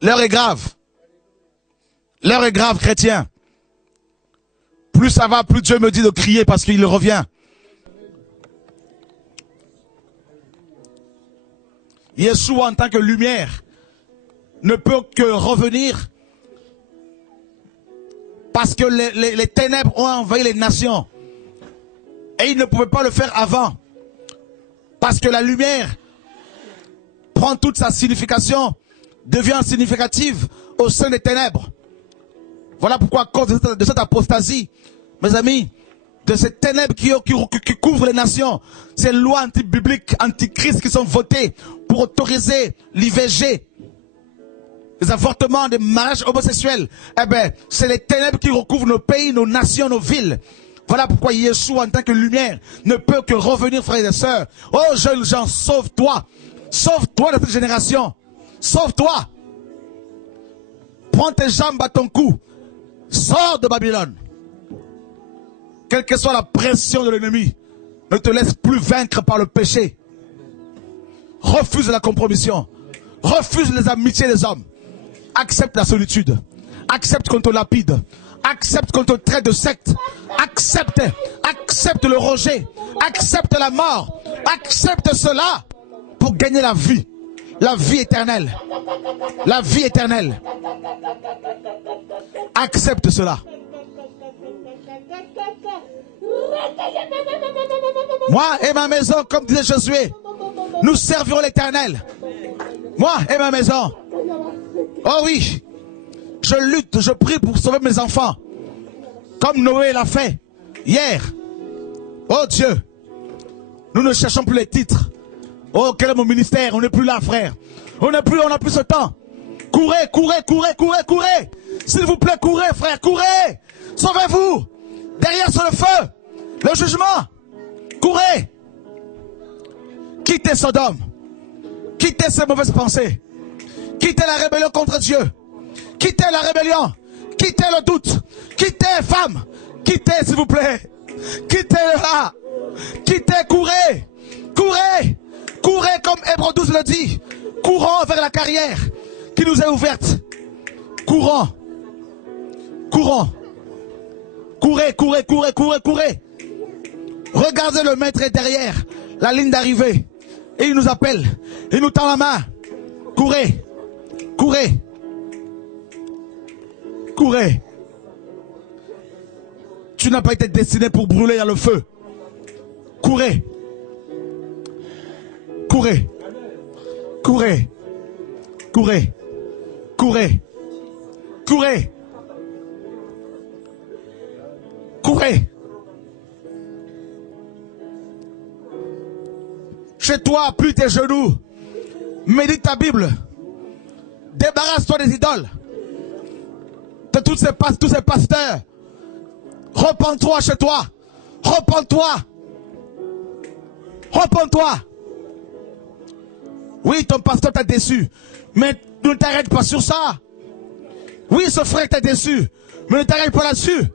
L'heure est grave. L'heure est grave, chrétien. Plus ça va, plus Dieu me dit de crier parce qu'il revient. Yeshua en tant que lumière ne peut que revenir parce que les ténèbres ont envahi les nations. Et il ne pouvait pas le faire avant. Parce que la lumière prend toute sa signification, devient significative au sein des ténèbres. Voilà pourquoi à cause de cette apostasie, mes amis, de ces ténèbres qui couvrent les nations, ces lois anti-bibliques, anti-Christ qui sont votées pour autoriser l'IVG, les avortements, des mariages homosexuels, eh ben, c'est les ténèbres qui recouvrent nos pays, nos nations, nos villes. Voilà pourquoi Yeshua, en tant que lumière, ne peut que revenir, frères et sœurs. Oh, jeunes gens, sauve-toi. Sauve-toi de cette génération. Sauve-toi. Prends tes jambes à ton cou. Sors de Babylone. Quelle que soit la pression de l'ennemi, ne te laisse plus vaincre par le péché. Refuse la compromission. Refuse les amitiés des hommes. Accepte la solitude. Accepte qu'on te lapide. Accepte qu'on te traite de secte. Accepte le rejet. Accepte la mort. Accepte cela pour gagner la vie. La vie éternelle. La vie éternelle. Accepte cela. Moi et ma maison, comme disait Josué, nous servirons l'Éternel. Moi et ma maison. Oh oui, je lutte, je prie pour sauver mes enfants. Comme Noé l'a fait hier. Oh Dieu, nous ne cherchons plus les titres. Oh, quel est mon ministère? On n'est plus là, frère. On n'a plus ce temps. Courez, courez, courez, courez, courez. S'il vous plaît, courez, frère, courez. Sauvez-vous. Derrière sur le feu, le jugement. Courez. Quittez Sodome. Quittez ces mauvaises pensées. Quittez la rébellion contre Dieu. Quittez la rébellion. Quittez le doute. Quittez, femmes. Quittez, s'il vous plaît. Quittez le là. Quittez, courez. Courez. Courez comme Hébreux 12 le dit. Courons vers la carrière qui nous est ouverte. Courons. Courons. Courez, courez, courez, courez, courez. Regardez, le maître est derrière la ligne d'arrivée. Et il nous appelle. Il nous tend la main. Courez. Courez. Courez. Tu n'as pas été destiné pour brûler dans le feu. Courez. Courez. Courez. Courez. Courez. Courez. Courez. Chez toi, plie tes genoux. Médite ta Bible. Débarrasse-toi des idoles. De tous ces pasteurs. Repends-toi chez toi. Repends-toi. Repends-toi. Oui, ton pasteur t'a déçu. Mais ne t'arrête pas sur ça. Oui, ce frère t'a déçu. Mais ne t'arrête pas là-dessus.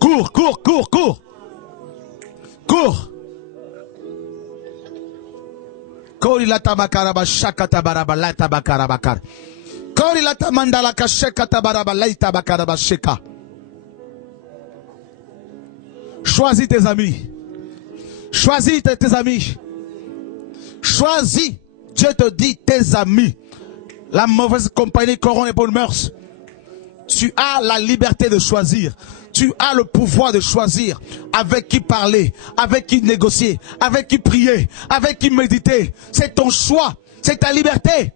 Cours, cours, cours, cours. Cours. Choisis tes amis. Choisis tes amis. Choisis. Dieu te dit tes amis. La mauvaise compagnie corrompt les bonnes mœurs. Tu as la liberté de choisir. Tu as le pouvoir de choisir avec qui parler, avec qui négocier, avec qui prier, avec qui méditer. C'est ton choix. C'est ta liberté.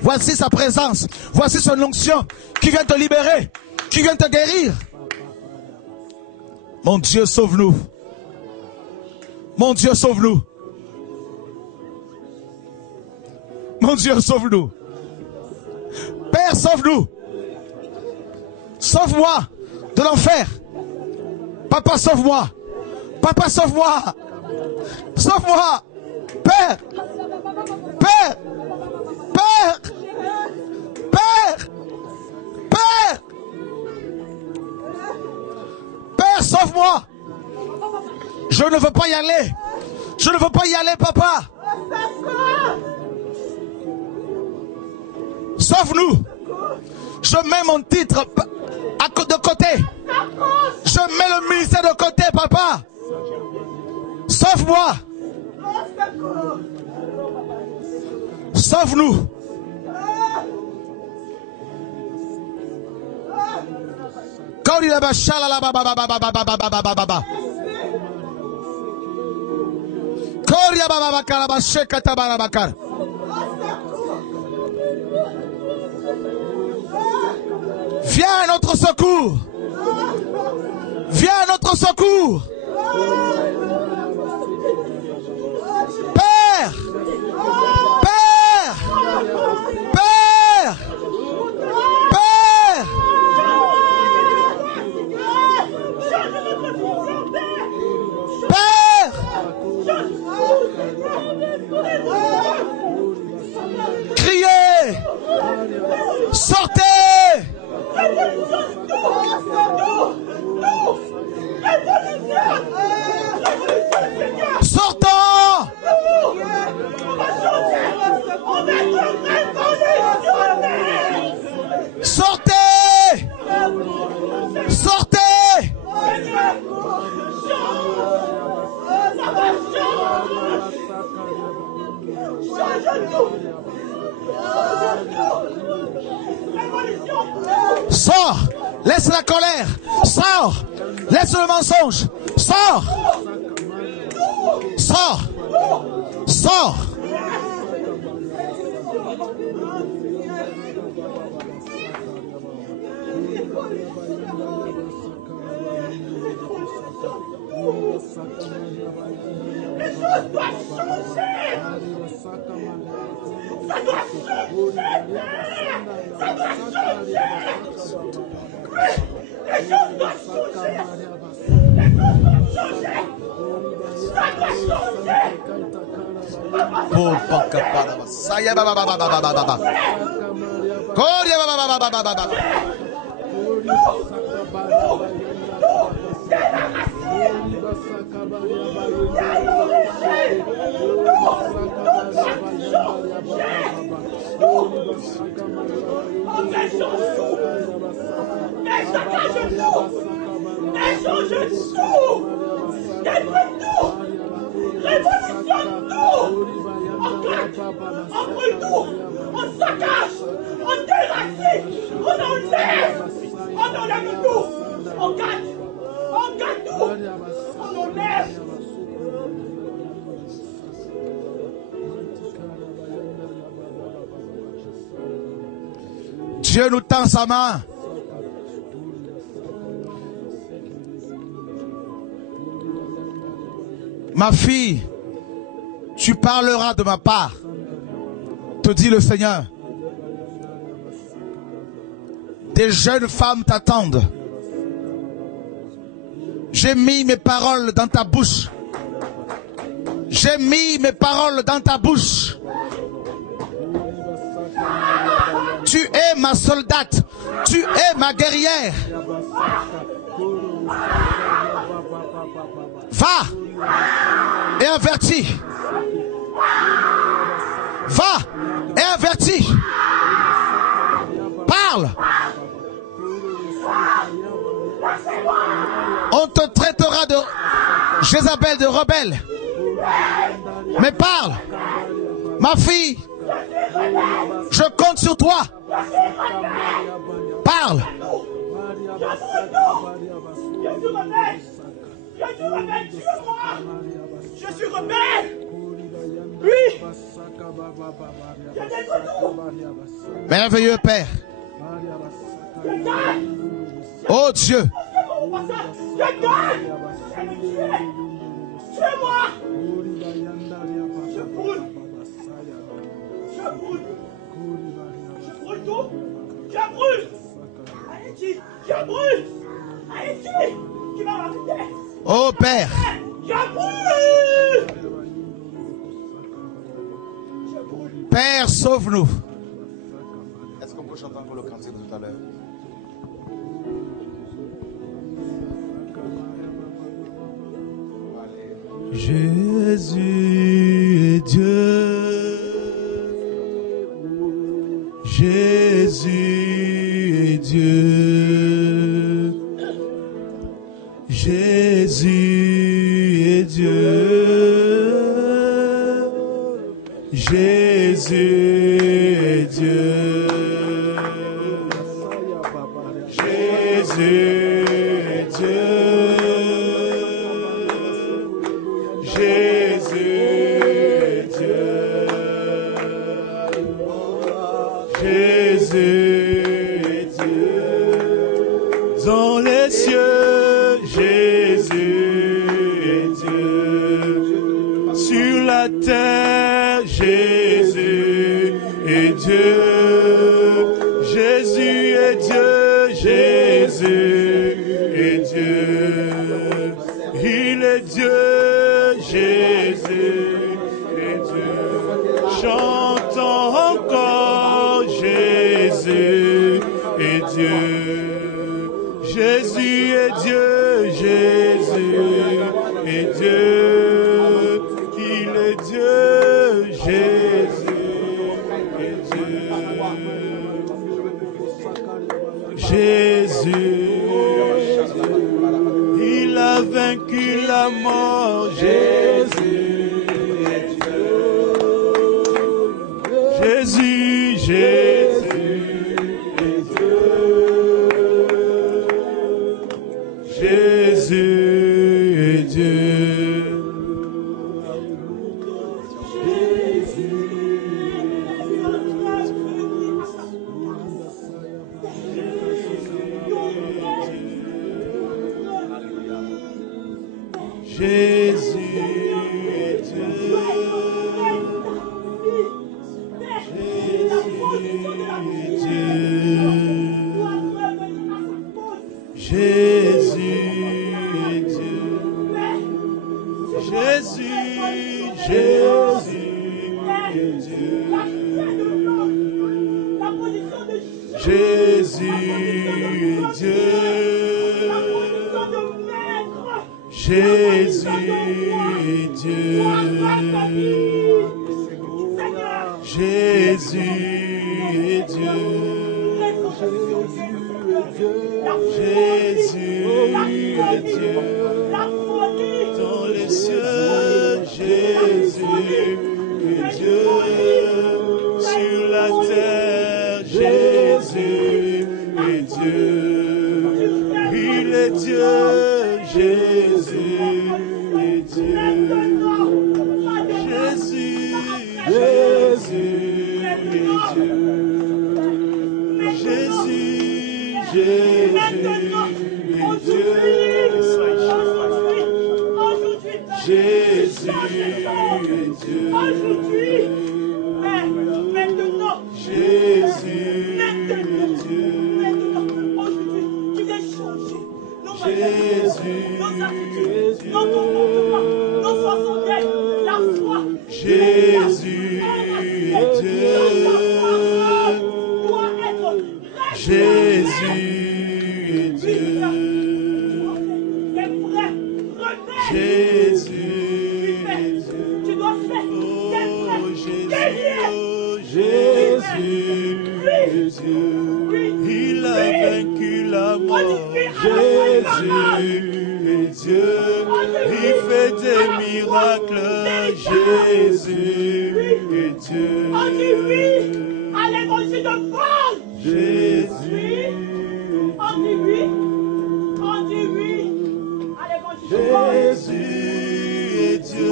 Voici sa présence. Voici son onction qui vient te libérer, qui vient te guérir. Mon Dieu, sauve-nous. Mon Dieu, sauve-nous. Mon Dieu, sauve-nous. Père, sauve-nous. Sauve-moi de l'enfer. Papa, sauve-moi. Papa, sauve-moi. Sauve-moi. Père. Père. Père. Père. Père. Père, sauve-moi. Je ne veux pas y aller. Je ne veux pas y aller, papa. Sauve-nous. Je mets mon titre de côté. Je mets le ministère de côté, papa. Sauve-moi. Sauve-nous. Viens à notre secours. Viens à notre secours. Père. Père. Père. Père. Père. Criez. Sortez. Sortons. Sortez. Sortez. Sors. Laisse la colère. Sors. Laisse le mensonge. Sors. Sors. Sors. Les choses doivent changer. Ça doit changer. Ça doit changer. Les choses doivent changer. Les choses doivent changer. Ça doit changer. Oh, papa, ça y est, baba, baba, baba, baba. Koria, baba, baba, baba, baba. On s'engage, on déracine, on enlève, on enlève tout, on gagne tout, on enlève. Dieu nous tend sa main. Ma fille, tu parleras de ma part, te dit le Seigneur. Des jeunes femmes t'attendent. J'ai mis mes paroles dans ta bouche. J'ai mis mes paroles dans ta bouche. Tu es ma soldate. Tu es ma guerrière. Va et avertis. Va et avertis. Parle. On te traitera de Jézabel, de rebelle. Mais parle. Ma fille, je compte sur toi. Parle. Je suis rebelle. Oui. Merveilleux Père. Oh Dieu. Tuez-moi. Je brûle. Je brûle. Je brûle tout. Je brûle. Haïti. Je brûle. Haïti. Qui va m'arrêter? Oh Père. Je brûle. Père, sauve-nous. Est-ce qu'on peut chanter encore le cantique de tout à l'heure? Jésus est Dieu. Jésus est Dieu. Jésus est Dieu. Jésus est Dieu. Jésus est Dieu. Jésus est Dieu. Jésus est Dieu. Dans les cieux, Jésus est Dieu. Sur la terre, Jésus est Dieu. Jésus est Dieu. Jésus est Dieu. Il est Dieu. Jésus est Dieu. Chantons encore. Jésus est Dieu. Jésus est Dieu. Jésus est Dieu. Il est Dieu. Jésus est Dieu. Jésus, il a vaincu la mort. Jésus est Dieu. Jésus, Jésus est Dieu. Jésus est Dieu. Jésus Jésus est Dieu. Aujourd'hui, maintenant, Jésus maintenant, est Dieu. aujourd'hui, tu viens changer nos Jésus nos attitudes, nos comportements, nos façons d'être, la foi. Jésus est Dieu. Doit être Jésus est Dieu. Jésus est Dieu. Tu dois faire Jésus est Dieu. Il a vaincu la mort. Jésus est Dieu. Il fait des miracles. Jésus est Dieu. On dit oui à l'évangile de Paul. Jésus. On dit oui. On dit oui à l'évangile de Paul. Jésus est Dieu.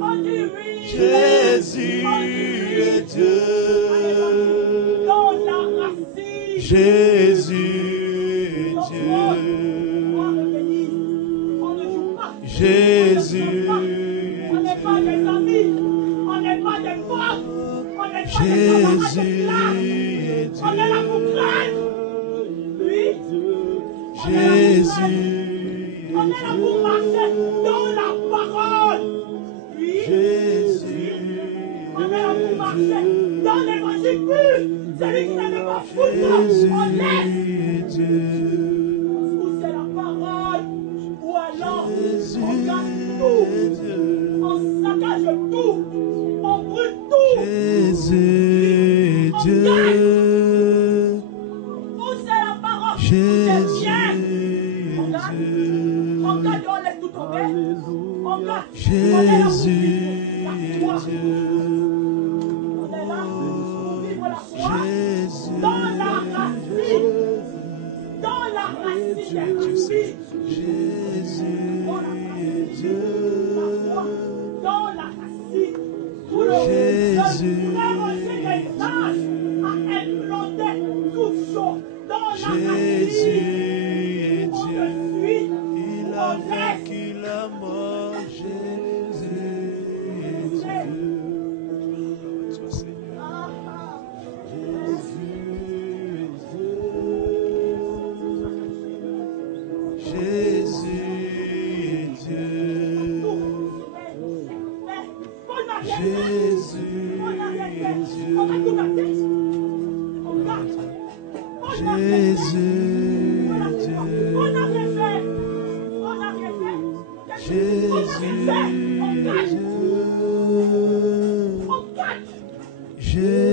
On dit oui. Jésus est Dieu. Dans la racine. Jésus est Dieu. On ne joue pas. Jésus. On n'est pas des amis. On n'est pas des potes. On n'est pas des Jésus camarades de classe. On est là pour craindre. Oui. Jésus. On est là pour marcher dans la parole. Oui. Jésus. On est là pour marcher dans l'évangile pur. Celui qui n'avait pas foutu, on laisse. Ou c'est la parole, ou alors on casse tout, on saccage tout, on brûle tout. Jésus est Dieu. Ou c'est la parole, c'est bien. On gagne, on laisse tout tomber. On gagne, Jésus est Dieu. on est là pour vivre la foi dans la racine. Dans la racine de Jésus. Jésus est Dieu. Dans la racine. Où le frère des âges a implanté toute chose. Dans la Jésus racine. est On Dieu. te suit. Il a vaincu la mort. Jésus est Dieu. Toi, Seigneur. Jésus est Dieu. Jésus est Dieu. Jésus est Dieu. Jésus est Dieu. Jésus